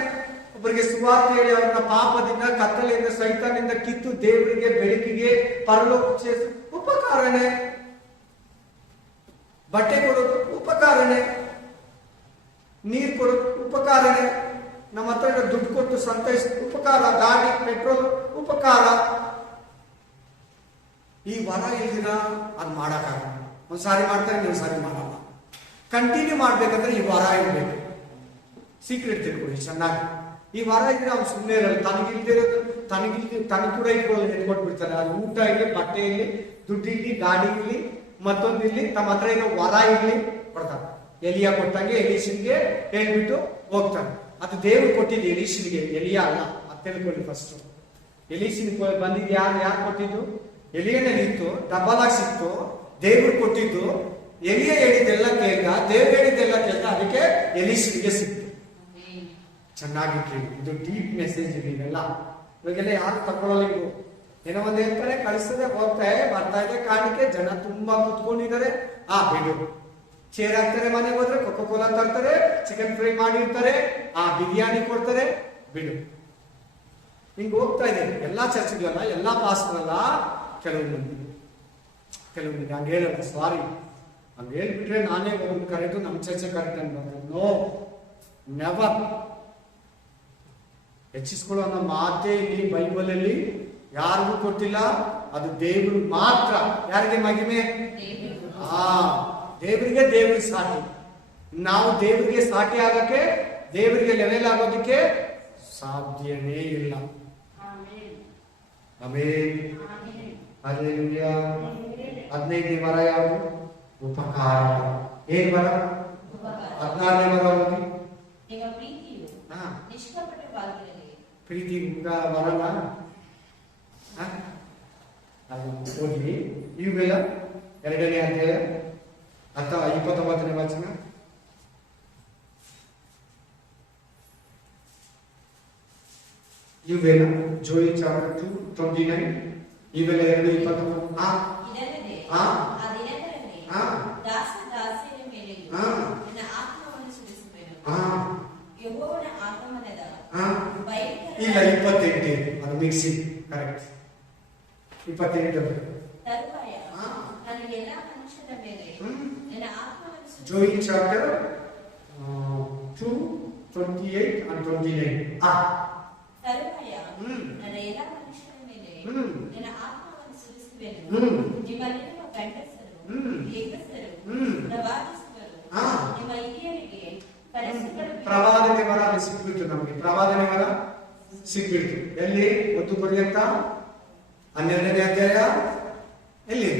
ಒಬ್ಬರಿಗೆ ಸುವಾರ್ತೆ ಹೇಳಿ ಅವ್ರನ್ನ ಪಾಪದಿಂದ, ಕತ್ತಲೆಯಿಂದ, ಸೈತಾನಿಂದ ಕಿತ್ತು ದೇವರಿಗೆ, ಬೆಳಕಿಗೆ, ಪರಲೋಕ ಸೇರಿಸು ಉಪಕಾರನೇ. ಬಟ್ಟೆ ಕೊಡೋದು ಉಪಕಾರನೇ. ನೀರು ಕೊಡೋದು ಉಪಕಾರನೇ. ನಮ್ಮ ಹತ್ರ ಇರೋ ದುಡ್ಡು ಕೊಟ್ಟು ಸಂತೈಸ ಉಪಕಾರ. ಗಾಡಿ, ಪೆಟ್ರೋಲ್ ಉಪಕಾರ. ಈ ವರ ಇಲ್ದಿರ ಅದು ಮಾಡಕ್ಕಾಗಲ್ಲ. ಒಂದ್ಸಾರಿ ಮಾಡ್ತಾರೆ, ನೀವು ಸಾರಿ ಮಾಡಲ್ಲ. ಕಂಟಿನ್ಯೂ ಮಾಡ್ಬೇಕಂದ್ರೆ ಈ ವರ ಇರ್ಬೇಕು. ಸೀಕ್ರೆಟ್ ತಿಳ್ಕೊಳ್ಳಿ ಚೆನ್ನಾಗಿ. ಈ ವರ ಇದ್ರೆ ಅವ್ನು ಸುಮ್ಮನೆ ಇರಲ್ಲ. ತನಗೆ ಕೂಡ ಎತ್ಕೊಟ್ಬಿಡ್ತಾರೆ. ಅದು ಊಟ ಇಲ್ಲಿ, ಬಟ್ಟೆ ಇಲ್ಲಿ, ದುಡ್ಡು ಇಲ್ಲಿ, ಗಾಡಿ ಇಲ್ಲಿ, ಮತ್ತೊಂದು ಇಲ್ಲಿ, ತಮ್ಮ ಹತ್ರ ಏನೋ ವರ ಇಲ್ಲಿ ಕೊಡ್ತಾರೆ. ಎಲಿಯ ಕೊಟ್ಟಂಗೆ ಎಲೀಶನ್ಗೆ ಹೇಳ್ಬಿಟ್ಟು ಹೋಗ್ತಾನೆ. ಅದು ದೇವ್ರು ಕೊಟ್ಟಿದ್ದು ಎಲೀಶನ್ಗೆ, ಎಲಿಯ ಅಲ್ಲ. ಅದು ತಿಳ್ಕೊಳ್ಳಿ ಫಸ್ಟ್. ಎಲೀಶನ್ ಬಂದಿದ್ದು ಯಾರು ಕೊಟ್ಟಿದ್ದು? ಎಲಿಯನೇ ನಿಂತು ಡಬಲ್ ಆಗಿ ಸಿಕ್ತು. ದೇವ್ರು ಕೊಟ್ಟಿದ್ದು. ಎಲಿಯ ಹೇಳಿದ್ದೆಲ್ಲ ಕೇಳ್ದ, ದೇವ್ರು ಹೇಳಿದ್ದೆಲ್ಲ ಕೇಳ್ದ, ಅದಕ್ಕೆ ಎಲೀಶನ್ಗೆ ಸಿಕ್ತು. ಚೆನ್ನಾಗಿ ಕೇಳಿ, ಇದು ಡೀಪ್ ಮೆಸೇಜ್ ಇವೆಲ್ಲ. ಇವಾಗೆಲ್ಲ ಯಾರು ತಗೊಳ್ಳಲ್ಲ. ಇವು ಏನೋ ಒಂದ್ ಹೇಳ್ತಾರೆ, ಕಳಿಸ್ತದೆ, ಹೋಗ್ತಾ ಬರ್ತಾ ಇದೆ ಕಾಣಿಕೆ, ಜನ ತುಂಬಾ ಕುತ್ಕೊಂಡಿದ್ದಾರೆ. ಬಿಡು. ಚೇರ್ ಹಾಕ್ತಾರೆ, ಮನೆಗೆ ಹೋದ್ರೆ ಕೊಕೋ ಕೋಲಾ ತರ್ತಾರೆ, ಚಿಕನ್ ಫ್ರೈ ಮಾಡಿರ್ತಾರೆ, ಬಿರಿಯಾನಿ ಕೊಡ್ತಾರೆ, ಬಿಡು. ಹಿಂಗ್ ಹೋಗ್ತಾ ಇದೆ ಎಲ್ಲಾ ಚರ್ಚ್ಗಳಲ್ಲ, ಎಲ್ಲಾ ಪಾಸ್ಟ್ರಲ್ಲ. ಕೆಲವು ಮಂದಿ ಹಂಗ ಹೇಳಲ್ಲ. ಸಾರಿ, ಹಂಗ ಹೇಳ್ಬಿಟ್ರೆ ನಾನೇ ಒಂದು ಕರೆದು ನಮ್ಮ ಚರ್ಚೆ ಕರೆಕ್ಟ್ ಅನ್ಬಾರ್ದು. No, never. ಹೆಚ್ಚಿಸ್ಕೊಳ್ಳೋ ನಮ್ಮ ಮಾತೇ ಇಲ್ಲಿ ಬೈಬಲ್ ಅಲ್ಲಿ ಯಾರಿಗೂ ಕೊಟ್ಟಿಲ್ಲ. ಅದು ದೇವರು ಮಾತ್ರ. ಯಾರಿಗೆ ಮಹಿಮೆ? ದೇವರಿಗೆ ದೇವ್ರಿಗೆ ಸಾಟಿ. ನಾವು ದೇವರಿಗೆ ಸಾಟಿ ಆಗಕ್ಕೆ, ದೇವರಿಗೆ ಲೆವೆಲ್ ಆಗೋದಕ್ಕೆ ಸಾಧ್ಯನೇ ಇಲ್ಲ. ಆಮೆನ್. ಹಲ್ಲೆಲೂಯಾ. 15ನೇ ವರ ಯಾವುದು? ಉಪಕಾರ. ಏನ್ ವರ? 16ನೇ ವರ ಓದಿ. ಪ್ರೀತಿ ವರನ ಓದಿ. ಇವೆಲ್ಲ 2ನೇ ಅಧ್ಯಾಯ ಅಥವಾ 29ನೇ ವಚನ. ಇವೆಲ್ಲ ಜೋಯಿಲ್ ಚಾಪ್ಟರ್ 2:29. ಇವೆಲ್ಲ 2:29. ಇಲ್ಲ, 28. ಅದು mixing. Correct. 28. Joel chapter 2:28 and 29. ಪ್ರವಾದನೆ ವರ ಸಿಕ್ಬಿಡ್ತು ನಮಗೆ. ಪ್ರವಾದನೆ ವರ ಸಿಕ್ಬಿಡ್ತು. ಎಲ್ಲಿ? 1 ಕೊರಿಂಥ 12ನೇ ಅಧ್ಯಾಯ ಎಲ್ಲಿ?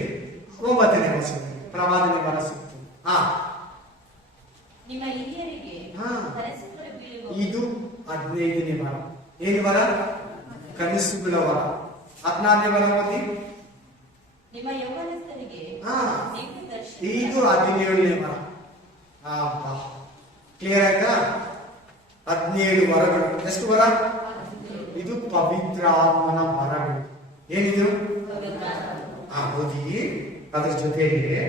9ನೇ ವಚನ ಪ್ರವಾದನೆ ವರ ಸಿಕ್ತು. ಇದು 15ನೇ ವರ. ಏನು ವರ? ಕನಸು ಬೀಳೋ ವರ. 16ನೇ ವರ ಓದಿ. ಇದು 17ನೇ ವರ. ಕ್ಲಿಯರ್ ಆಯ್ತಾ? 17 ವರಗಳು. ಎಷ್ಟು ವರ? ಇದು ಪವಿತ್ರ ಆತ್ಮನ ವರಗಳು. ಏನಿದು? ಓದಿ. ಅದ್ರ ಜೊತೆಗೆ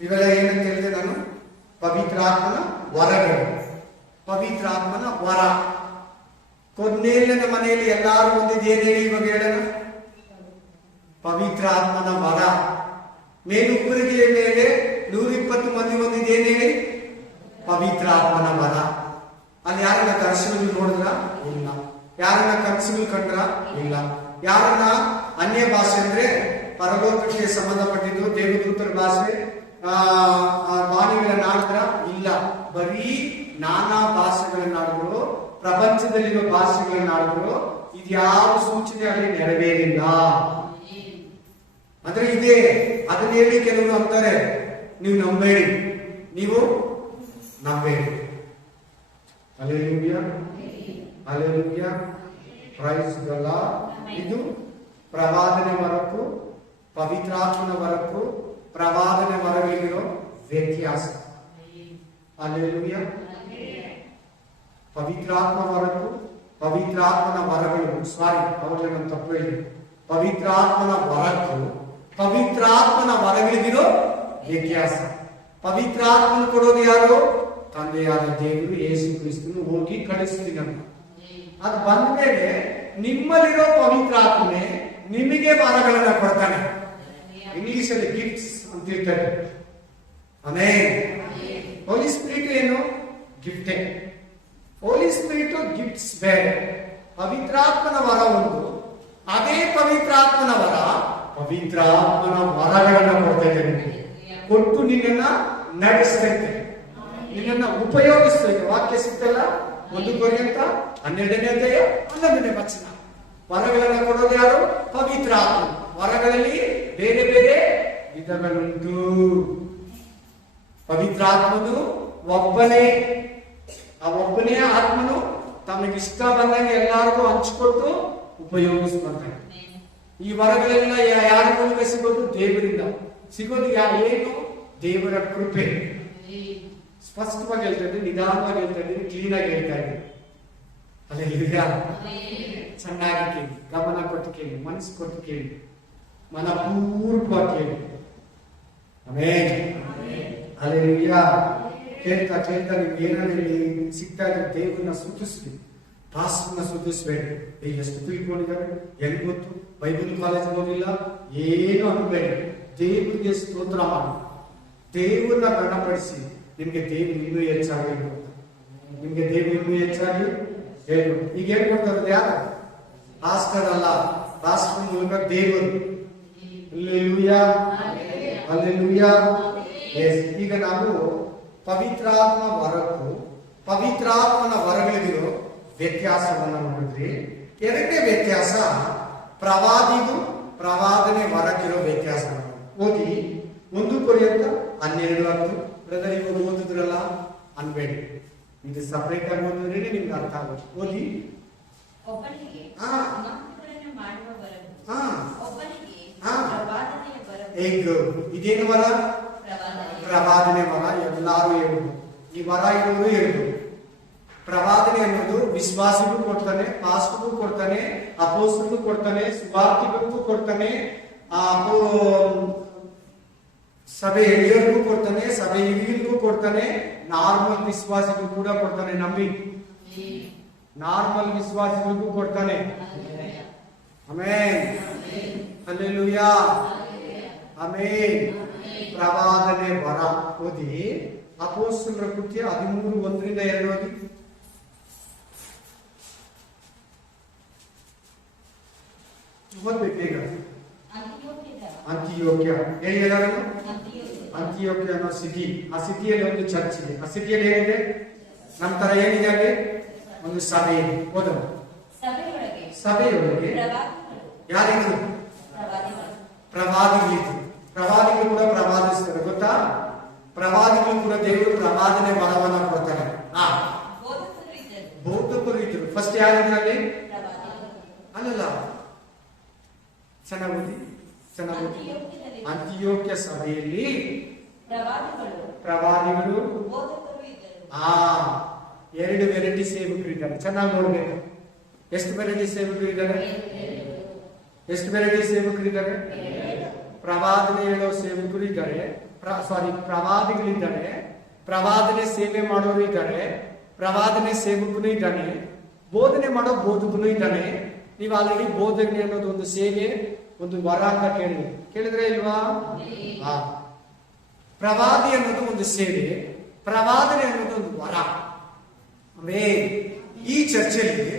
ಇವೆಲ್ಲ ಏನಂತ ಹೇಳಿದೆ ನಾನು? ಪವಿತ್ರ ಆತ್ಮನ ವರಗಳು. ಪವಿತ್ರ ಆತ್ಮನ ವರ. ಕೊನ್ನೇಲಿನ ಮನೆಯಲ್ಲಿ ಎಲ್ಲಾರು ಒಂದಿದ್ದು ಏನ್ ಹೇಳಿ ಇವಾಗ ಹೇಳೋಣ? ಪವಿತ್ರ ಆತ್ಮನ ವರ. ಮೇಲುಪ್ಪರಿಗೆ ಮೇಲೆ 120 ಮಂದಿ ಒಂದಿದ್ದು ಏನ್ ಹೇಳಿ? ಪವಿತ್ರ ಆತ್ಮನ ವರ. ಅಲ್ಲಿ ಯಾರನ್ನ ದರ್ಶನಗಳು ನೋಡಿದ್ರ? ಇಲ್ಲ. ಯಾರನ್ನ ಕನಸುಗಳು ಕಂಡ್ರ? ಇಲ್ಲ. ಯಾರನ್ನ ಅನ್ಯ ಭಾಷೆ ಅಂದ್ರೆ ಪರಲೋಕಕ್ಕೆ ಸಂಬಂಧಪಟ್ಟಿದ್ದು ದೇವದೂತರ ಭಾಷೆ, ವಾಣಿಗಳ ನಾಡಿದ್ರ? ಇಲ್ಲ. ಬರೀ ನಾನಾ ಭಾಷೆಗಳ ನಾಡುಗಳು ಪ್ರಪಂಚದಲ್ಲಿರೋ ಭಾಷೆಗಳನ್ನ ಆಡಿದ್ರು ಇದ್ಯಾವ ಸೂಚನೆ ಅಲ್ಲಿ ನೆರವೇರಿಲ್ಲ. ಅಂದ್ರೆ ಇದೆ ಅದನ್ನ ಹೇಳಿ ಕೆಲವರು ಅಂತಾರೆ, ನೀವು ನಂಬೇಡಿ, ನೀವು ನಂಬೇಡಿ. Hallelujah, hallelujah, praise the lord. ಇದು ಪ್ರವಾದನೆ ವರಕ್ಕೂ ಪವಿತ್ರಾತ್ಮನ ವರಕ್ಕೂ ಪ್ರವಾದನೆ ವರಗಳಿಗಿರೋ ವ್ಯತ್ಯಾಸ. ಹಲ್ಲೆಲೂಯಾ. ಪವಿತ್ರಾತ್ಮ ವರಕ್ಕೂ ಪವಿತ್ರಾತ್ಮನ ವರಗಳು, ಸಾರಿ ಅವಾಗ ನಾನು ತಪ್ಪು ಹೇಳಿ, ಪವಿತ್ರಾತ್ಮನ ವರಕ್ಕೂ ಪವಿತ್ರಾತ್ಮನ ವರಗಳಿಗಿರೋ ವ್ಯತ್ಯಾಸ. ಪವಿತ್ರಾತ್ಮನ ಕೊಡೋದು ಯಾರು? ತಂದೆಯಾದ ದೇವರು ಯೇಸು ಕ್ರಿಸ್ತನು ಹೋಗಿ ಕಳಿಸ್ತೀನಿ ಅಂತ. ಅದು ಬಂದ ಮೇಲೆ ನಿಮ್ಮಲ್ಲಿರೋ ಪವಿತ್ರಾತ್ಮನೆ ನಿಮಗೆ ವರಗಳನ್ನ ಕೊಡ್ತಾನೆ. ಇಂಗ್ಲಿಷ್ ಅಲ್ಲಿ ಗಿಫ್ಟ್ಸ್ ಅಂತ ಇರ್ತಾರೆ. ಆಮೇನ್. ಹೋಲಿ ಸ್ಪಿರಿಟ್ ಏನು? ಗಿಫ್ಟೇ. ಹೋಲಿ ಸ್ಪಿರಿಟ್ ಗಿಫ್ಟ್ಸ್ ಬೇರೆ. ಪವಿತ್ರಾತ್ಮನ ವರ ಒಂದು, ಅದೇ ಪವಿತ್ರಾತ್ಮನ ವರ ಪವಿತ್ರಾತ್ಮನ ವರಗಳನ್ನ ಕೊಡ್ತಾ ಇದ್ದೇನೆ, ಕೊಟ್ಟು ನಿನ್ನನ್ನ ನಡೆಸ್ತೈತೆ, ನಿನ್ನನ್ನ ಉಪಯೋಗಿಸ್ತೈತೆ. ವಾಕ್ಯ ಸಿಗ್ತಲ್ಲ, 1 ಕೊರಿಂಥ 12ನೇ ಅಧ್ಯಾಯ 11ನೇ ವಚನ. ವರಗಳನ್ನ ಕೊಡೋದು ಯಾರು? ಪವಿತ್ರಾತ್ಮ. ವರಗಳಲ್ಲಿ ಬೇರೆ ಬೇರೆ ವಿಧಗಳುಂಟು. ಪವಿತ್ರಾತ್ಮನು ಒಬ್ಬನೇ, ಆ ಒಬ್ಬನೇ ಆತ್ಮನು ತಮಗಿಷ್ಟ ಬಂದಂಗೆ ಎಲ್ಲರಿಗೂ ಹಂಚಿಕೊಟ್ಟು ಉಪಯೋಗಿಸ್ಕೊಳ್ತಾನೆ. ಈ ವರಗಳೆಲ್ಲ ಯಾರ ಮೂಲಕ ಸಿಗೋದು? ದೇವರಿಂದ ಸಿಗೋದು. ಏನು? ದೇವರ ಕೃಪೆ. ಸ್ಪಷ್ಟವಾಗಿ ಹೇಳ್ತಾ ಇದ್ದೀನಿ, ನಿಧಾನವಾಗಿ ಹೇಳ್ತಾ ಇದ್ದೀನಿ, ಕ್ಲೀನ್ ಆಗಿ ಹೇಳ್ತಾ ಇದ್ದೀನಿ. ಹಲ್ಲೆಲೂಯಾ. ಚೆನ್ನಾಗಿ ಕೇಳಿ, ಗಮನ ಕೊಟ್ಟು ಕೇಳಿ, ಮನಸ್ಸು ಕೊಟ್ಟು ಕೇಳಿ, ಮನಪೂರ್ವಕವಾಗಿ ಕೇಳಿ. ಆಮೆನ್. ಹಲ್ಲೆಲೂಯಾ. ಕೇಳ್ತಾ ಕೇಳ್ತಾ ನಿಮ್ಗೆ ಏನಲ್ಲಿ ಸಿಗ್ತಾ ಇದ್ರೆ ದೇವರನ್ನ ಸ್ತುತಿಸ್ಲಿ, ಪಾಸ್ಟರ್ನ ಸ್ತುತಿಸ್ಬೇಡಿ. ಎಷ್ಟು ತಿಳ್ಕೊಂಡಿದ್ದಾರೆ, ಹೆಂಗ್ ಗೊತ್ತು, ಬೈಬಲ್ ಕಾಲೇಜ್ ಹೋಗಿಲ್ಲ, ಏನು ಅನ್ಬೇಡಿ. ದೇವರಿಗೆ ಸ್ತೋತ್ರ ಮಾಡಿ, ದೇವರನ್ನ ಗಣಪಡಿಸಿ. ನಿಮ್ಗೆ ದೇವರು ಇನ್ನೂ ಹೆಚ್ಚಾಗಿ ಹೇಳ್ಬೋದು, ನಿಮ್ಗೆ ದೇವರು ಇನ್ನೂ ಹೆಚ್ಚಾಗಿ ಹೇಳ್ಬೋದು. ಈಗ ಹೇಳ್ಕೊಡ್ತಾರೆ ಯಾರು? ಪಾಸ್ಟರ್ ಅಲ್ಲ, ಪಾಸ್ಟರ್ ಮೂಲಕ ದೇವರು. Hallelujah, hallelujah. ಈಗ ನಾವು ಪವಿತ್ರಾತ್ಮ ವರಕ್ಕೂ ಪವಿತ್ರಾತ್ಮನ ವರಗಳಿಗಿರೋ ವ್ಯತ್ಯಾಸವನ್ನು ನೋಡಿದ್ರಿ. ಎರಡನೇ ವ್ಯತ್ಯಾಸ ಪ್ರವಾದಿಗೂ ಪ್ರವಾದನೆ ವರಕ್ಕಿರೋ ವ್ಯತ್ಯಾಸ. ಓದಿ 1 ಕೊರಿಂಥ 12:10. ಬ್ರದರ್ ಇವಾಗ ಓದಿದ್ರಲ್ಲ ಅನ್ಬೇಡಿ, ಇದು ಸಪರೇಟ್ ಆಗಿ ಓದಿದ್ರೆ ನಿಮ್ಗೆ ಅರ್ಥ ಆಗುತ್ತೆ. ಓದಿ. ಒಬ್ಬನಿಗೆ ಮಾತುಗಳನ್ನು ಮಾಡುವ ವರವು, ಒಬ್ಬನಿಗೆ ಪ್ರವಾದನೆಯ ವರವು. ಇದೇನು ವರ? ಪ್ರವಾದನೆ ವರ. ಎಲ್ಲಾರು ಹೇಳುದು ಈ ವರ ಇರುವುದು ಹೇಳುದು. ಪ್ರವಾದನೆ ಅನ್ನೋದು ವಿಶ್ವಾಸಿಗೂ ಕೊಡ್ತಾನೆ, ಪಾಸ್ಟರ್ಗೂ ಕೊಡ್ತಾನೆ, ಅಪೊಸ್ತಲರಿಗೂ ಕೊಡ್ತಾನೆ, ಸುವಾರ್ತಿಕರಿಗೂ ಕೊಡ್ತಾನೆ, ಸಭೆ ಹಿರಿಯರಿಗೂ ಕೊಡ್ತಾನೆ, ಸಭೆ ಹಿರಿಯರಿಗೂ ಕೊಡ್ತಾನೆ, ನಾರ್ಮಲ್ ವಿಶ್ವಾಸಿಗೂ ಕೂಡ ಕೊಡ್ತಾನೆ. ನಂಬಿ, ನಾರ್ಮಲ್ ವಿಶ್ವಾಸಿಗಳಿಗೂ ಕೊಡ್ತಾನೆ. ಆಮೆನ್. Hallelujah, amen. ಪ್ರವಾದನೆ ವರ. ಓದಿ ಅಪೊಸ್ತಲರ ಕೃತ್ಯ 13:1-2 ಓದಿ. ಓದ್ಬೇಕು ಈಗ. ಅಂತಿಯೋಕ್ಯ ಹೇಳಿ ಎಲ್ಲರೂ. ಅಂತಿಯೋಕ್ಯ ಅನ್ನೋ ಸಿಟಿ, ಆ ಸಿಟಿಯಲ್ಲಿ ಒಂದು ಚರ್ಚ್ ಇದೆ. ಆ ಸಿಟಿಯಲ್ಲಿ ಏನಿದೆ? ನಮ್ಮ ತರ ಏನಿದೆ ಅಲ್ಲಿ? ಒಂದು ಸಭೆ ಇದೆ. ಓದೋಣ. ಸಭೆಯೊಳಗೆ ಯಾರಿದ್ರು? ಪ್ರವಾದಿಗಳಿದ್ರು. ಪ್ರವಾದಿಗಳು ಕೂಡ ಪ್ರವಾದಿಸ್ತಾರೆ, ಗೊತ್ತಾ? ಪ್ರವಾದಿಗಳು ಕೂಡ ದೇವರು ಪ್ರವಾದನೆ ವರವನ್ನ ಕೊಡ್ತಾರೆ. ಬೋಧಕರು ಇದ್ರು. ಫಸ್ಟ್ ಯಾರಿದ್ರಲ್ಲಿ? ಅಲ್ಲಲ್ಲ, ಚೆನ್ನಾಗಿ ಅಂತಿಯೋಕ್ಯ ಸಭೆಯಲ್ಲಿ ಪ್ರವಾದಿಗಳು 2 ವೆರೈಟಿ ಸೇವಕರು ಇದ್ದಾರೆ. ಚೆನ್ನಾಗಿ ನೋಡ್ಬೇಕು. ಎಷ್ಟು ವೆರೈಟಿ ಸೇವಕರು ಇದ್ದಾರೆ? ಎಷ್ಟು ವೆರೈಟಿ ಸೇವಕರು ಇದ್ದಾರೆ? ಪ್ರವಾದನೆ ಹೇಳೋ ಸೇವಕರು ಇದ್ದಾರೆ, ಪ್ರವಾದಿಗಳಿದ್ದಾರೆ, ಪ್ರವಾದನೆ ಸೇವೆ ಮಾಡೋರು ಇದ್ದಾರೆ, ಪ್ರವಾದನೆ ಸೇವಕನು ಇದ್ದಾನೆ, ಬೋಧನೆ ಮಾಡೋ ಬೋಧಕನು ಇದ್ದಾನೆ. ನೀವು ಆಲ್ರೆಡಿ ಬೋಧನೆ ಅನ್ನೋದು ಒಂದು ಸೇವೆ, ಒಂದು ವರ ಅಂತ ಕೇಳಿದ್ರೆ ಇಲ್ವಾ? ಪ್ರವಾದಿ ಅನ್ನೋದು ಒಂದು ಸೇವೆ, ಪ್ರವಾದನೆ ಅನ್ನೋದು ಒಂದು ವರ. ಈ ಚರ್ಚೆಯಲ್ಲಿ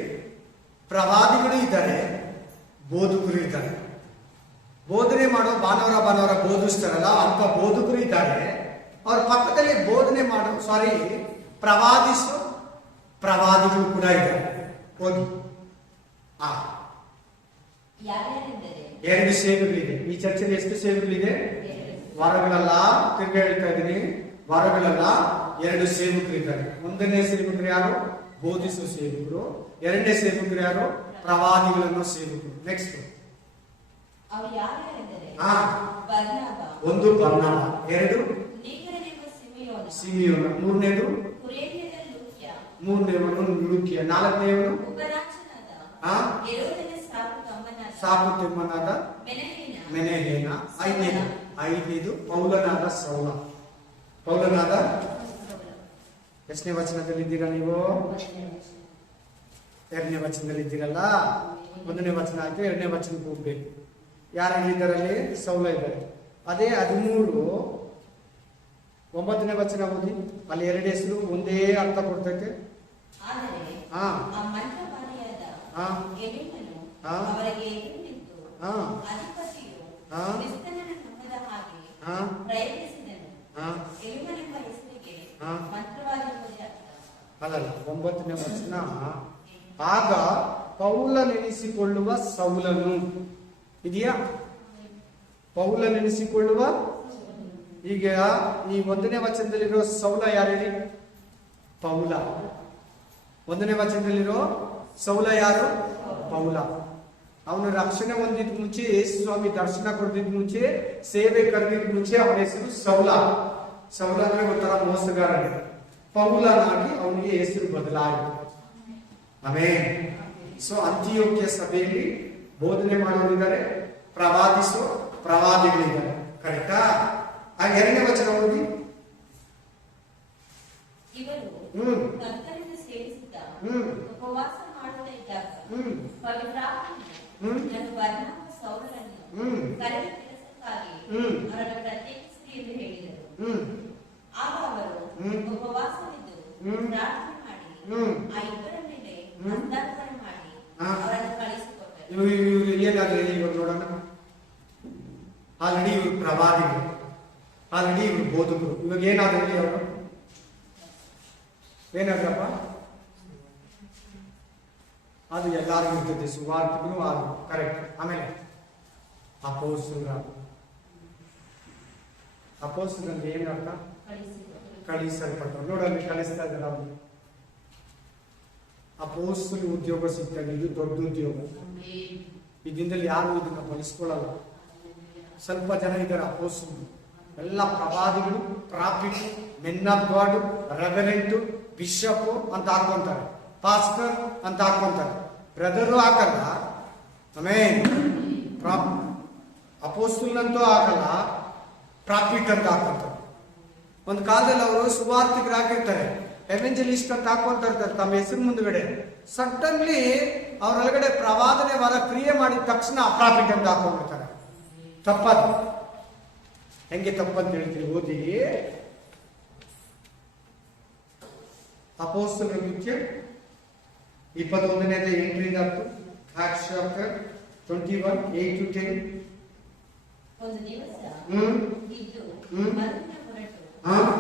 ಪ್ರವಾದಿಗಳು ಇದ್ದಾರೆ, ಬೋಧಕರು ಇದ್ದಾರೆ. ಬೋಧನೆ ಮಾಡೋ ಭಾನುವಾರ ಬೋಧಿಸ್ತಾರಲ್ಲ ಅಂತ ಬೋಧಕರು ಇದ್ದಾರೆ. ಅವ್ರ ಪಕ್ಕದಲ್ಲಿ ಬೋಧನೆ ಮಾಡೋ ಪ್ರವಾದಿಸೋ ಪ್ರವಾದಿಗಳು ಕೂಡ ಇದ್ದಾರೆ. ಓದಿ. ಯಾರ್ಯಾರೆಂದರೆ 2 ಸೇವೆಗಳಿದೆ. ಈ ಚರ್ಚೆಯಲ್ಲಿ ಎಷ್ಟು ಸೇವೆಗಳಿದೆ? ವಾರಗಳಲ್ಲ, ತಿರ್ಗಿ ಹೇಳ್ತಾ ಇದ್ದೀನಿ, ವಾರಗಳಲ್ಲ, 2 ಸೇವಕರಿದ್ದಾರೆ. 1ನೇ ಸೇವಕರು ಯಾರು? ಬೋಧಿಸುವ ಸೇವಕರು. 2ನೇ ಸೇವಕರು ಯಾರು? ಪ್ರವಾದಿಗಳನ್ನು ಸೇವಕರು. ನೆಕ್ಸ್ಟ್ ಅವರು ಯಾರ್ಯಾರೆಂದರೆ ಬರ್ನಬ, 1 ಬರ್ನಬ, 2 ನೀಗರನೆಂಬ ಸಿಮೆಯೋನ, ಸಿಮಿಯೋನ, 3ನೇದು ಕುರೇನ್ಯದ ಲೂಕ್ಯ, 3ನೇವನು ಲೂಕ್ಯ, 4ನೇವನು ಉಪರಾಜನಾದ ಹೆರೋದನ ಸಾಕು ತಿಮ್ಮನಾದ ಮೆನೆಹೇನ, 5ನೇದು ಪೌಲನಾದ ಸೌಲ. ಪೌಲನಾದ ಎಷ್ಟನೇ ವಚನದಲ್ಲಿ ಇದ್ದೀರಾ ನೀವು? 2ನೇ ವಚನದಲ್ಲಿ ಇದ್ದೀರಲ್ಲ. 1ನೇ ವಚನ ಆಯ್ತು, 2ನೇ ವಚನಕ್ಕೆ ಹೋಗ್ಬೇಕು. ಯಾರಿದ್ದಾರಲ್ಲಿ? ಸೌಲ ಇದ್ದಾರೆ. ಅದೇ 13 9ನೇ ವಚನ ಓದಿ. ಅಲ್ಲಿ 2 ಹೆಸರು ಒಂದೇ ಅರ್ಥ ಕೊಡ್ತೈತೆ. ಅವರಿಗೆ ಎದುರು ನಿಂತು ಅಧಿಪತಿಯು ಕ್ರಿಸ್ತನನ್ನು ನಂಬದ ಹಾಗೆ ಪ್ರಯತ್ನಿಸಿದನು. ಎಲಿಮನೆಂಬ ಹೆಸರಿಗೆ ಮಂತ್ರವಾದವುದೇ ಅರ್ಥ. ಅಲ್ಲಲ್ಲ, 9ನೇ ವಚನ. ಆಗ ಪೌಲನೆನಿಸಿಕೊಳ್ಳುವ ಸೌಲನು ಇದೆಯಾ? ಪೌಲನೆನಿಸಿಕೊಳ್ಳುವ. ಈಗ ಈ 1ನೇ ವಚನದಲ್ಲಿರೋ ಸೌಲ ಯಾರು ಹೇಳಿ? ಪೌಲ. 1ನೇ ವಚನದಲ್ಲಿರೋ ಸೌಲ ಯಾರು? ಪೌಲ. ಅವನು ರಕ್ಷಣೆ ಹೊಂದಿದ ಮುಂಚೆ, ಯೇಸು ಸ್ವಾಮಿ ದರ್ಶನ ಕೊಡ್ದಿದ್ ಮುಂಚೆ, ಸೇವೆ ಕರೆದಿದ್ ಮುಂಚೆ ಅವನ ಹೆಸರು ಸೌಲ. ಸೌಲ ಅಂದ್ರೆ ಒಂಥರ ಮೋಸಗಾರನೇ. ಪೌಲನಾಗಿ ಅವನಿಗೆ ಹೆಸರು ಬದಲಾಯಿತು. ಆಮೇಲೆ ಸೊ ಅಂತಿಯೋಕ್ಯ ಸಭೆಯಲ್ಲಿ ಬೋಧನೆ ಮಾಡೋರಿದ್ದಾರೆ, ಪ್ರವಾದಿಗಳಿದ್ದಾರೆ. ಕರೆಕ್ಟಾ? ಆ 2ನೇ ವಚನ ಓದಿ. ಇವರು ಕರ್ತನಿಂದ ಸೇವಿಸಿದ ಉಪವಾಸ ಮಾಡುತ್ತಾ ಇದ್ದಾಗ ಪವಿತ್ರಾತ್ಮನು ಬರ್ನಬ ಸೌಲರನ್ನು ಕರೆದ ಕೆಲಸಕ್ಕಾಗಿ ಅವರನ್ನು ಪ್ರತ್ಯೇಕಿಸಿ ಎಂದು ಹೇಳಿದರು. ಆಗ ಅವರು ಉಪವಾಸವಿದ್ದು ಪ್ರಾರ್ಥನೆ ಮಾಡಿ ಆ ಇಬ್ಬರ ಮೇಲೆ ಹಸ್ತಾಕ್ಷರ ಮಾಡಿ ಅವರನ್ನು ಕಳಿಸಿಕೊಟ್ಟರು. ಇವರು ಏನಾದ್ರೆ ಇವಾಗ ನೋಡೋಣ. ಆಲ್ರೆಡಿ ಇವರು ಪ್ರವಾದಿಗಳು, ಆಲ್ರೆಡಿ ಇವರು ಬೋಧಕರು. ಇವಾಗ ಏನಾದ್ರಲ್ಲಿ ಅವರು ಏನಾದ್ರಪ್ಪ? ಅದು ಎಲ್ಲರಿಗೂ ಇರ್ತದೆ. ಸುವಾರ್ತಿಗಳು ಆದ್ರು. ಕರೆಕ್ಟ್. ಆಮೇಲೆ ಅಪೋಸ್ತಲರಿಗೆ ಏನರ್ಥ? ಕಳಿಸಲ್ಪಟ್ಟರು. ನೋಡಲ್ಲಿ ಕಳಿಸ್ತಾ ಇದ್ದಾರೆ ಅವರು. ಅಪೋಸ್ತಲ ಉದ್ಯೋಗ ಸಿಗ್ತದೆ. ಇದು ದೊಡ್ಡ ಉದ್ಯೋಗ. ಇದರಿಂದಲೇ ಯಾರು ಇದನ್ನ ಬಳಸ್ಕೊಳ್ಳಲ್ಲ. ಸ್ವಲ್ಪ ಜನ ಇದ್ದಾರೆ ಅಪೋಸ್ತಲರು. ಎಲ್ಲ ಪ್ರವಾದಿಗಳು, profit, men of god, reverend, bishop ಅಂತ ಹಾಕೊಂತಾರೆ, ಪಾಸ್ಟರ್ ಅಂತ ಹಾಕೊಂತಾರೆ. ಬ್ರದರು ಹಾಕಲ್ಲ. ಆಮೇಲೆ ಅಪೋಸ್ತಲನಂತೂ ಹಾಕಲ್ಲ, ಪ್ರಾಫಿಟ್ ಅಂತ ಹಾಕೊಂತಾರೆ. ಒಂದು ಕಾಲದಲ್ಲಿ ಅವರು ಸುವಾರ್ತಿಕರಾಗಿರ್ತಾರೆ, ಎವೆಂಜಲಿಸ್ಟ್ ಅಂತ ಹಾಕೊಂತ ಇರ್ತಾರೆ ತಮ್ಮ ಹೆಸರು ಮುಂದ್ಗಡೆ. ಸಡನ್ಲಿ ಅವರೊಳಗಡೆ ಪ್ರವಾದನೆ ವರ ಕ್ರಿಯೆ ಮಾಡಿದ ತಕ್ಷಣ ಪ್ರಾಫಿಟ್ ಅಂತ ಹಾಕೊಂಡಿರ್ತಾರೆ. ತಪ್ಪದು. ಹೆಂಗೆ ತಪ್ಪಂತ ಹೇಳ್ತೀವಿ? ಓದಿ. ಅಪೊಸ್ತಲರ ಕೃತ್ಯ 21ನೇ 8ರಿಂದ 10. Acts chapter 21 8-10. ಒಂದು ದಿವಸ ಇದ್ದು ಮರುದಿನ ಹೊರಟು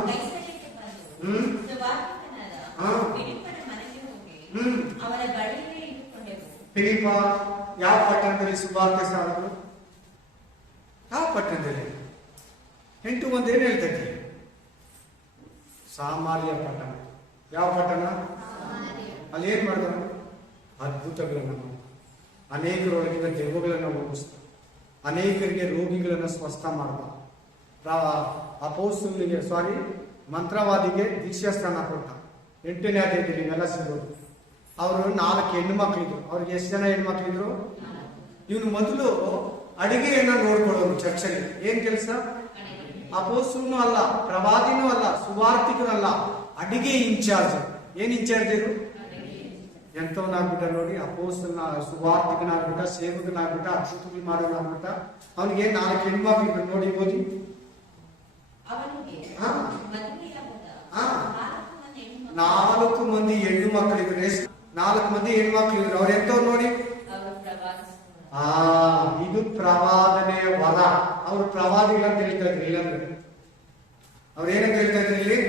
ಕೈಸರೈಯಕ್ಕೆ ಬಂದು ಸುವಾರ್ತಿಕನಾದ ಫಿಲಿಪ್ಪನ ಮನೆಗೆ ಹೋಗಿ ಅವನ ಬಳಿಯಲ್ಲೇ ಇಟ್ಟುಕೊಂಡೆವು. ಫಿಲಿಪ್ಪ ಯಾವ ಪಟ್ಟಣದಲ್ಲಿ ಸುವಾರ್ತೆ ಸಾರಿದ್ರು? ಯಾವ ಪಟ್ಟಣದಲ್ಲಿ? 8:1 ಏನ್ ಹೇಳ್ತೈತಿ? ಸಾಮಾರ್ಯ ಪಟ್ಟಣ. ಯಾವ ಪಟ್ಟಣ? ಅಲ್ಲಿ ಏನ್ ಮಾಡಿದ? ಅದ್ಭುತಗಳನ್ನು ಮಾಡಿ, ಅನೇಕರೊಳಗಿನ ದೆವ್ವಗಳನ್ನು ಓಡಿಸ್ತ, ಅನೇಕರಿಗೆ ರೋಗಿಗಳನ್ನು ಸ್ವಸ್ಥ ಮಾಡ್ದ. ಅಪೊಸ್ತಲನಿಗೆ ಮಂತ್ರವಾದಿಗೆ ದೀಕ್ಷಾಸ್ಥಾನ ಕೊಟ್ಟ. 8ನೇ ಅಧ್ಯಾಯದಲ್ಲಿ ಇವೆಲ್ಲ ಸಿಗೋದು. ಅವರು 4 ಹೆಣ್ಣು ಮಕ್ಕಳಿದ್ರು. ಅವ್ರಿಗೆ ಎಷ್ಟು ಜನ ಹೆಣ್ಮಕ್ಳಿದ್ರು? ಇವನು ಮೊದಲು ಅಡಿಗೆಯನ್ನ ನೋಡ್ಕೊಳ್ಳೋರು ಚರ್ಚಲ್ಲಿ. ಏನ್ ಕೆಲಸ? ಅಪೊಸ್ತಲನೂ ಅಲ್ಲ, ಪ್ರವಾದಿನೂ ಅಲ್ಲ, ಸುವಾರ್ತಿಕನೂ ಅಲ್ಲ, ಅಡಿಗೆ ಇನ್ಚಾರ್ಜ್. ಏನ್ ಇನ್ಚಾರ್ಜ್ ಇರು? ಎಂತವನಾಗ್ಬಿಟ್ಟ ನೋಡಿ. ಅಪೊಸ್ತಲನ, ಸುವಾರ್ತಿಕನಾಗ್ಬಿಟ್ಟ, ಸೇವಕನಾಗ್ಬಿಟ್ಟ, ಅದ್ಭುತಗಳು ಮಾಡೋನಾಗ್ಬಿಟ್ಟ. ಅವನಿಗೆ 4 ಹೆಣ್ಮಕ್ಳು ನೋಡಿ. ಓದಿ. 4 ಮಂದಿ ಹೆಣ್ಣು ಮಕ್ಕಳಿದ್ರು. 4 ಮಂದಿ ಹೆಣ್ಮಕ್ಳು ಇದ್ರು. ಅವ್ರ ಎಂತವ್ರು ನೋಡಿ. ಇದು ಪ್ರವಾದನೆಯ ವರ. ಅವರು ಪ್ರವಾದಿಗಳಂತ ಹೇಳ್ತಾ ಇದ್ರು. ಇಲ್ಲಂದ್ರೆ ಅವ್ರು ಏನಂತ ಹೇಳ್ತಾ ಇದ್ರು ಇಲ್ಲಿ?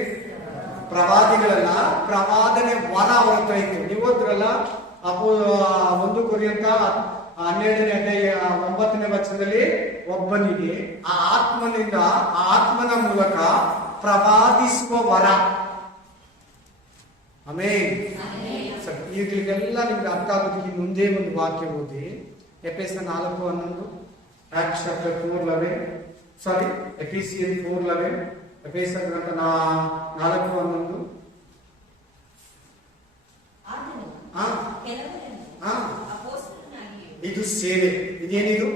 ಪ್ರವಾದಿಗಳಲ್ಲ, ಪ್ರವಾದನೆ ವರ ಅವ್ರ ಹತ್ರ ಇತ್ತು. ನೀವು ಓದ್ರಲ್ಲ 1 ಕೊರಿಂಥ 12ನೇ ಅಧ್ಯಾಯ 9ನೇ ವಚನದಲ್ಲಿ, ಒಬ್ಬನಿಗೆ ಆ ಆತ್ಮನಿಂದ, ಆ ಆತ್ಮನ ಮೂಲಕ ಪ್ರವಾದಿಸುವ ವರ. ಆಮೆನ್. ಈಗಲಿಗೆಲ್ಲ ನಿಮ್ಗೆ ಅರ್ಥ ಆಗೋದಕ್ಕೆ ಮುಂದೆ ಒಂದು ವಾಕ್ಯ ಓದಿ, ಎಫೆಸರ್ 4:11, Acts chapter 4:11, ಸಾರಿ ಎಫೆಸಿಯನ್ 4:11, ಎಫೆಸರ್ ಗ್ರಂಥ 4:11. ಇದು ಸೇವೆ. ಇದೇನಿದು?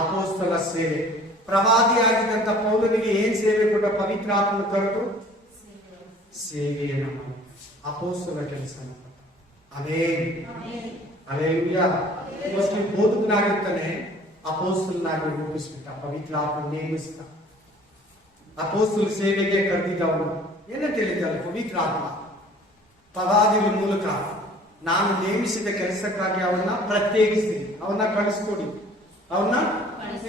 ಅಪೊಸ್ತಲ ಸೇವೆ. ಪ್ರವಾದಿಯಾಗಿದ್ದಂತ ಪೌಲನಿಗೆ ಏನ್ ಸೇವೆ ಕೊಟ್ಟ? ಪವಿತ್ರ ಆತ್ಮನ ಕರೆದು ಸೇವೆಯನ್ನು ಮಾಡಿ ಅಪೊಸ್ತಲ ಕೆಲಸ. ಆಮೆನ್. ಹಲ್ಲೆಲೂಯಾ. ಇವತ್ತು ಬೋಧಕನಾಗಿರ್ತಾನೆ, ಅಪೊಸ್ತಲನಾಗಿ ರೂಪಿಸ್ಬಿಟ್ಟ, ಪವಿತ್ರ ಆತ್ಮ ನೇಮಿಸಿದ. ಅಪೊಸ್ತಲ ಸೇವೆಗೆ ಕರೆದಿದ್ದವನು ಏನಂತ ಹೇಳಿದ್ದಲ್ಲ, ಪವಿತ್ರ ಆತ್ಮ. ಪ್ರವಾದಿಗಳ ಮೂಲಕ ನಾನು ನೇಮಿಸಿದ ಕೆಲಸಕ್ಕಾಗಿ ಅವನ್ನ ಪ್ರತ್ಯೇಕಿಸ್ತೀನಿ, ಅವನ್ನ ಕಳಿಸ್ಕೊಡಿ, ಅವನ್ನ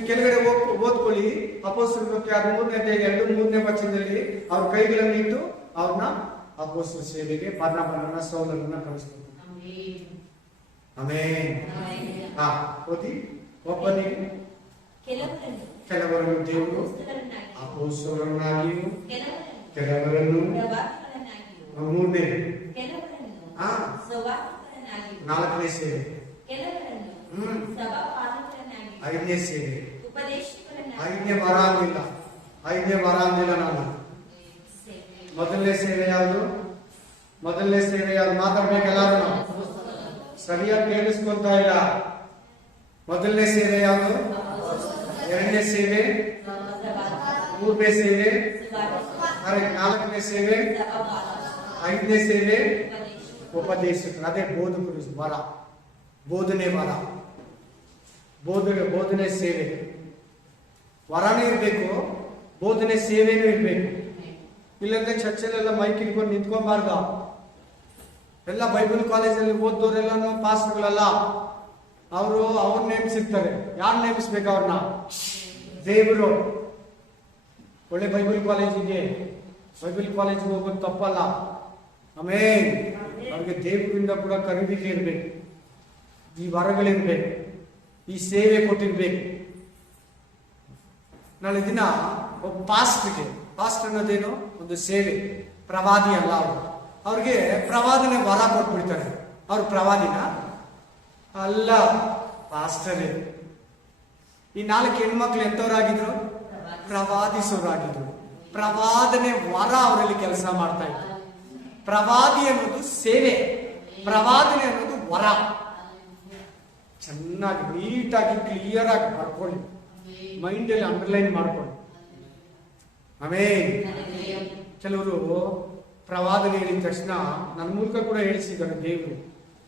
ಕೆಳಗಡೆ ಓದ್ಕೊಳ್ಳಿ. ಅಪೊಸ್ತಲರ ಕೃತ್ಯ 13:2-3 ವಚನದಲ್ಲಿ ಅವ್ರ ಕೈಗಳನ್ನು ಇಟ್ಟು ಅವ್ರನ್ನ ಅಪೊಸ್ತಲ ಸೇವೆಗೆ ಬರ್ನಬನನ್ನ, ಸೌಲನನ್ನ ಕಳಿಸ್ಕೊಡಿ. ಆಮೆನ್. ಓದಿ. ಒಬ್ಬನಿಗೆ ಕೆಲವರನ್ನು ದೇವರು ಅಪೊಸ್ತಲರನ್ನಾಗಿಯೂ ಕೆಲವರನ್ನು, 3ನೇ 4ನೇ ಸೇವೆ, 5ನೇ ಸೇವೆ, 5ನೇ ವರ ಅಂದಿಲ್ಲ, 5ನೇ ವರ ಅಂದಿಲ್ಲ ನಾನು. ಮೊದಲನೇ ಸೇವೆ ಯಾವುದು? ಮೊದಲನೇ ಸೇವೆ ಯಾವುದು? ಮಾತಾಡ್ಬೇಕಲ್ಲ, ಸರಿಯಾಗಿ ಕೇಳಿಸ್ಕೊಂತ ಇಲ್ಲ. ಮೊದಲನೇ ಸೇವೆ ಯಾವುದು? 2ನೇ ಸೇವೆ, 3ನೇ ಸೇವೆ, 4ನೇ ಸೇವೆ, 5ನೇ ಸೇವೆ ಉಪದೇಶಕರು. ಅದೇ ಬೋಧಕರು ವರ, ಬೋಧನೆ ವರ, ಬೋಧನೆ ಸೇವೆ. ವರನೂ ಇರ್ಬೇಕು, ಬೋಧನೆ ಸೇವೆನೂ ಇರ್ಬೇಕು. ಇಲ್ಲಂದ್ರೆ ಚರ್ಚಲ್ಲೆಲ್ಲ ಮೈಕ್ ಇಟ್ಕೊಂಡು ನಿಂತ್ಕೊಂಬಾರ್ದು. ಎಲ್ಲ ಬೈಬಲ್ ಕಾಲೇಜಲ್ಲಿ ಓದ್ದವರೆಲ್ಲ ಪಾಸ್ಟರ್ಗಳಲ್ಲ, ಅವರು ನೇಮಿಸಿರ್ತಾರೆ. ಯಾರು ನೇಮಿಸ್ಬೇಕು ಅವ್ರನ್ನ? ದೇವರು. ಒಳ್ಳೆ ಬೈಬಲ್ ಕಾಲೇಜ್ ಇದೆ, ಬೈಬಲ್ ಕಾಲೇಜ್ಗೆ ಹೋಗೋದು ತಪ್ಪಲ್ಲ. ಆಮೆನ್. ಅವ್ರಿಗೆ ದೇವರಿಂದ ಕೂಡ ಕರೀಲಿಕ್ಕೆ ಇರ್ಬೇಕು, ಈ ವರಗಳಿರ್ಬೇಕು, ಈ ಸೇವೆ ಕೊಟ್ಟಿರ್ಬೇಕು. ನಾಳೆ ದಿನ ಒಬ್ಬ ಪಾಸ್ಟ್ ಅನ್ನೋದೇನು? ಒಂದು ಸೇವೆ. ಪ್ರವಾದಿ ಅಲ್ಲ ಅವರು. ಅವ್ರಿಗೆ ಪ್ರವಾದನೆ ವರ ಕೊಟ್ಬಿಡ್ತಾರೆ. ಅವ್ರು ಪ್ರವಾದಿನ ಅಲ್ಲ, ಪಾಸ್ಟರೇ. ಈ 4 ಹೆಣ್ಮಕ್ಳು ಎಂತವರಾಗಿದ್ರು? ಪ್ರವಾದಿಸೋರಾಗಿದ್ರು. ಪ್ರವಾದನೆ ವರ ಅವರಲ್ಲಿ ಕೆಲಸ ಮಾಡ್ತಾ ಇದ್ರು. ಪ್ರವಾದಿ ಅನ್ನೋದು ಸೇವೆ, ಪ್ರವಾದನೆ ಅನ್ನೋದು ವರ. ಚೆನ್ನಾಗಿ ನೀಟಾಗಿ ಕ್ಲಿಯರ್ ಆಗಿ ಬರ್ಕೊಳ್ಳಿ, ಮೈಂಡಲ್ಲಿ ಅಂಡರ್ಲೈನ್ ಮಾಡ್ಕೊಳ್ಳಿ. ಆಮೆನ್. ಕೆಲವರು ಪ್ರವಾದನೆ ಹೇಳಿದ ತಕ್ಷಣ ನನ್ನ ಮೂಲಕ ಕೂಡ ಹೇಳಿಸಿದ್ದಾರೆ, ದೇವರು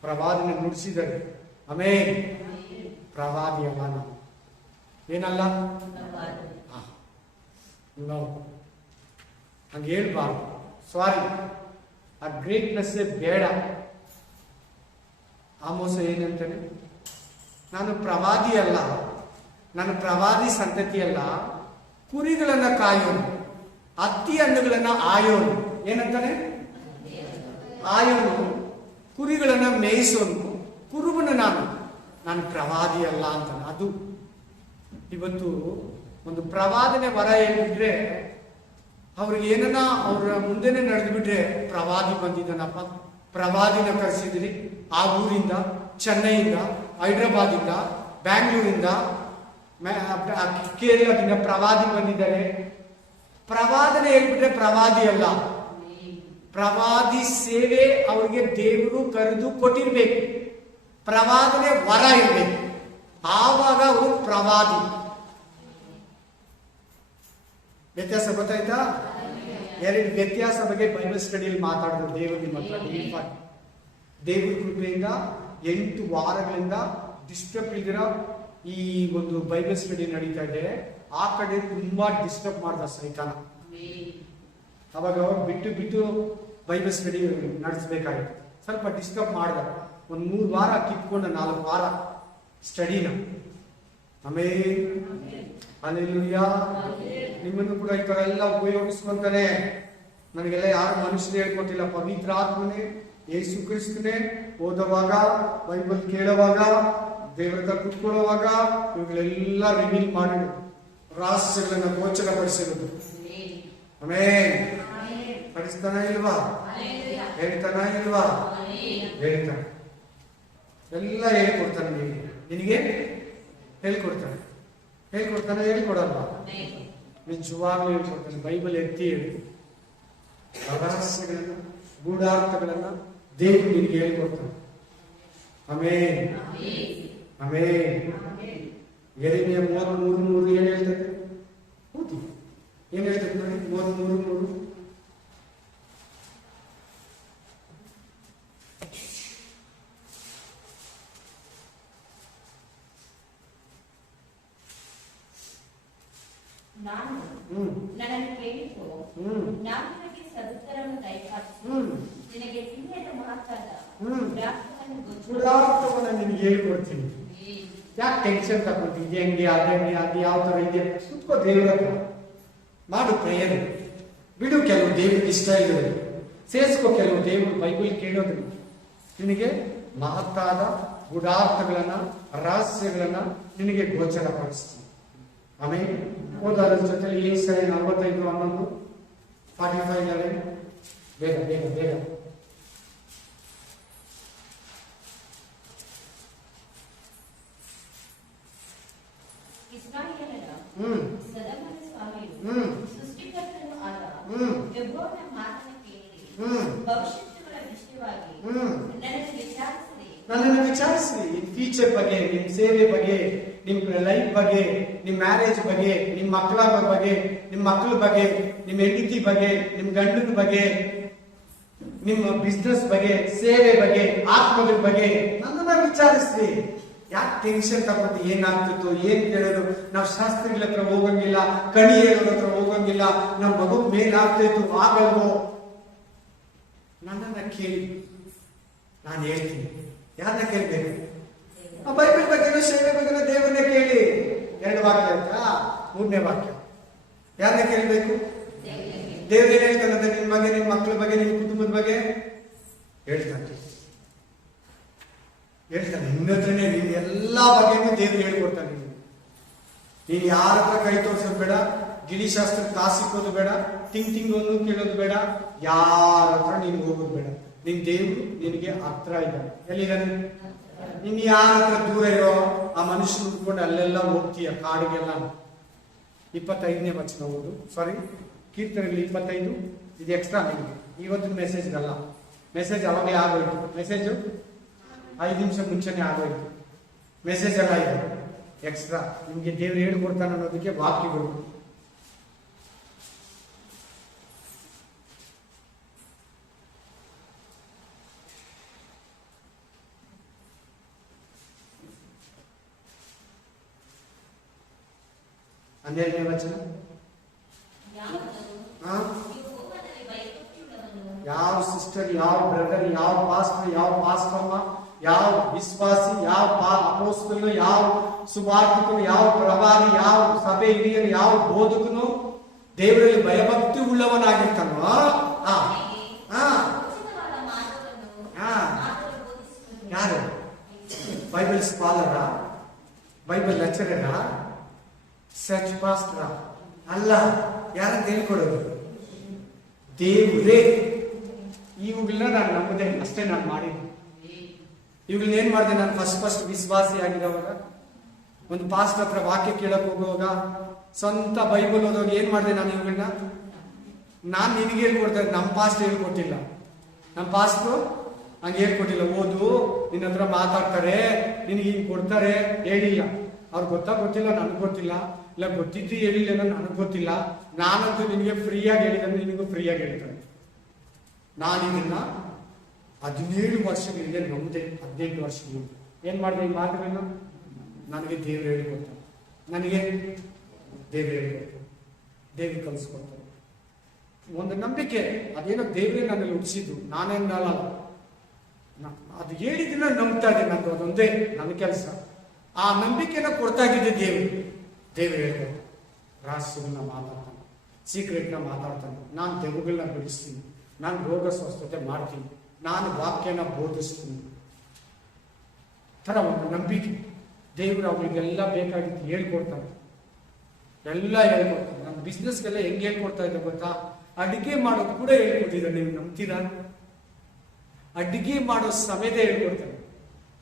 ಪ್ರವಾದನೆ ನುಡಿಸಿದ್ದಾರೆ. ಆಮೆನ್. ಪ್ರವಾದಿ ಅಲ್ಲ ನಾವು. ಏನಲ್ಲ? ನಾವು ಹಂಗೆ ಹೇಳ್ಬಾರ್ದು. ಸಾರಿ, ಆ ಗ್ರೇಟ್ನೆಸ್ ಬೇಡ. ಆಮೋಸ ಏನಂತಾನೆ? ನಾನು ಪ್ರವಾದಿ ಅಲ್ಲ, ನಾನು ಪ್ರವಾದಿ ಸಂತತಿ ಅಲ್ಲ, ಕುರಿಗಳನ್ನ ಕಾಯೋನು, ಹತ್ತಿ ಹಣ್ಣುಗಳನ್ನ ಆಯೋನು. ಏನಂತಾನೆ? ಆಯೋನು, ಕುರಿಗಳನ್ನ ಮೇಯಿಸೋನು, ಕುರುಬನು ನಾನು ಪ್ರವಾದಿ ಅಲ್ಲ ಅಂತಾನೆ. ಅದು ಇವತ್ತು ಒಂದು ಪ್ರವಾದನೆ ವರ ಏನಿದ್ರೆ ಅವ್ರಿಗೆ ಏನನ್ನ ಅವ್ರ ಮುಂದೆನೆ ನಡೆದು ಬಿಟ್ರೆ, ಪ್ರವಾದಿ ಬಂದಿದ್ದಾನಪ್ಪ, ಪ್ರವಾದಿನ ಕರೆಸಿದ್ರಿ ಆ ಊರಿಂದ, ಚೆನ್ನೈಯಿಂದ, ಹೈದ್ರಾಬಾದಿಂದ, ಬ್ಯಾಂಗ್ಳೂರಿಂದ, ಕೇರಳದಿಂದ ಪ್ರವಾದಿ ಬಂದಿದ್ದಾರೆ. ಪ್ರವಾದನೆ ಹೇಳ್ಬಿಟ್ರೆ ಪ್ರವಾದಿ ಅಲ್ಲ. ಪ್ರವಾದಿ ಸೇವೆ ಅವ್ರಿಗೆ ದೇವರು ಕರೆದು ಕೊಟ್ಟಿರ್ಬೇಕು. ಪ್ರವಾದನೆ ವರ ಇರ್ಬೇಕು, ಆವಾಗ ಅವರು ಪ್ರವಾದಿ. ವ್ಯತ್ಯಾಸ ಗೊತ್ತಾಯ್ತಾ? 2 ವ್ಯತ್ಯಾಸ ಬಗ್ಗೆ ಬೈಬಲ್ ಸ್ಟಡಿಯಲ್ಲಿ ಮಾತಾಡಿದ್ರು. ದೇವರು ನಿಮ್ಮ ಹತ್ರ ದೇವ್ರ ಕೃಪೆಯಿಂದ 8 ವಾರಗಳಿಂದ ಡಿಸ್ಟರ್ಬ್ ಇಲ್ದಿರ ಈ ಒಂದು ಬೈಬಲ್ ಸ್ಟಡಿ ನಡೀತಾ ಇದೆ. ಆ ಕಡೆ ತುಂಬಾ ಡಿಸ್ಟರ್ಬ್ ಮಾಡ್ದ ಸೈತಾನ. ಅವಾಗ ಅವ್ರು ಬಿಟ್ಟು ಬೈಬಲ್ ಸ್ಟಡಿ ನಡೆಸಬೇಕಾಗಿತ್ತು. ಸ್ವಲ್ಪ ಡಿಸ್ಟರ್ಬ್ ಮಾಡ್ದ. 3 ವಾರ ಕಿತ್ಕೊಂಡು 4 ವಾರ ಸ್ಟಡಿನ. ಆಮೆನ್. ಹಲ್ಲೆಲೂಯಾ. ನಿಮ್ಮನ್ನು ಕೂಡ ಈ ತರ ಎಲ್ಲ ಉಪಯೋಗಿಸ್ಕೊಂತಾನೆ. ನನಗೆಲ್ಲ ಯಾರು ಮನುಷ್ಯರು ಹೇಳ್ಕೊಟ್ಟಿಲ್ಲ, ಪವಿತ್ರ ಆತ್ಮನೇ ಯೇಸು ಕ್ರಿಸ್ತನೇ ಓದುವಾಗ, ಬೈಬಲ್ ಕೇಳುವಾಗ, ದೇವರ ಹತ್ರ ಕುತ್ಕೊಳ್ಳುವಾಗ ಇವುಗಳೆಲ್ಲ ರಿವೀಲ್ ಮಾಡಿ ರಹಸ್ಯಗಳನ್ನ ಗೋಚರಪಡಿಸಿರೋದು. ಆಮೇನ್. ಪಡಿಸ್ತಾನ ಇಲ್ವಾ? ಹೇಳ್ತಾನ ಇಲ್ವಾ? ಹೇಳ್ತಾನೆ. ಎಲ್ಲ ಹೇಳ್ಕೊಡ್ತಾನೆ. ನಿನಗೆ ಹೇಳ್ಕೊಡ್ತಾನೆ. ಹೇಳ್ಕೊಡಲ್ವಾ? ನಿಜವಾಗ್ಲೂ ಹೇಳ್ಕೊಡ್ತಾನೆ. ಬೈಬಲ್ ಎತ್ತಿ ಹೇಳಿ ರಹಸ್ಯಗಳನ್ನ, ಗೂಢಾರ್ಥಗಳನ್ನ ದೇವರು ನಿನಗೆ ಹೇಳ್ಕೊಡ್ತಾನೆ. ಆಮೇನ್. ಯೆರೆಮೀಯ 33:3 ಏನ್ ಹೇಳ್ತದೆ? ಏನ್ ಹೇಳ್ತದೆ ನೋಡಿ? 33:3. ನಾನು ನನ್ನನ್ನು ಕೇಳಿಕೋ, ನಾನು ನಿನಗೆ ಸದುತ್ತರವನ್ನು ದಯಪಾಲಿಸಿ ನಿನಗೆ ತಿನ್ನದ ಮಹತ್ತಾದ ಗೂಢಾರ್ಥವನ್ನ ನಿನಗೆ ಹೇಳ್ಕೊಡ್ತೀನಿ. ಯಾಕೆ ಟೆನ್ಷನ್ ತಗೊಂಡು ಇದೆ ಹೆಂಗೆ ಅದು ಯಾವ ತರ ಇದೆ? ಸುತ್ತ ದೇವರ ಹತ್ರ ಮಾಡು ಪ್ರೇಯರ್. ಬಿಡು ಕೆಲವು ದೇವರಿಗೆ ಇಷ್ಟ ಇಲ್ಲ, ಸೇರಿಸ್ಕೋ ಕೆಲವು ದೇವರು ಬೈಬಲ್ ಕೇಳೋದು. ನಿನಗೆ ಮಹತ್ತಾದ ಗೂಢಾರ್ಥಗಳನ್ನ, ರಹಸ್ಯಗಳನ್ನ ನಿನಗೆ ಗೋಚರಪಡಿಸ್ತೀನಿ. ಆಮೇಲೆ ಓದೋದ್ರ ಜೊತೆ Isaiah 45:11 45 ಬೇಗ ಬೇಗ ಬೇಗ. ಇಸ್ರಾಯೇಲರ ಸದಮನ ಸ್ವಾಮಿಯು ಸೃಷ್ಟಿಕರ್ತನು ಆದ ಯೆಹೋವನ ಮಾತನ್ನು ಕೇಳಿ ಭವಿಷ್ಯತ್ತುಗಳ ವಿಷಯವಾಗಿ ನನ್ನನ್ನು ವಿಚಾರಿಸಿ, ನಿಮ್ ಫ್ಯೂಚರ್ ಬಗ್ಗೆ, ನಿಮ್ ಸೇವೆ ಬಗ್ಗೆ, ನಿಮ್ ಲೈಫ್ ಬಗ್ಗೆ, ನಿಮ್ ಮ್ಯಾರೇಜ್ ಬಗ್ಗೆ, ನಿಮ್ ಮಕ್ಕಳ ಬಗ್ಗೆ, ನಿಮ್ ಮಕ್ಕಳ ಬಗ್ಗೆ, ನಿಮ್ ಹೆಂಡತಿ ಬಗ್ಗೆ, ನಿಮ್ ಗಂಡನ ಬಗ್ಗೆ, ನಿಮ್ಮ ಬಿಸ್ನೆಸ್ ಬಗ್ಗೆ, ಸೇವೆ ಬಗ್ಗೆ, ಆತ್ಮಗಳ ಬಗ್ಗೆ ನನ್ನನ್ನ ವಿಚಾರಿಸ್ರಿ. ಯಾಕೆ ಟೆನ್ಷನ್ ತಗೊಂಡು ಏನಾಗ್ತಿತ್ತು, ಏನ್ ಕೇಳೋದು? ನಾವು ಶಾಸ್ತ್ರಿಗಳ ಹತ್ರ ಹೋಗಂಗಿಲ್ಲ, ಕಣಿ ಹೇಳೋದ್ರ ಹತ್ರ ಹೋಗಂಗಿಲ್ಲ. ನಮ್ಮ ಮಗು ಮೇಲಾಗ್ತಿತ್ತು, ಆಗಲ್ವೋ? ನನ್ನನ್ನ ಕೇಳಿ, ನಾನು ಹೇಳ್ತೀನಿ. ಯಾರನ್ನ ಕೇಳ್ಬೇಕು? ಬೈಬಲ್ ಬಗ್ಗೆನೋ ಸೇವೆ ಬಗ್ಗೆನೋ ದೇವರನ್ನ ಕೇಳಿ. 2 ವಾಕ್ಯ ಆಯ್ತಾ? 3ನೇ ವಾಕ್ಯ ಯಾರನ್ನ ಕೇಳ್ಬೇಕು? ದೇವ್ರ ಏನ್ ಹೇಳ್ತಾನಂತೆ? ನಿಮ್ ಬಗ್ಗೆ, ನಿಮ್ ಮಕ್ಕಳ ಬಗ್ಗೆ, ನಿಮ್ ಕುಟುಂಬದ ಬಗ್ಗೆ ಹೇಳ್ತಾನೆ. ನಿನ್ನ ಹತ್ರನೇ ನೀನ್ ಎಲ್ಲಾ ಬಗ್ಗೆನೂ ದೇವ್ರು ಹೇಳ್ಕೊಡ್ತಾನೆ. ನೀನ್ ಯಾರ ಹತ್ರ ಕೈ ತೋರ್ಸೋದು ಬೇಡ, ಗಿಳಿಶಾಸ್ತ್ರ ಕಾಸಿಕ್ಕೋದು ಬೇಡ, ತಿಂಗಳು ಕೇಳೋದು ಬೇಡ, ಯಾರ ಹತ್ರ ನೀನ್ ಹೋಗೋದು ಬೇಡ. ನಿನ್ ದೇವ್ರು ನಿನಗೆ ಹತ್ರ ಇದ್ದಾನೆ. ಎಲ್ಲಿದ್ದಾನೆ? ನಿನ್ ಯಾರ ಹತ್ರ ದೂರ ಇರೋ ಆ ಮನುಷ್ಯನ ಹುಡ್ಕೊಂಡು ಅಲ್ಲೆಲ್ಲ ಹೋಗ್ತೀಯ, ಕಾಡಿಗೆಲ್ಲ. 25ನೇ ವಚನ ಓದು. ಸಾರಿ, ಕೀರ್ತನೆಗಳು 25. ಇದು ಎಕ್ಸ್ಟ್ರಾ ನಿಮಗೆ ಇವತ್ತಿನ ಮೆಸೇಜ್ಗಲ್ಲ. ಮೆಸೇಜ್ ಅವಾಗಲೇ ಆಗೋಯ್ತು. ಮೆಸೇಜು 5 ನಿಮಿಷ ಮುಂಚೆನೆ ಆಗೋಯ್ತು. ಮೆಸೇಜ್ ಎಲ್ಲ ಇದೆ ಎಕ್ಸ್ಟ್ರಾ. ನಿಮ್ಗೆ ದೇವ್ರು ಹೇಳ್ಕೊಡ್ತಾನೆ ಅನ್ನೋದಕ್ಕೆ ವಾಕ್ಯಗಳು. ಹನ್ನೆರಡನೇ ವಚನ. ಯಾವ ಸಿಸ್ಟರ್, ಯಾವ ಬ್ರದರ್, ಯಾವ ಪಾಸ್ಟರ್, ಯಾವ ಪಾಸ್ಟಮ್ಮ, ಯಾವ ವಿಶ್ವಾಸಿ, ಯಾವ ಅಪೊಸ್ತಲನು, ಯಾವ ಸುವಾರ್ತಿಕನು, ಯಾವ ಪ್ರವಾದಿ, ಯಾವ ಸಭೆ ಹಿರಿಯರು, ಯಾವ ಬೋಧಕನು ದೇವರಲ್ಲಿ ಭಯಭಕ್ತಿ ಉಳ್ಳವನಾಗಿರ್ತಾನೋ ಯಾರು? ಬೈಬಲ್ ಸ್ಕಾಲರ, ಬೈಬಲ್ ಲೆಕ್ಚರರ, ಸರ್ಚ್ ಪಾಸ್ಟರ ಅಲ್ಲ. ಯಾರಂತ ಹೇಳ್ಕೊಡೋದು? ದೇವ್ರೇ. ಇವುಗಳನ್ನ ನಾನು ನಂಬುದೇ ಅಷ್ಟೇ. ನಾನು ಮಾಡಿದ್ದೆ ಇವುಗಳನ್ನ ಏನ್ ಮಾಡಿದೆ? ನಾನು ಫಸ್ಟ್ ವಿಶ್ವಾಸಿ ಆಗಿರೋವಾಗ, ಒಂದು ಪಾಸ್ಟ್ ಹತ್ರ ವಾಕ್ಯ ಕೇಳಕ್ ಹೋಗುವಾಗ, ಸ್ವಂತ ಬೈಬಲ್ ಓದೋವಾಗ ಏನ್ ಮಾಡಿದೆ? ನಾನು ಇವುಗಳನ್ನ ನಾನು ನಿನಗೆ ಹೇಳ್ಕೊಡ್ತಾ ಇದ್ದೆ. ನಮ್ಮ ಪಾಸ್ಟ್ ಹೇಳ್ಕೊಟ್ಟಿಲ್ಲ. ನಮ್ಮ ಪಾಸ್ಟು ಹಂಗೆ ಹೇಳ್ಕೊಟ್ಟಿಲ್ಲ. ಓದು, ನಿನ್ನ ಹತ್ರ ಮಾತಾಡ್ತಾರೆ, ನಿನಗೆ ಹಿಂಗ್ ಕೊಡ್ತಾರೆ ಹೇಳಿಲ್ಲ. ಅವ್ರಿಗೆ ಗೊತ್ತಿಲ್ಲ, ನನಗೆ ಗೊತ್ತಿಲ್ಲ. ಇಲ್ಲ ಗೊತ್ತಿದ್ದು ಹೇಳಿಲ್ಲ, ನನಗೆ ಗೊತ್ತಿಲ್ಲ. ನಾನಂತೂ ನಿನಗೆ ಫ್ರೀಯಾಗಿ ಹೇಳಿದ್ರೆ ನಿನಗೂ ಫ್ರೀಯಾಗಿ ಹೇಳ್ತಾನೆ. ನಾನು ಇದನ್ನ 17 ವರ್ಷಗಳಿಂದ ನಮ್ಮದೇ 18 ವರ್ಷಗಳಿಂದ ಏನ್ ಮಾಡಿದೆ? ಈ ಮಾತುಗಳನ್ನ ನನಗೆ ದೇವ್ರು ಹೇಳಿಕೊಡ್ತಾನೆ. ನನಗೆ ದೇವ್ರು ಹೇಳಿಕೊಡ್ತಾನೆ, ದೇವ್ರು ಕಲಿಸ್ಕೊಡ್ತಾನೆ. ಒಂದು ನಂಬಿಕೆ, ಅದೇನೋ ದೇವ್ರೇ ನನ್ನಲ್ಲಿ ಹುಟ್ಟಿಸಿದ್ದು, ನಾನೇನಲ್ಲ. ಅದು ಹೇಳಿದ್ರೆ ನಂಬ್ತಾ ಇದ್ದೀನಿ. ನಂದು ಅದೊಂದೇ ನನ್ನ ಕೆಲಸ. ಆ ನಂಬಿಕೆನ ಕೊಡ್ತಾ ಇದ್ದಿದ್ದೆ ದೇವ್ರು ಹೇಳ್ಕೊಡ್ತಾನೆ. ರಹಸ್ಯಗಳನ್ನ ಮಾತಾಡ್ತಾನೆ, ಸೀಕ್ರೆಟ್ನ ಮಾತಾಡ್ತಾನೆ. ನಾನು ದೆವ್ವಗಳನ್ನ ಬಿಡಿಸ್ತೀನಿ, ನಾನು ರೋಗ ಸ್ವಸ್ಥತೆ ಮಾಡ್ತೀನಿ, ನಾನು ವಾಕ್ಯನ ಬೋಧಿಸ್ತೀನಿ ಥರ ಒಂದು ನಂಬಿಕೆ. ದೇವರು ಅವಳಿಗೆಲ್ಲ ಬೇಕಾಗಿತ್ತು ಹೇಳ್ಕೊಡ್ತಾನೆ, ಎಲ್ಲ ಹೇಳ್ಕೊಡ್ತಾನೆ. ನಮ್ಮ ಬಿಸ್ನೆಸ್ಗೆಲ್ಲ ಹೆಂಗೆ ಹೇಳ್ಕೊಡ್ತಾ ಇದ್ದ ಗೊತ್ತಾ? ಅಡುಗೆ ಮಾಡೋದು ಕೂಡ ಹೇಳ್ಕೊಟ್ಟಿದ್ದಾರೆ. ನೀವು ನಂಬ್ತೀರಾ? ಅಡುಗೆ ಮಾಡೋ ಸಮಯದೇ ಹೇಳ್ಕೊಡ್ತಾನೆ.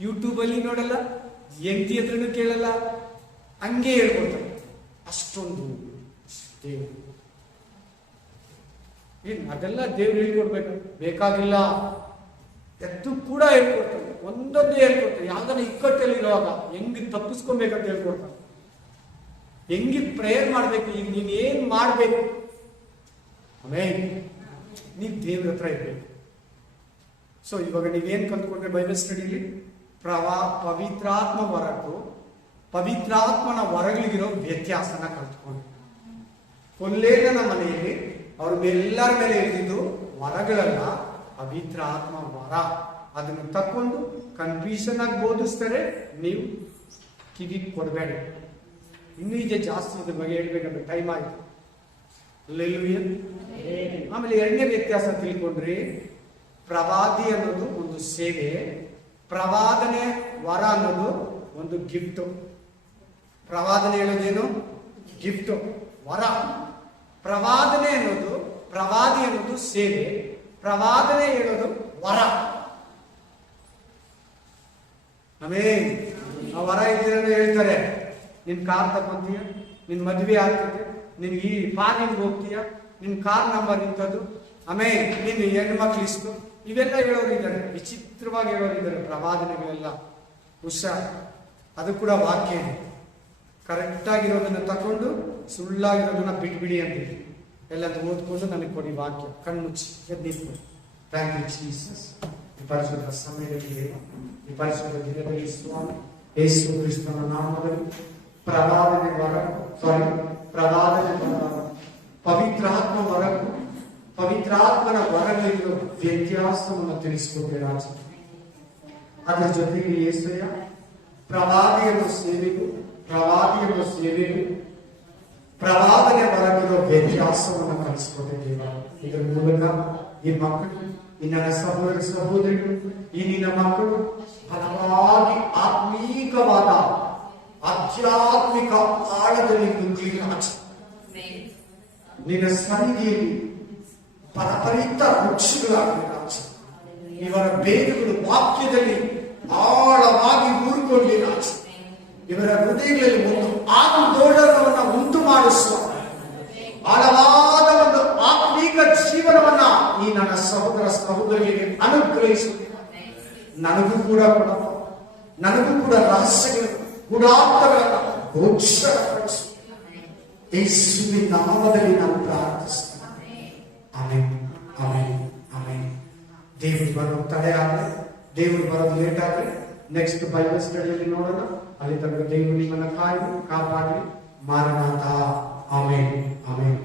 ಯೂಟ್ಯೂಬಲ್ಲಿ ನೋಡಲ್ಲ, ಎಂಟಿ ಹತ್ರನೂ ಕೇಳಲ್ಲ, ಹಂಗೆ ಹೇಳ್ಕೊಡ್ತಾನೆ. ಅಷ್ಟೊಂದು ದೇವರು. ಅದೆಲ್ಲ ದೇವ್ರು ಹೇಳ್ಕೊಡ್ಬೇಕು ಬೇಕಾಗಿಲ್ಲ. ಎದ್ದು ಕೂಡ ಹೇಳ್ಕೊಡ್ತಾನೆ, ಒಂದೊಂದೇ ಹೇಳ್ಕೊಡ್ತಾನೆ. ಯಾವ್ದಾರ ಇಕ್ಕಟ್ಟಲ್ಲಿ ಇರುವಾಗ ಹೆಂಗೆ ತಪ್ಪಿಸ್ಕೊಬೇಕಂತ ಹೇಳ್ಕೊಡ್ತಾನೆ, ಹೆಂಗೆ ಪ್ರೇಯರ್ ಮಾಡ್ಬೇಕು, ಈಗ ನೀನ್ ಏನ್ ಮಾಡ್ಬೇಕು, ಆಮೇಲೆ ನೀನ್ ದೇವ್ರ ಹತ್ರ ಇರ್ಬೇಕು. ಸೊ ಇವಾಗ ನೀವೇನ್ ಕಲ್ತ್ಕೊಂಡ್ರೆ ಬೈಬಲ್ ಸ್ಟಡಿಲಿ ಪವಿತ್ರಾತ್ಮ ವರಕ್ಕೂ ಪವಿತ್ರಾತ್ಮನ ವರಗಳಿಗಿರೋ ವ್ಯತ್ಯಾಸನ ಕಲ್ತ್ಕೊಂಡು, ಕೊಲ್ಲೇರನ ಮನೆಯಲ್ಲಿ ಅವ್ರ ಎಲ್ಲರ ಮೇಲೆ ಇಳಿದಿದ್ದು ವರಗಳಲ್ಲ, ಪವಿತ್ರ ಆತ್ಮ ವರ. ಅದನ್ನು ತಕ್ಕೊಂಡು ಕನ್ಫ್ಯೂಷನ್ ಆಗಿ ಬೋಧಿಸ್ತಾರೆ. ನೀವು ಕಿವಿ ಕೊಡಬೇಡಿ. ಇನ್ನೂ ಇದೆ ಜಾಸ್ತಿ ಇದ್ರ ಬಗ್ಗೆ ಹೇಳ್ಬೇಕಂದ್ರೆ ಟೈಮ್ ಆಯ್ತು. ಆಮೇಲೆ ಎರಡನೇ ವ್ಯತ್ಯಾಸ ತಿಳ್ಕೊಂಡ್ರಿ, ಪ್ರವಾದಿ ಅನ್ನೋದು ಒಂದು ಸೇವೆ, ಪ್ರವಾದನೆ ವರ ಅನ್ನೋದು ಒಂದು ಗಿಫ್ಟ್. ಪ್ರವಾದನೆ ಹೇಳೋದೇನು? ಗಿಫ್ಟ್. ವರ ಪ್ರವಾದನೆ ಅನ್ನೋದು, ಪ್ರವಾದಿ ಅನ್ನೋದು ಸೇವೆ, ಪ್ರವಾದನೆ ಹೇಳೋದು ವರ. ಆಮೇಲೆ ಆ ವರ ಇದ್ದೀರನ್ನು ಹೇಳ್ತಾರೆ. ನಿನ್ ಕಾರ್ ತಗೊಂತೀಯ, ನಿನ್ ಮದುವೆ ಆಗ್ತದೆ, ನಿನ್ ಈ ಫಾರಿನ್ಗೆ ಹೋಗ್ತೀಯ, ನಿನ್ ಕಾರ್ ನಂಬರ್ ಇಂಥದ್ದು, ಆಮೇಲೆ ನಿನ್ ಹೆಣ್ಮಕ್ಳು ಇಷ್ಟು, ಇವೆಲ್ಲ ಹೇಳೋರು ಇದ್ದಾರೆ. ವಿಚಿತ್ರವಾಗಿ ಹೇಳೋರು ಇದ್ದಾರೆ ಪ್ರವಾದನೆಗಳೆಲ್ಲ. ಹುಷಾರ್, ಅದು ಕೂಡ ವಾಕ್ಯ ಇದೆ. ಕರೆಕ್ಟ್ ಆಗಿರೋದನ್ನ ತಕೊಂಡು ಸುಳ್ಳಾಗಿರೋದನ್ನ ಬಿಟ್ಬಿಡಿ ಅಂತೀವಿ. ಎಲ್ಲ ಓದ್ಕೊಂಡು ನನಗೆ ಕೊಡಿ ವಾಕ್ಯ, ಕಣ್ಮುಚ್ಚಿ ಎದ್ದು. Thank you Jesus. ಈ ಪರಿಶುದ್ಧ ಸಮಯದಲ್ಲಿ, ಈ ಪರಿಶುದ್ಧ ದಿನದಲ್ಲಿ ಸ್ವಾಮಿ ಯೇಸು ಕ್ರಿಸ್ತನ ನಾಮದಲ್ಲಿ ಪ್ರವಾದನೆ ವರ, ಪ್ರವಾದನೆ ಪವಿತ್ರಾತ್ಮ ವರಕ್ಕೂ ಪವಿತ್ರಾತ್ಮನ ವರಗಳಿರೋ ವ್ಯತ್ಯಾಸವನ್ನು ತಿಳಿಸಿಕೊಟ್ಟೆ ರಾಜ. ಅದರ ಜೊತೆಗೆ ಯೇಸಯ್ಯ ಪ್ರವಾದಿಯರ ಸೇವೆಗೂ ಪ್ರವಾದನೆ ವರಗಿರೋ ವ್ಯತ್ಯಾಸವನ್ನು ಕಲಿಸಿಕೊಟ್ಟೆ ದೇವ. ಇದರ ಮೂಲಕ ಈ ಮಕ್ಕಳು, ಈ ನನ್ನ ಸಹೋದರ ಸಹೋದರಿಗಳು, ಈ ನಿನ್ನ ಮಕ್ಕಳು ಬಲವಾಗಿ ಆತ್ಮೀಕವಾದ ಆಧ್ಯಾತ್ಮಿಕ ಆಳದಲ್ಲಿ ನುಗ್ಗಿ ರಾಜ, ನಿನ್ನ ಸನ್ನಿಧಿಯಲ್ಲಿ ಪರಪರಿತ ವೃಕ್ಷಗಳಾಗಲಿ ರಾಜ. ಇವರ ಬೇರುಗಳು ವಾಕ್ಯದಲ್ಲಿ ಆಳವಾಗಿ ಊರಿಕೊಳ್ಳಿ ರಾಜ. ಇವರ ಹೃದಯಗಳಲ್ಲಿ ಒಂದು ಆಂದೋಲನವನ್ನ ಉಂಟು ಮಾಡಿಸುವ ಆಳವಾದ ಒಂದು ಆತ್ಮೀಕ ಜೀವನವನ್ನ ಈ ನನ್ನ ಸಹೋದರ ಸಹೋದರಿಗೆ ಅನುಗ್ರಹಿಸು. ನನಗೂ ಕೂಡ ರಹಸ್ಯಗಳು, ಗುಡಾರ್ಥಗಳನ್ನ ಘೋಷಣೆಪಡಿಸು. ಯೇಸುವಿನ ನಾಮದಲ್ಲಿ ನಾನು ಪ್ರಾರ್ಥಿಸ್ತೇನೆ. Amen, amen, amen. ದೇವರು ಬರೋದು ತಡೆ ಆಗಲಿ, ದೇವರು ಬರೋದು ಲೇಟ್ ಆಗಲಿ. ನೆಕ್ಸ್ಟ್ ಬೈಬಲ್ ಸ್ಟಡಿಯಲ್ಲಿ ನೋಡೋಣ. ಅಲ್ಲಿ ತನಕ ದೇವರು ನಿಮ್ಮನ್ನ ಕಾಪಾಡಲಿ. ಮಾರನಾಥ. Amen, amen.